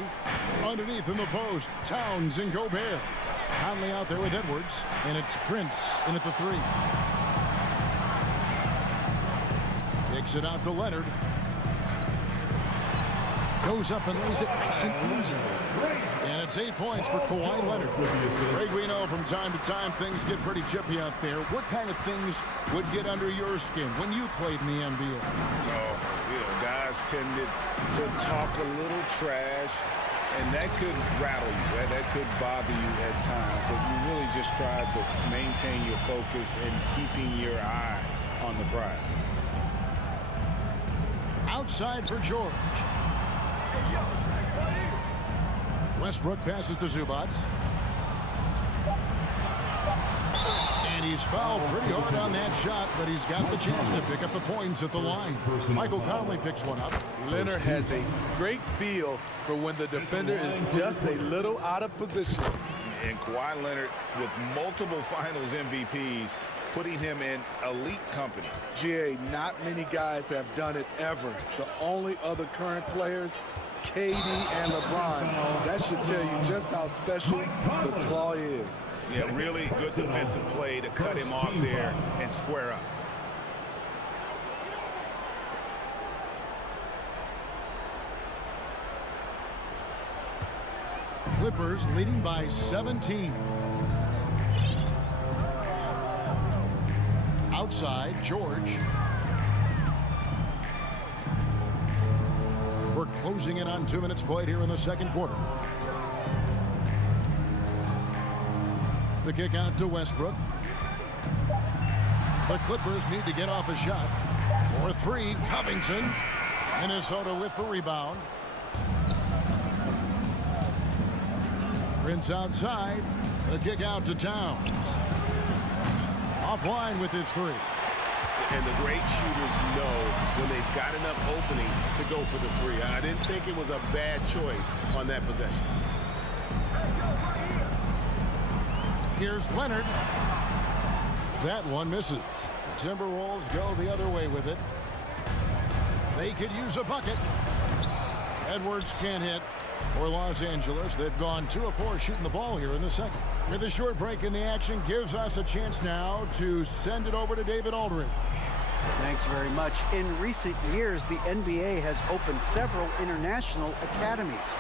Underneath in the post, Towns and Gobert. Conley out there with Edwards, and it's Prince in at the 3. Takes it out to Leonard. Goes up and lays it nice and easy. And it's 8 points for Kawhi Leonard. Greg, we know from time to time things get pretty chippy out there. What kind of things would get under your skin when you played in the NBA? Guys tended to talk a little trash, and that could rattle you. That could bother you at times, but you really just try to maintain your focus and keeping your eye on the prize. Outside for George. Westbrook passes to Zubac. And he's fouled pretty hard on that shot, but he's got the chance to pick up the points at the line. Michael Conley picks one up. Leonard has a great feel for when the defender is just a little out of position. And Kawhi Leonard with multiple finals MVPs, putting him in elite company. GA, not many guys have done it ever. The only other current players, KD and LeBron. That should tell you just how special the Claw is. Yeah, really good defensive play to cut him off there and square up. Clippers leading by 17. Outside, George. We're closing in on 2 minutes played here in the second quarter. The kick out to Westbrook. The Clippers need to get off a shot. For 3, Covington. Minnesota with the rebound. Prince outside. The kick out to Towns. Offline with his 3. And the great shooters know when they've got enough opening to go for the 3. I didn't think it was a bad choice on that possession. Here's Leonard. That one misses. The Timberwolves go the other way with it. They could use a bucket. Edwards can't hit. For Los Angeles, they've gone 2 of 4 shooting the ball here in the second. With a short break in the action, gives us a chance now to send it over to David Aldridge. Thanks very much. In recent years, the NBA has opened several international academies.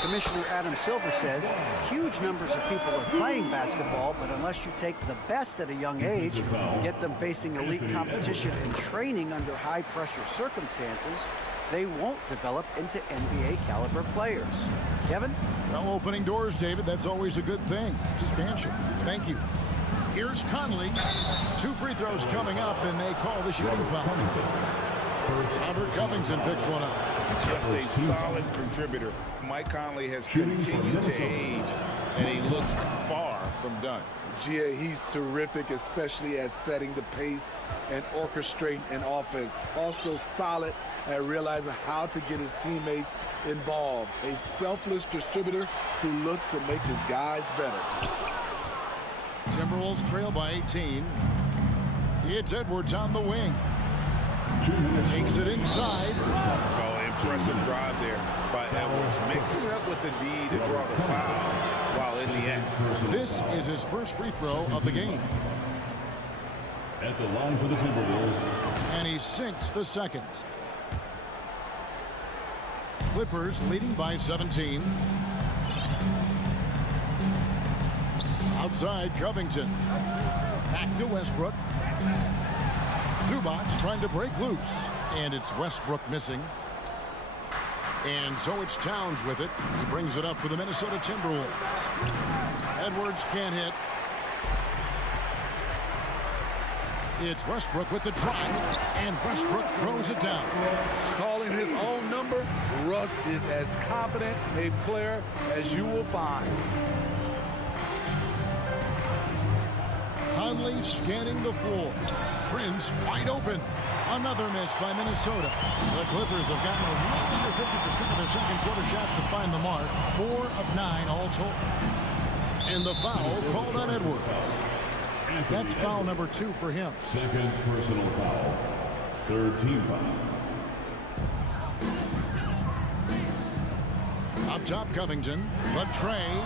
Commissioner Adam Silver says huge numbers of people are playing basketball, but unless you take the best at a young age, get them facing elite competition and training under high-pressure circumstances, they won't develop into NBA-caliber players. Kevin? Well, opening doors, David, that's always a good thing. Expansion. Thank you. Here's Conley. 2 free throws coming up, and they call the shooting foul. Robert Covington picks one up. Just a solid contributor. Mike Conley has continued to age, and he looks far from done. GA, he's terrific, especially at setting the pace and orchestrating an offense. Also solid at realizing how to get his teammates involved. A selfless distributor who looks to make his guys better. Timberwolves trail by 18. It's Edwards on the wing. Takes it inside. Oh, impressive drive there by Edwards. Mixing it up with the D to draw the foul while in the act. This is his first free throw of the game. At the line for the Timberwolves. And he sinks the second. Clippers leading by 17. Outside, Covington. Back to Westbrook. Zubac trying to break loose. And it's Westbrook missing. And so it's Towns with it. He brings it up for the Minnesota Timberwolves. Edwards can't hit. It's Westbrook with the drive, and Westbrook throws it down. Calling his own number, Russ is as confident a player as you will find. Conley scanning the floor. Prince wide open. Another miss by Minnesota. The Clippers have gotten a little under 50% of their second quarter shots to find the mark. 4 of 9 all told. And the foul called on Edwards. That's foul number 2 for him. Second personal foul. Third team foul. Up top, Covington. Latrey.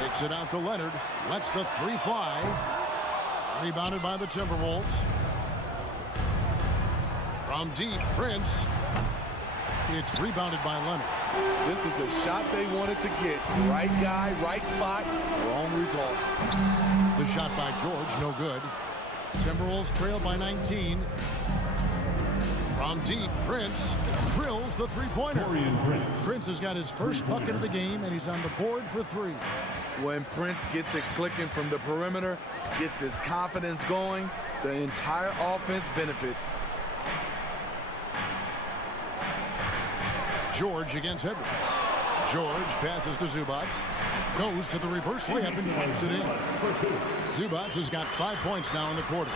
Takes it out to Leonard. Lets the 3 fly. Rebounded by the Timberwolves. From deep, Prince. It's rebounded by Leonard. This is the shot they wanted to get. Right guy, right spot, wrong result. The shot by George, no good. Timberwolves trail by 19. From deep, Prince drills the three-pointer. Prince has got his first bucket of the game, and he's on the board for 3. When Prince gets it clicking from the perimeter, gets his confidence going, the entire offense benefits. George against Edwards. George passes to Zubac. Goes to the reverse layup and puts it in. Zubac has got 5 points now in the quarter.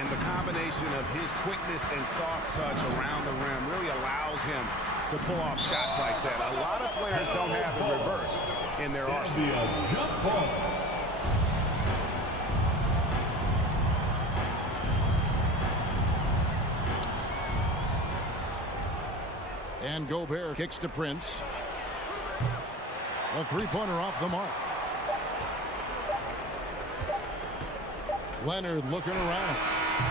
And the combination of his quickness and soft touch around the rim really allows him to pull off shots like that. A lot of players don't have the reverse in their arsenal. Jump ball. And Gobert kicks to Prince. A three-pointer off the mark. Leonard looking around.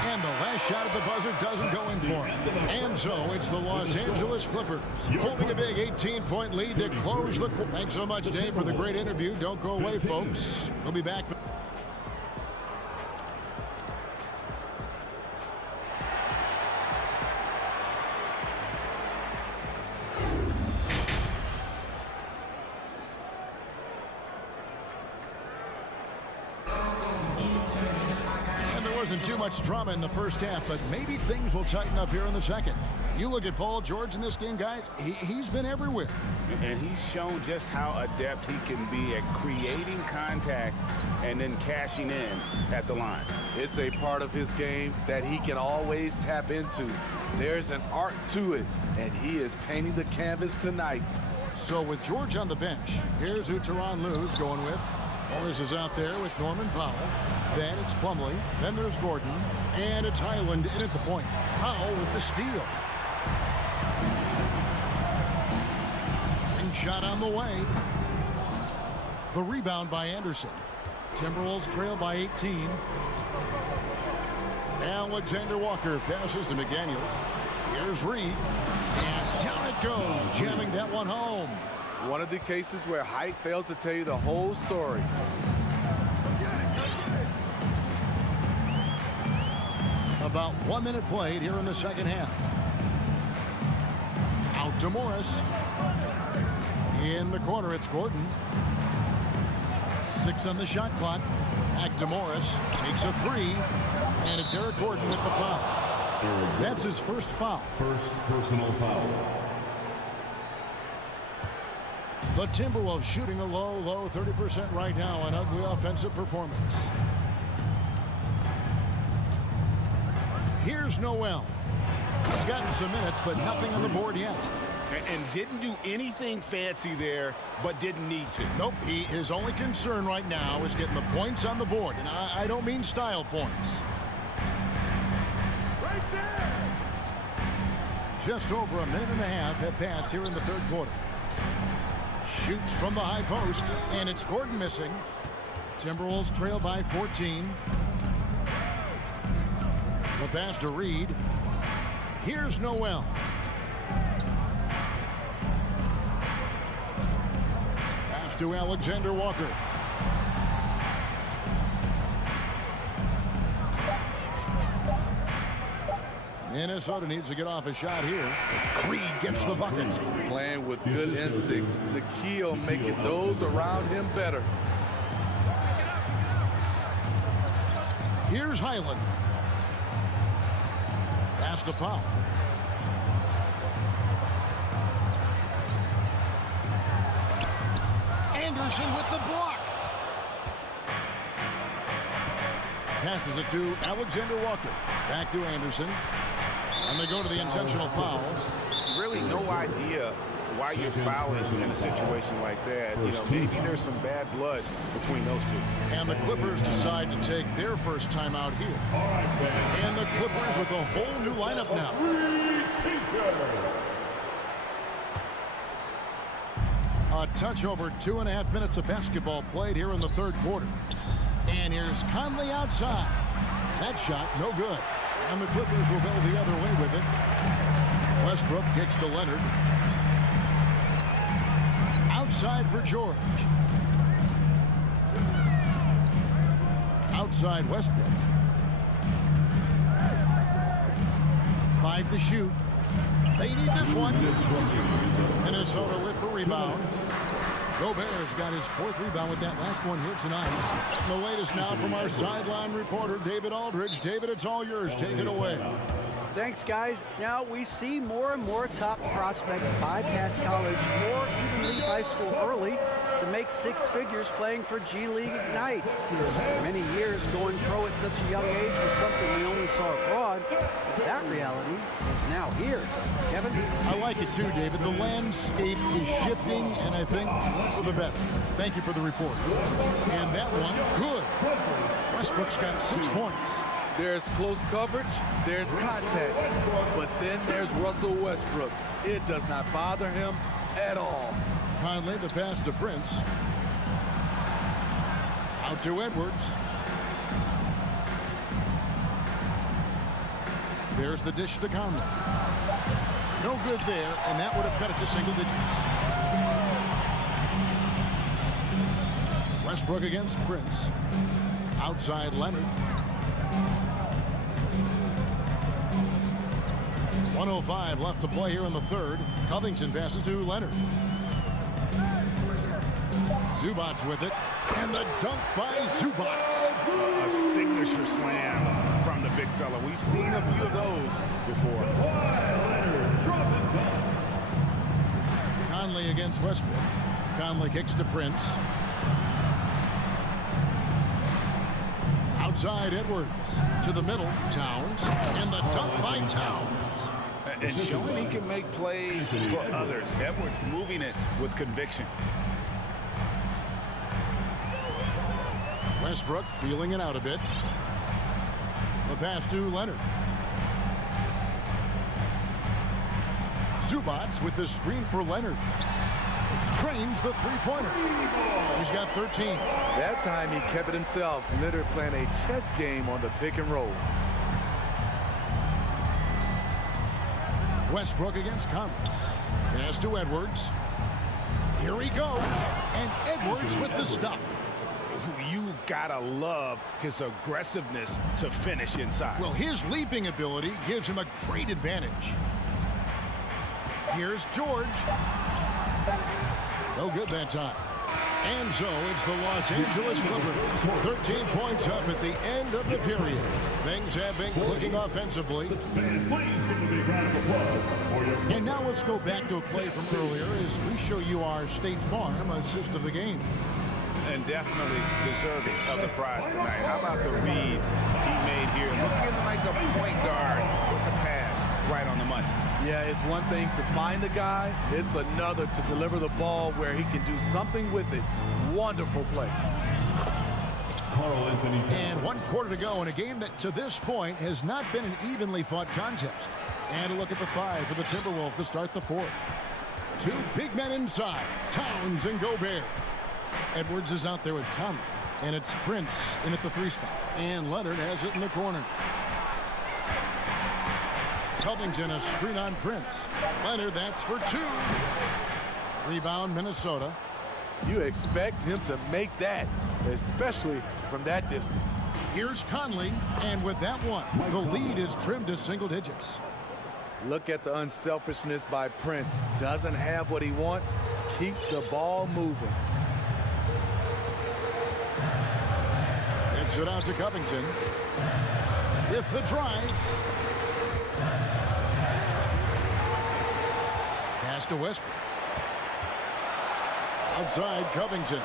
And the last shot at the buzzer doesn't go in for him. And so it's the Los Angeles Clippers holding a big 18-point lead to close the quarter. Thanks so much, Dave, for the great interview. Don't go away, folks. We'll be back. Wasn't too much drama in the first half, but maybe things will tighten up here in the second. You look at Paul George in this game, guys. He's been everywhere. And he's shown just how adept he can be at creating contact and then cashing in at the line. It's a part of his game that he can always tap into. There's an art to it, and he is painting the canvas tonight. So with George on the bench, here's who Tyronn Lue's going with. Morris is out there with Norman Powell. Then it's Plumlee. Then there's Gordon. And it's Highland in at the point. Powell with the steal. Ring shot on the way. The rebound by Anderson. Timberwolves trail by 18. Alexander Walker passes to McDaniels. Here's Reed. And down it goes, jamming that one home. One of the cases where height fails to tell you the whole story. About 1 minute played here in the second half. Out to Morris. In the corner, it's Gordon. 6 on the shot clock. Back to Morris. Takes a 3. And it's Eric Gordon with the foul. That's his first foul. First personal foul. The Timberwolves shooting a low 30% right now. An ugly offensive performance. Here's Noel. He's gotten some minutes, but nothing on the board yet. And didn't do anything fancy there, but didn't need to. Nope. His only concern right now is getting the points on the board. And I don't mean style points. Right there. Just over a minute and a half have passed here in the third quarter. Shoots from the high post, and it's Gordon missing. Timberwolves trail by 14. The pass to Reed. Here's Noel. Pass to Alexander Walker. Minnesota needs to get off a shot here. Reed gets the bucket. Playing with good instincts. The key on making those around him better. Here's Highland. Pass to Powell. Anderson with the block. Passes it to Alexander Walker. Back to Anderson. And they go to the intentional foul. Really no idea why you're fouling in a situation like that. You know, maybe there's some bad blood between those two. And the Clippers decide to take their first time out here. And the Clippers with a whole new lineup now. A touch over 2.5 minutes of basketball played here in the third quarter. And here's Conley outside. That shot, no good. And the Clippers will go the other way with it. Westbrook kicks to Leonard. Outside for George. Outside Westbrook. 5 to shoot. They need this one. Minnesota with the rebound. Gobert's got his 4th rebound with that last one here tonight. The latest now from our sideline reporter, David Aldridge. David, it's all yours. Take it away. Thanks, guys. Now we see more and more top prospects bypass college or even leave high school early to make 6 figures playing for G League Ignite. For many years, going pro at such a young age was something we only saw abroad. But that reality is now here. Kevin? I like it too, David. The landscape is shifting, and I think for the better. Thank you for the report. And that one, good. Westbrook's got 6 points. There's close coverage, there's contact, but then there's Russell Westbrook. It does not bother him at all. Conley, the pass to Prince. Out to Edwards. There's the dish to Conley. No good there, and that would have cut it to single digits. Westbrook against Prince. Outside Leonard. 1:05 left to play here in the third. Covington passes to Leonard. Zubac's with it. And the dunk by Zubac. A signature slam from the big fella. We've seen a few of those before. Conley against Westbrook. Conley kicks to Prince. Outside Edwards. To the middle. Towns. And the dunk by Towns. And showing he can make plays for others. Edwards moving it with conviction. Westbrook feeling it out a bit. The pass to Leonard. Zubac with the screen for Leonard. Trains the three-pointer. He's got 13. That time he kept it himself. Leonard playing a chess game on the pick and roll. Westbrook against Conley. Pass to Edwards. Here he goes. And Edwards with the stuff. You gotta love his aggressiveness to finish inside. Well, his leaping ability gives him a great advantage. Here's George. No good that time. And so it's the Los Angeles Clippers. 13 points up at the end of the period. Things have been clicking offensively. And now let's go back to a play from earlier as we show you our State Farm assist of the game. And definitely deserving of the prize tonight. How about the read he made here? Looking like a point guard. Put the pass right on the money. Yeah, it's one thing to find the guy. It's another to deliver the ball where he can do something with it. Wonderful play. And 1 quarter to go in a game that to this point has not been an evenly fought contest. And a look at the 5 for the Timberwolves to start the 4th. 2 big men inside. Towns and Gobert. Edwards is out there with Conley. And it's Prince in at the 3 spot. And Leonard has it in the corner. Covington, a screen on Prince. Leonard, that's for 2. Rebound, Minnesota. You expect him to make that, especially from that distance. Here's Conley, and with that one, the lead is trimmed to single digits. Look at the unselfishness by Prince. Doesn't have what he wants, keeps the ball moving. Gets it out to Covington. With the drive. Pass to Westbrook. Outside Covington.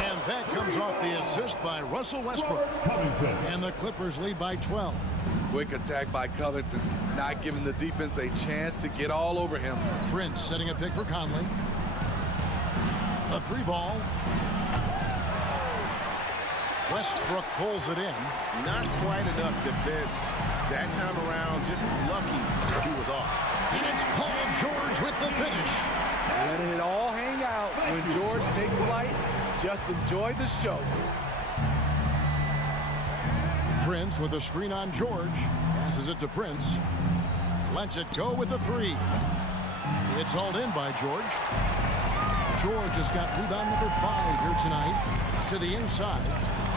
And that comes off the assist by Russell Westbrook. And the Clippers lead by 12. Quick attack by Covington, not giving the defense a chance to get all over him. Prince setting a pick for Conley. A 3-ball. Westbrook pulls it in. Not quite enough defense that time around. Just lucky he was off. And it's Paul George with the finish. Letting it all hang out. When George takes flight, just enjoy the show. Prince with a screen on George. Passes it to Prince. Lets it go with the 3. It's hauled in by George. George has got rebound number 5 here tonight. To the inside.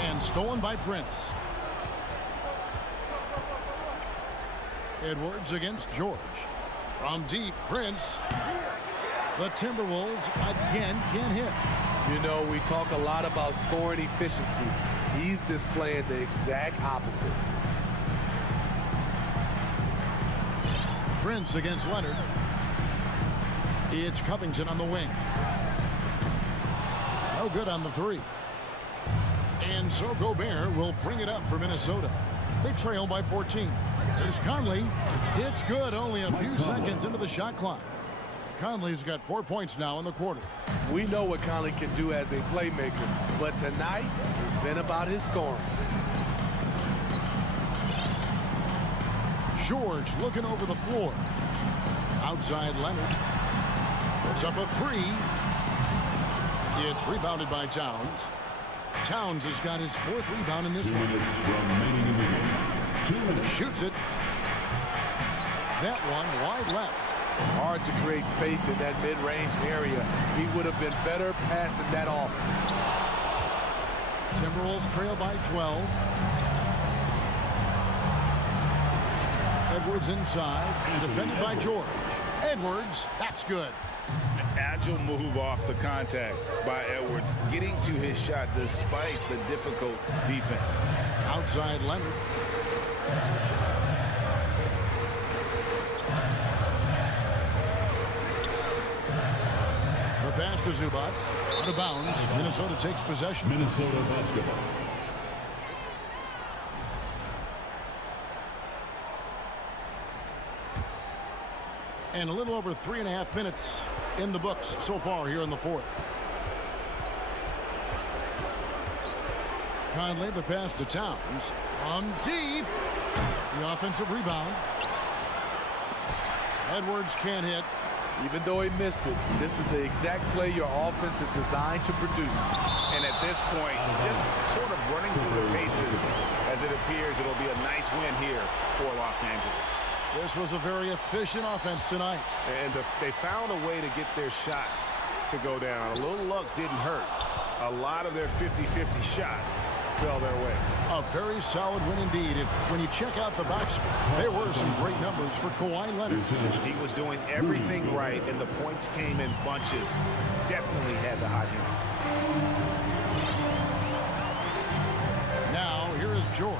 And stolen by Prince. Edwards against George. From deep, Prince. The Timberwolves again can't hit. You know, we talk a lot about scoring efficiency. He's displaying the exact opposite. Prince against Leonard. It's Covington on the wing. No good on the 3. And so Gobert will bring it up for Minnesota. They trail by 14. There's Conley. It's good, only a few seconds into the shot clock. Conley's got 4 points now in the quarter. We know what Conley can do as a playmaker, but tonight it's been about his scoring. George looking over the floor. Outside Leonard. Puts up a 3. It's rebounded by Towns. Towns has got his 4th rebound in this one. Shoots it. That one wide left. Hard to create space in that mid-range area. He would have been better passing that off. Timberwolves trail by 12. Edwards inside. Defended by George. Edwards, that's good. Agile move off the contact by Edwards, getting to his shot despite the difficult defense. Outside Leonard. The pass to Zubats. Out of bounds. Minnesota takes possession. Minnesota basketball. And a little over 3.5 minutes in the books so far here in the 4th. Conley, the pass to Towns. On deep. The offensive rebound. Edwards can't hit. Even though he missed it, this is the exact play your offense is designed to produce. And at this point, just sort of running through the paces as it appears it'll be a nice win here for Los Angeles. This was a very efficient offense tonight. And they found a way to get their shots to go down. A little luck didn't hurt. A lot of their 50-50 shots fell their way. A very solid win indeed. When you check out the box score, there were some great numbers for Kawhi Leonard. He was doing everything right, and the points came in bunches. Definitely had the hot hand. Now, here is George.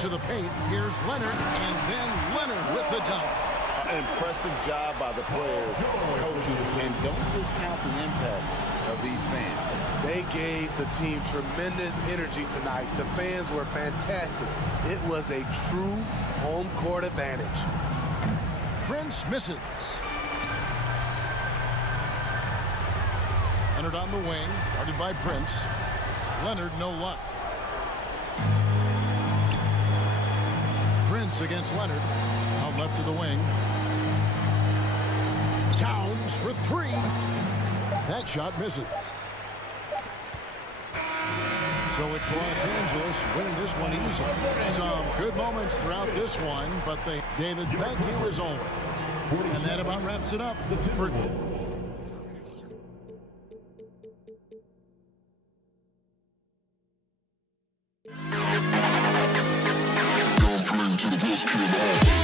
To the paint, here's Leonard, and then Leonard with the dunk. An impressive job by the players, coaches, and don't discount the impact of these fans. They gave the team tremendous energy tonight. The fans were fantastic. It was a true home court advantage. Prince misses. Leonard on the wing, guarded by Prince. Leonard, no luck. Prince against Leonard. Out left to the wing. Towns for 3. That shot misses. So it's Los Angeles winning this one easily. Some good moments throughout this one, but David, thank you as always. And that about wraps it up for to the best kid.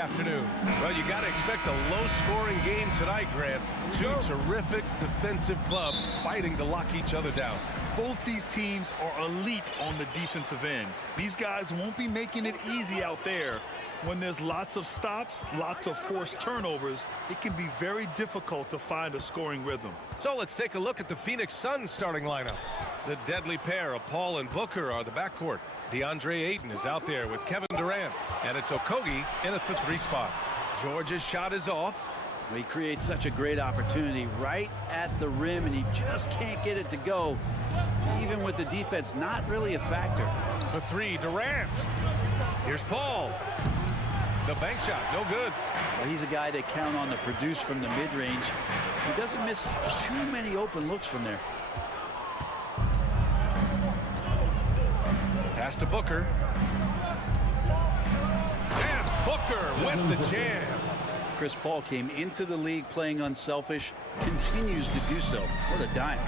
Afternoon. Well, you got to expect a low-scoring game tonight, Grant. Two terrific defensive clubs fighting to lock each other down. Both these teams are elite on the defensive end. These guys won't be making it easy out there. When there's lots of stops, lots of forced turnovers, it can be very difficult to find a scoring rhythm. So let's take a look at the Phoenix Suns starting lineup. The deadly pair of Paul and Booker are the backcourt. DeAndre Ayton is out there with Kevin Durant, and it's Okogie in at the 3 spot. George's shot is off. He creates such a great opportunity right at the rim, and he just can't get it to go. Even with the defense not really a factor. For 3, Durant. Here's Paul. The bank shot, no good. Well, he's a guy that count on to produce from the mid-range. He doesn't miss too many open looks from there. Pass to Booker. And Booker with the jam. Chris Paul came into the league playing unselfish, continues to do so. What a dime.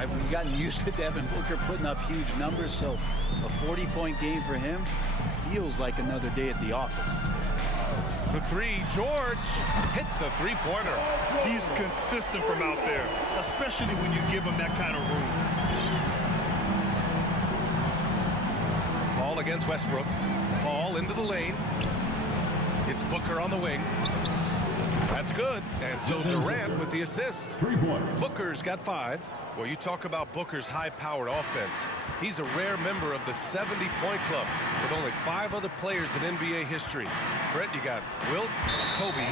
We've gotten used to Devin Booker putting up huge numbers, so a 40-point game for him feels like another day at the office. For 3, George hits the 3-pointer. He's consistent from out there, especially when you give him that kind of room. Paul against Westbrook. Paul into the lane. It's Booker on the wing. That's good. And so Durant with the assist. 3 points. Booker's got 5. Well, you talk about Booker's high-powered offense. He's a rare member of the 70-point club with only 5 other players in NBA history. Brett, you got Wilt, Kobe,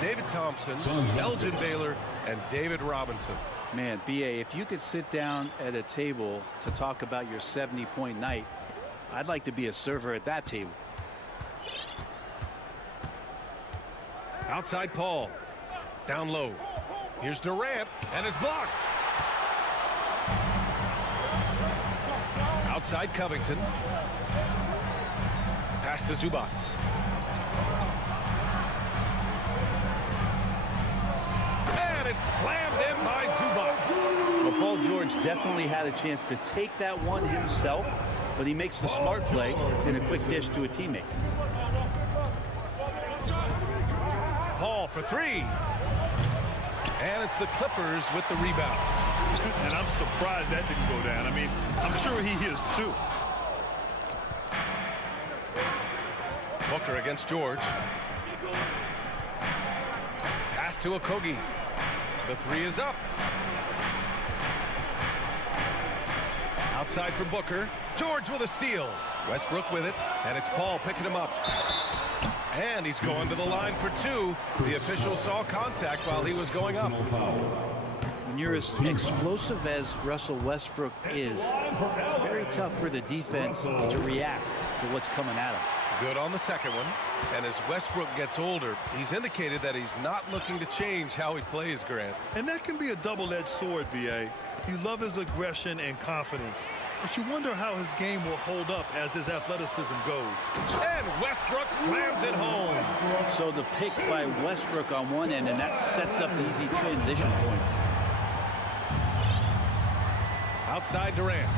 David Thompson, Elgin Baylor, and David Robinson. Man, B.A., if you could sit down at a table to talk about your 70-point night, I'd like to be a server at that table. Outside Paul. Down low. Here's Durant, and it's blocked. Outside Covington. Pass to Zubac. And it's slammed in by Zubac. Well, Paul George definitely had a chance to take that one himself, but he makes the smart play in a quick dish to a teammate. Paul for three. And it's the Clippers with the rebound. And I'm surprised that didn't go down. I mean, I'm sure he is too. Booker against George. Pass to Okogie. The three is up. Outside for Booker. George with a steal. Westbrook with it. And it's Paul picking him up. And he's going to the line for two. The official saw contact while he was going up. When you're as explosive as Russell Westbrook is, it's very tough for the defense to react to what's coming at him. Good on the second one. And as Westbrook gets older, he's indicated that he's not looking to change how he plays, Grant. And that can be a double-edged sword, B.A. You love his aggression and confidence, but you wonder how his game will hold up as his athleticism goes. And Westbrook slams it home. So the pick by Westbrook on one end, and that sets up the easy transition points. Outside Durant.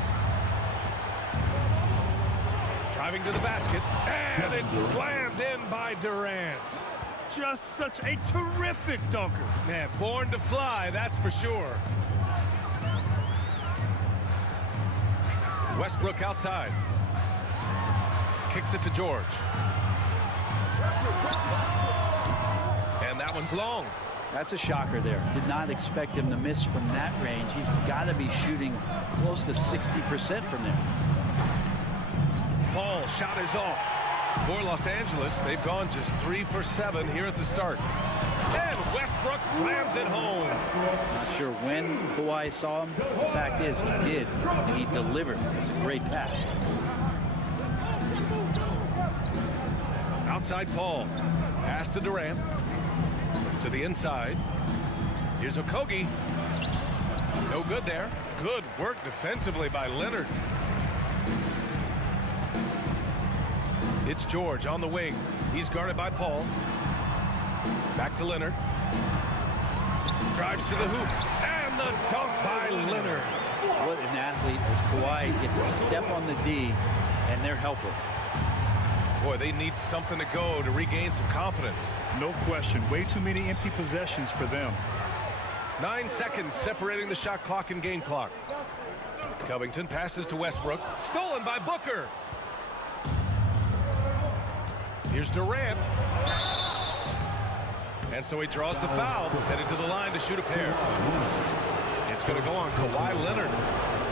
Driving to the basket. And it's slammed in by Durant. Just such a terrific dunker. Man, born to fly, that's for sure. Westbrook outside. Kicks it to George. And that one's long. That's a shocker there. Did not expect him to miss from that range. He's got to be shooting close to 60% from there. Paul shot is off. For Los Angeles, they've gone just 3 for 7 here at the start. And Westbrook slams it home. Not sure when Kawhi saw him. The fact is he did, and he delivered. It's a great pass. Outside Paul. Pass to Durant. To the inside. Here's Okogie. No good there. Good work defensively by Leonard. It's George on the wing. He's guarded by Paul. Back to Leonard. Drives to the hoop. And the dunk by Leonard. What an athlete as Kawhi gets a step on the D, and they're helpless. Boy, they need something to go to regain some confidence. No question. Way too many empty possessions for them. 9 seconds separating the shot clock and game clock. Covington passes to Westbrook. Stolen by Booker. Here's Durant. And so he draws the foul, headed to the line to shoot a pair. It's going to go on Kawhi Leonard.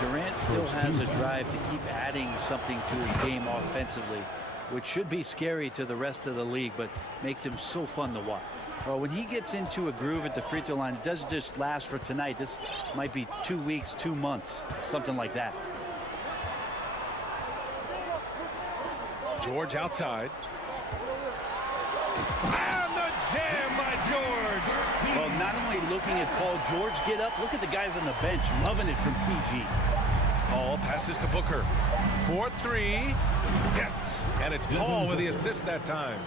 Durant still has a drive to keep adding something to his game offensively, which should be scary to the rest of the league, but makes him so fun to watch. Well, when he gets into a groove at the free throw line, it doesn't just last for tonight. This might be 2 weeks, 2 months, something like that. George outside. And the jam by George. Well, not only looking at Paul George get up, look at the guys on the bench loving it from PG. Paul passes to Booker. 4-3. Yes. And it's Paul with the assist that time.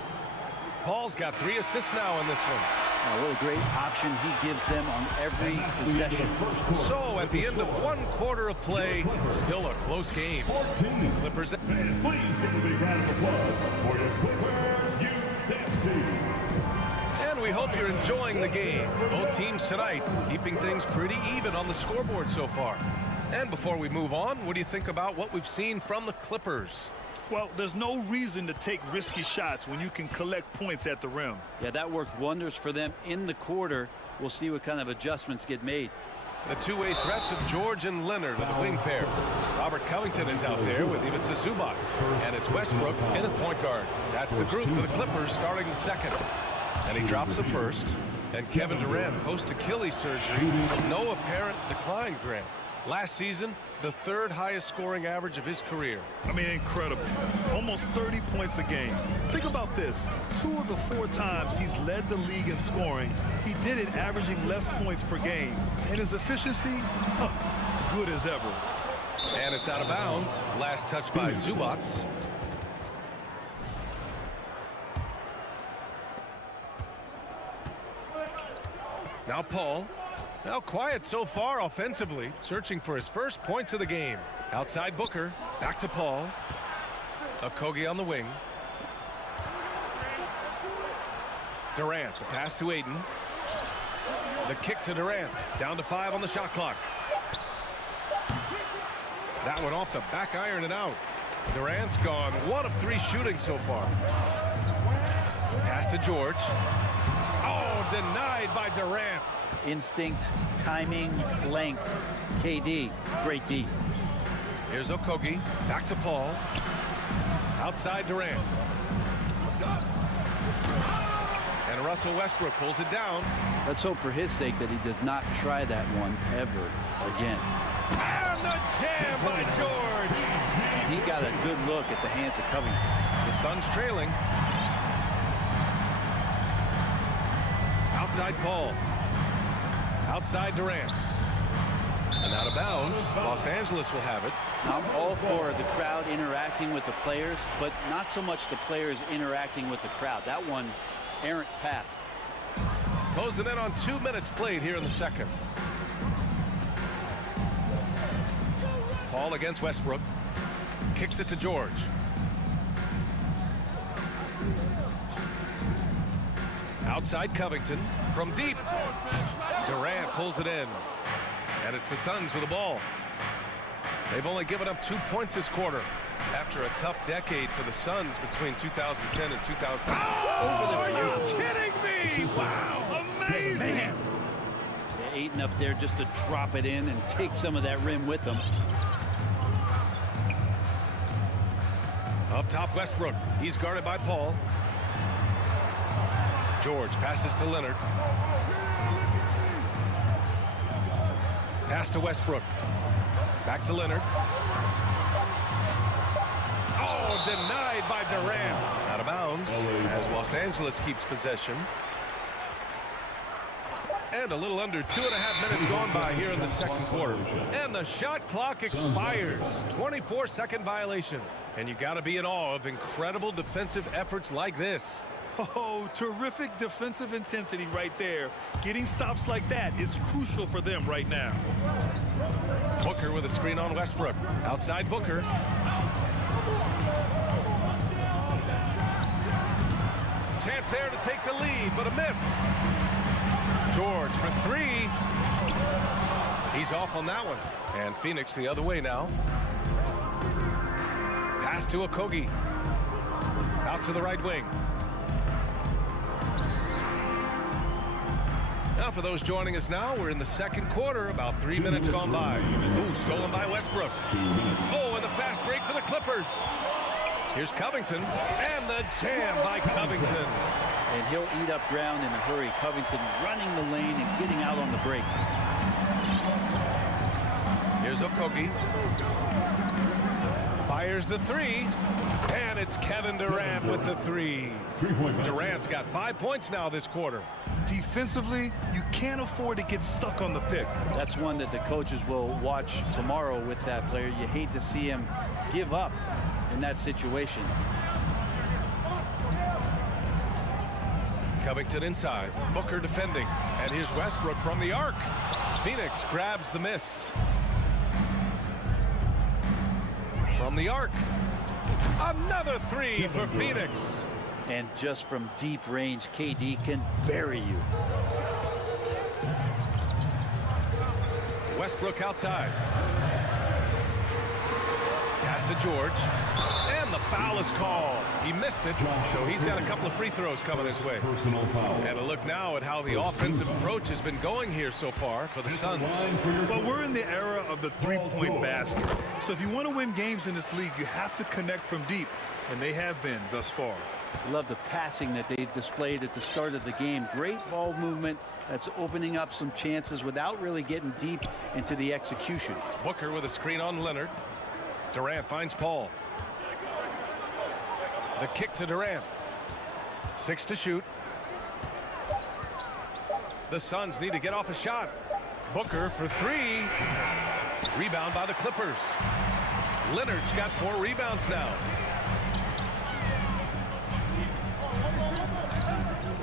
Paul's got 3 assists now in this one. Oh, what a great option he gives them on every possession. So at the end of 1 quarter of play, still a close game. Clippers. And please give a big round of applause for your Clippers youth dance team. And we hope you're enjoying the game. Both teams tonight keeping things pretty even on the scoreboard so far. And before we move on, what do you think about what we've seen from the Clippers? Well, there's no reason to take risky shots when you can collect points at the rim. Yeah, that worked wonders for them in the quarter. We'll see what kind of adjustments get made. The two-way threats of George and Leonard of the wing pair. Robert Covington is out there with Ivica Zubac. And it's Westbrook in at point guard. That's the group for the Clippers starting the second. And he drops the first. And Kevin Durant post-Achilles surgery. No apparent decline, Grant. Last season, the 3rd highest scoring average of his career. I mean, incredible. Almost 30 points a game. Think about this. 2 of the 4 times he's led the league in scoring, he did it averaging less points per game. And his efficiency, good as ever. And it's out of bounds. Last touch by Zubac. Now Paul. Now quiet so far offensively. Searching for his first points of the game. Outside Booker. Back to Paul. Okogie on the wing. Durant. The pass to Ayton. The kick to Durant. Down to 5 on the shot clock. That one off the back iron and out. Durant's gone 1 of 3 shooting so far. Pass to George. Oh, denied by Durant. Instinct, timing, length. KD, great D. Here's Okogie. Back to Paul. Outside Durant. And Russell Westbrook pulls it down. Let's hope for his sake that he does not try that one ever again. And the jam by George. And he got a good look at the hands of Covington. The Suns trailing. Outside Paul. Outside Durant. And out of bounds. Los Angeles will have it. I'm all for the crowd interacting with the players, but not so much the players interacting with the crowd. That one, errant pass. Closing in on 2 minutes played here in the second. Paul against Westbrook. Kicks it to George. Outside Covington. From deep. Durant pulls it in. And it's the Suns with the ball. They've only given up 2 points this quarter. After a tough decade for the Suns between 2010 and 2000. Oh, are you kidding me? Wow, amazing. Man. Yeah, Ayton up there just to drop it in and take some of that rim with them. Up top, Westbrook. He's guarded by Paul. George passes to Leonard. Pass to Westbrook. Back to Leonard. Oh, denied by Durant. Out of bounds as Los Angeles keeps possession. And a little under 2.5 minutes gone by here in the second quarter. And the shot clock expires. 24-second violation. And you got to be in awe of incredible defensive efforts like this. Oh, terrific defensive intensity right there. Getting stops like that is crucial for them right now. Booker with a screen on Westbrook. Outside Booker. Chance there to take the lead, but a miss. George for 3. He's off on that one. And Phoenix the other way now. Pass to Okogie. Out to the right wing. Now for those joining us now, we're in the second quarter, about 3 minutes gone by. Ooh, stolen by Westbrook. Oh, and the fast break for the Clippers. Here's Covington, and the jam by Covington. And he'll eat up ground in a hurry. Covington running the lane and getting out on the break. Here's Okogie. Fires the 3. And it's Kevin Durant with the 3. Durant's got 5 points now this quarter. Defensively, you can't afford to get stuck on the pick. That's one that the coaches will watch tomorrow with that player. You hate to see him give up in that situation. Covington inside. Booker defending. And here's Westbrook from the arc. Phoenix grabs the miss. From the arc. Another 3 for Phoenix. And just from deep range, KD can bury you. Westbrook outside. Pass to George. And the foul is called. He missed it, so he's got a couple of free throws coming his way. And a look now at how the offensive approach has been going here so far for the Suns. Well, we're in the era of the three-point basket. So if you want to win games in this league, you have to connect from deep. And they have been thus far. Love the passing that they displayed at the start of the game. Great ball movement that's opening up some chances without really getting deep into the execution. Booker with a screen on Leonard. Durant finds Paul. The kick to Durant. 6 to shoot. The Suns need to get off a shot. Booker for 3. Rebound by the Clippers. Leonard's got 4 rebounds now.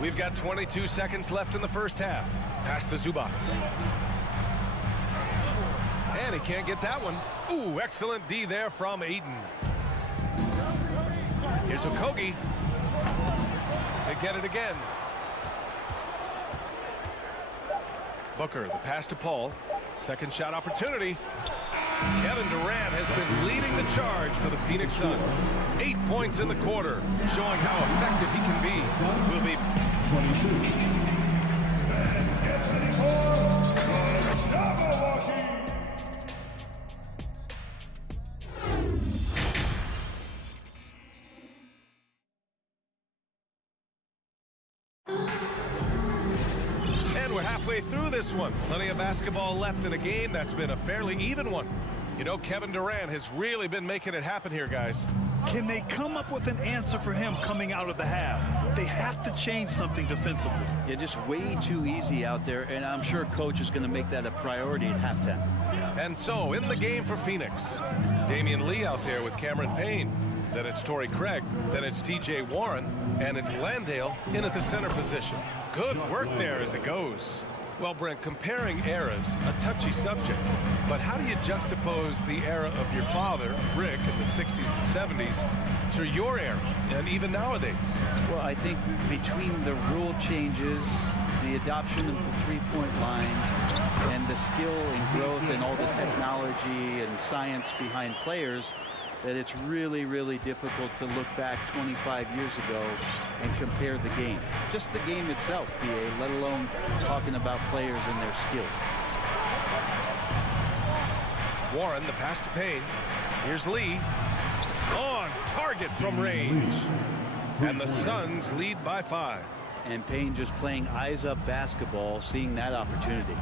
We've got 22 seconds left in the first half. Pass to Zubac. And he can't get that one. Ooh, excellent D there from Ayton. Here's Okogie. They get it again. Booker, the pass to Paul. Second shot opportunity. Kevin Durant has been leading the charge for the Phoenix Suns. 8 points in the quarter, showing how effective he can be. Will be 22. We're halfway through this one. Plenty of basketball left in a game that's been a fairly even one. You know, Kevin Durant has really been making it happen here, guys. Can they come up with an answer for him coming out of the half? They have to change something defensively. Yeah, just way too easy out there, and I'm sure coach is going to make that a priority at halftime. And so, in the game for Phoenix, Damian Lee out there with Cameron Payne. Then it's Torrey Craig. Then it's T.J. Warren. And it's Landale in at the center position. Good work there as it goes. Well, Brent, comparing eras, a touchy subject. But how do you juxtapose the era of your father, Rick, in the 60s and 70s, to your era, and even nowadays? Well, I think between the rule changes, the adoption of the three-point line, and the skill and growth and all the technology and science behind players, that it's really, really difficult to look back 25 years ago and compare the game. Just the game itself, BA, let alone talking about players and their skills. Warren, the pass to Payne. Here's Lee. On target from range. And the Suns lead by 5. And Payne just playing eyes-up basketball, seeing that opportunity.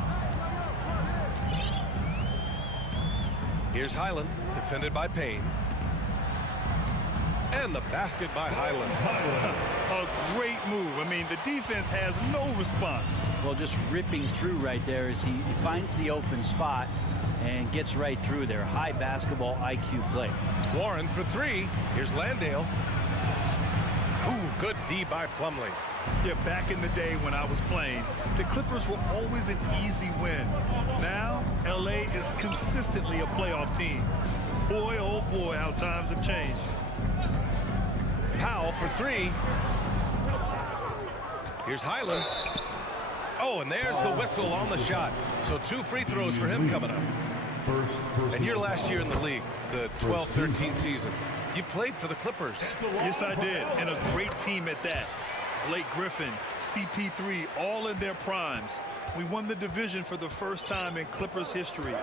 Here's Highland, defended by Payne. And the basket by Highland. A great move. I mean, the defense has no response. Well, just ripping through right there as he finds the open spot and gets right through there. High basketball IQ play. Warren for 3. Here's Landale. Ooh, good D by Plumlee. Yeah, back in the day when I was playing, the Clippers were always an easy win. Now, LA is consistently a playoff team. Boy, oh boy, how times have changed. Powell for 3. Here's Highland. Oh, and there's the whistle on the shot. So 2 free throws for him coming up. And your last year in the league, the 12-13 season, you played for the Clippers. Yes, I did, and a great team at that. Blake Griffin, CP3, all in their primes. We won the division for the first time in Clippers history.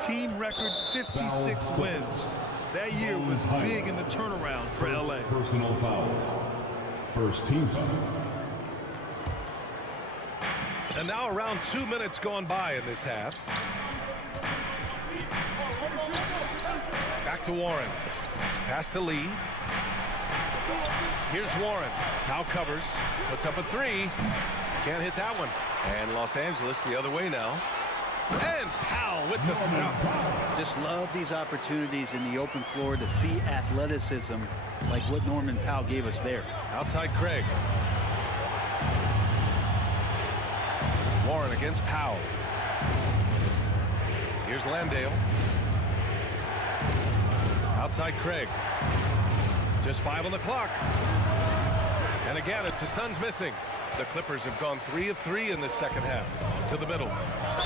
Team record 56 wins. That year was big in the turnaround for LA. Personal foul. First team foul. And now around 2 minutes gone by in this half. Back to Warren. Pass to Lee. Here's Warren. Now covers. Puts up a 3. Can't hit that one. And Los Angeles the other way now. And Powell with the stuff. Just love these opportunities in the open floor to see athleticism like what Norman Powell gave us there. Outside Craig. Warren against Powell. Here's Landale. Outside Craig. Just 5 on the clock. And again, it's the Suns missing. The Clippers have gone 3 of 3 in this second half. To the middle.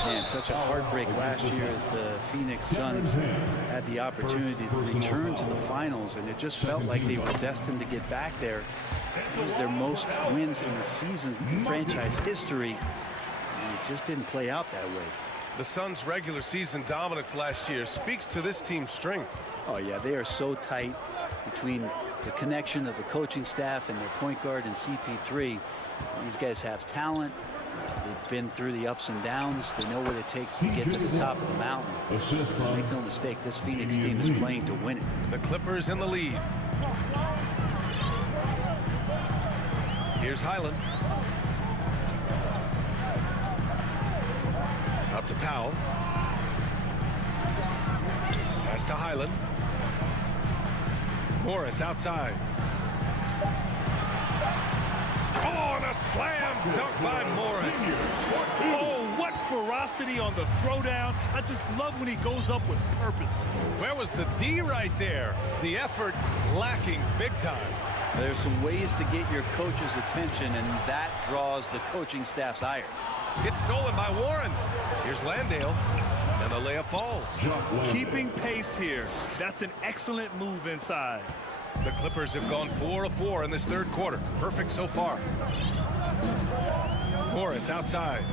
Man, such a heartbreak last year as the Phoenix Suns had the opportunity to return to the finals, and it just felt like they were destined to get back there. It was their most wins in the season in franchise history, and it just didn't play out that way. The Suns' regular season dominance last year speaks to this team's strength. Oh, yeah, they are so tight between the connection of the coaching staff and their point guard and CP3. These guys have talent. They've been through the ups and downs. They know what it takes to get to the top of the mountain. Make no mistake, this Phoenix team is playing to win it. The Clippers in the lead. Here's Highland. Out to Powell. Pass to Highland. Morris outside. Oh, and a slam dunk by Morris. Oh, what ferocity on the throwdown. I just love when he goes up with purpose. Where was the D right there? The effort lacking big time. There's some ways to get your coach's attention, and that draws the coaching staff's ire. It's stolen by Warren. Here's Landale, and the layup falls. Keeping pace here. That's an excellent move inside. The Clippers have gone 4 of 4 in this third quarter. Perfect so far. Morris outside.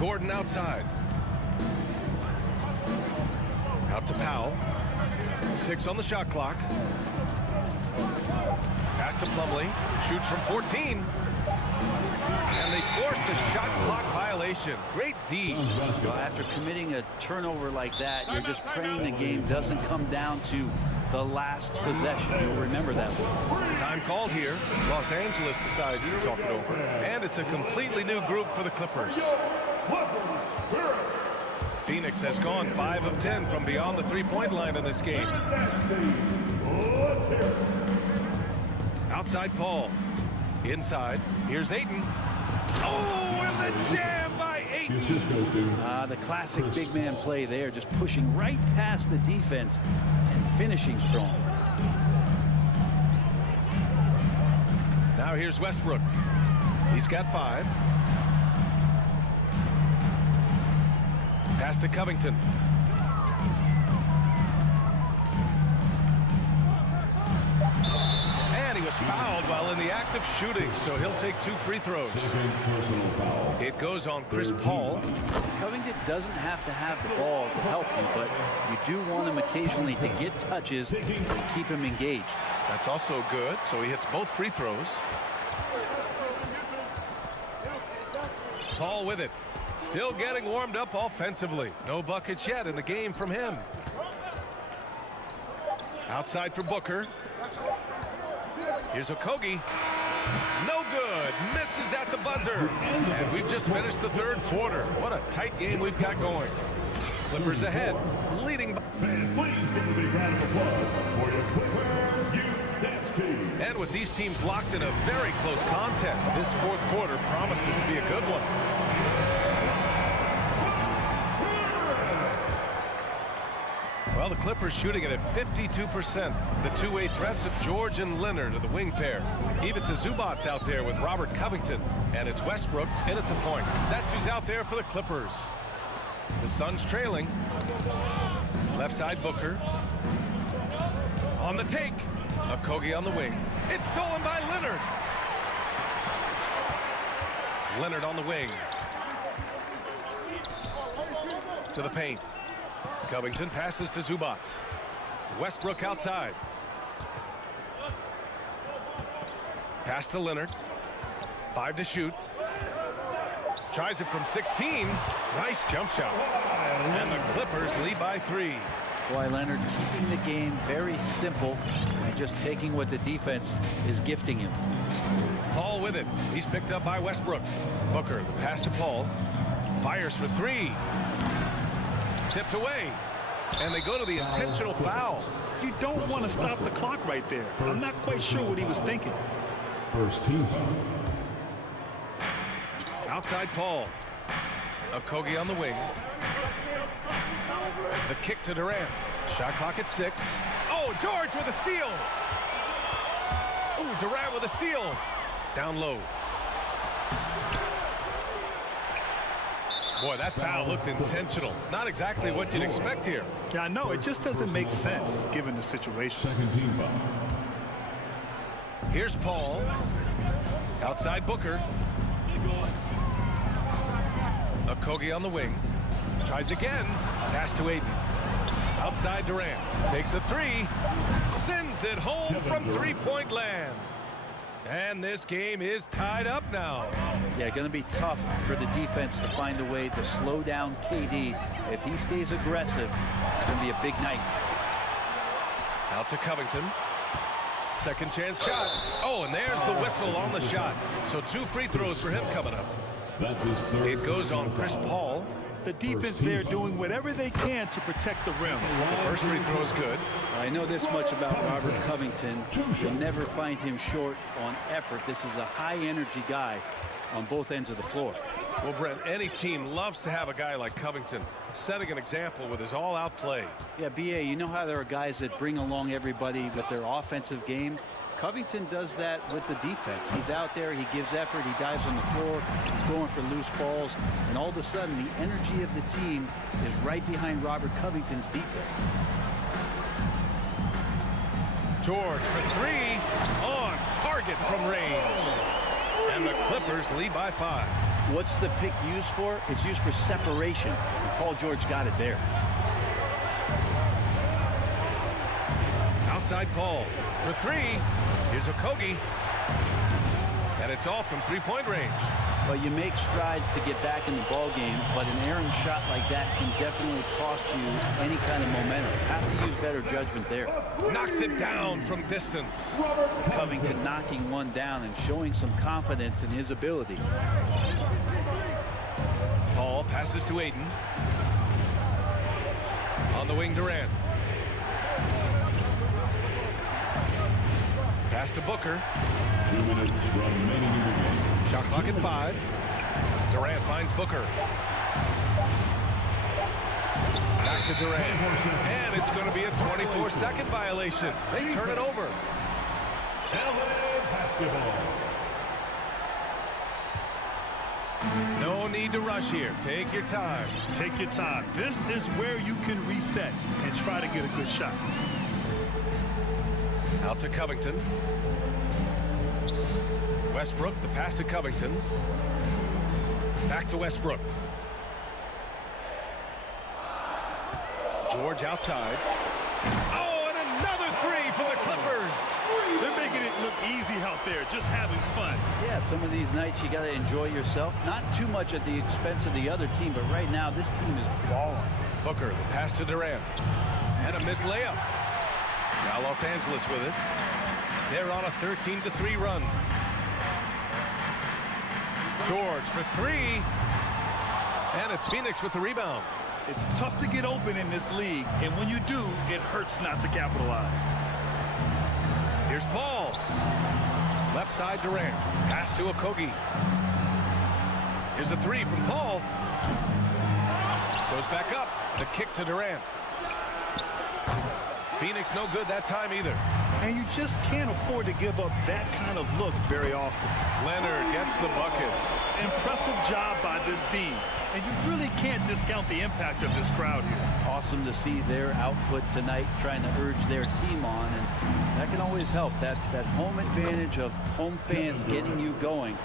Gordon outside. Out to Powell. 6 on the shot clock. Pass to Plumlee. Shoots from 14. And they forced a shot clock violation. Great D. Well, after committing a turnover like that, you're just praying the game doesn't come down to the last possession. You'll remember that one. Time called here. Los Angeles decides to talk it over. And it's a completely new group for the Clippers. Phoenix has gone 5 of 10 from beyond the three-point line in this game. Outside Paul. Inside. Here's Ayton. Oh, and the jam by Ayton. The classic big man play there, just pushing right past the defense and finishing strong. Now here's Westbrook. He's got 5. Pass to Covington. And he was fouled while in the act of shooting, so he'll take 2 free throws. It goes on Chris Paul. Covington doesn't have to have the ball to help you, but you do want him occasionally to get touches to keep him engaged. That's also good, so he hits both free throws. Paul with it. Still getting warmed up offensively. No buckets yet in the game from him. Outside for Booker. Here's Okogie. No good. Misses at the buzzer. And we've just finished the third quarter. What a tight game we've got going. Clippers ahead, leading by. And with these teams locked in a very close contest, this fourth quarter promises to be a good one. Well, the Clippers shooting it at 52%. The two-way threats of George and Leonard are the wing pair. Even Zubac's out there with Robert Covington. And it's Westbrook in at the point. That's who's out there for the Clippers. The Suns trailing. Left side Booker. On the take. Okogie on the wing. It's stolen by Leonard. Leonard on the wing. To the paint. Covington passes to Zubac. Westbrook outside. Pass to Leonard. 5 to shoot. Tries it from 16. Nice jump shot. And the Clippers lead by 3. Boy, Leonard keeping the game very simple and just taking what the defense is gifting him. Paul with it. He's picked up by Westbrook. Booker, the pass to Paul. Fires for 3. Tipped away. And they go to the intentional foul. You don't want to stop the clock right there. I'm not quite sure what he was thinking. First team foul. Outside Paul. Okogie on the wing. The kick to Durant. Shot clock at 6. Oh, George with a steal. Oh, Durant with a steal. Down low. Boy, that foul looked intentional. Not exactly what you'd expect here. Yeah, I know. It just doesn't make sense given the situation. Second team foul. Here's Paul. Outside Booker. Okogie on the wing. Tries again. Pass to Ayton. Outside Durant. Takes a 3. Sends it home from three-point land. And this game is tied up now. Yeah, going to be tough for the defense to find a way to slow down KD. If he stays aggressive, it's going to be a big night. Out to Covington. Second chance shot. Oh, and there's the whistle on the shot. So 2 free throws for him coming up. That's his third. It goes on Chris Paul. The defense there doing whatever they can to protect the rim. The first free throw is good. I know this much about Robert Covington. You'll never find him short on effort. This is a high-energy guy on both ends of the floor. Well, Brent, any team loves to have a guy like Covington setting an example with his all-out play. Yeah, B.A., you know how there are guys that bring along everybody with their offensive game? Covington does that with the defense. He's out there, he gives effort, he dives on the floor, he's going for loose balls, and all of a sudden the energy of the team is right behind Robert Covington's defense. George for three, on target from range. And the Clippers lead by 5. What's the pick used for? It's used for separation. And Paul George got it there. Outside Paul for three. Here's Okogie. And it's off from three-point range. Well, you make strides to get back in the ball game, but an errant shot like that can definitely cost you any kind of momentum. Have to use better judgment there. Knocks it down from distance. Covington knocking one down and showing some confidence in his ability. Paul passes to Aiden. On the wing, Durant. Pass to Booker. 2 minutes remaining in the game. Shot clock at 5. Durant finds Booker. Back to Durant. And it's going to be a 24-second violation. They turn it over. Basketball. No need to rush here. Take your time. Take your time. This is where you can reset and try to get a good shot. Out to Covington. Westbrook, the pass to Covington. Back to Westbrook. George outside. Oh, and another three for the Clippers. They're making it look easy out there, just having fun. Yeah, some of these nights you got to enjoy yourself. Not too much at the expense of the other team, but right now this team is balling. Booker, the pass to Durant. And a missed layup. Now Los Angeles with it. They're on a 13-3 run. George for three. And it's Phoenix with the rebound. It's tough to get open in this league, and when you do, it hurts not to capitalize. Here's Paul. Left side Durant. Pass to Okogie. Here's a three from Paul. Goes back up. The kick to Durant. Phoenix no good that time either. And you just can't afford to give up that kind of look very often. Leonard gets the bucket. Impressive job by this team. And you really can't discount the impact of this crowd here. Awesome to see their output tonight, trying to urge their team on, and that can always help. That home advantage of home fans getting you going,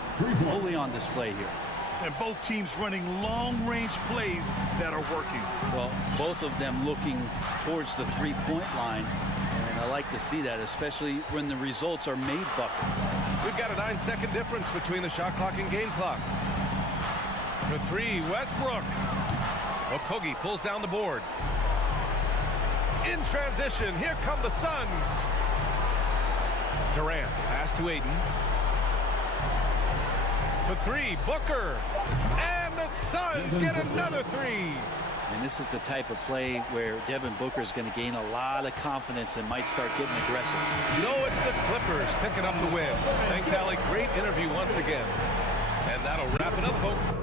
fully on display here. And both teams running long-range plays that are working. Well, both of them looking towards the three-point line, and I like to see that, especially when the results are made buckets. We've got a 9-second difference between the shot clock and game clock. For three, Westbrook. Okogie pulls down the board. In transition, here come the Suns. Durant, pass to Aiden. For three, Booker. And the Suns get another three. And this is the type of play where Devin Booker is going to gain a lot of confidence and might start getting aggressive. So it's the Clippers picking up the win. Thanks, Alec. Great interview once again. And that'll wrap it up, folks.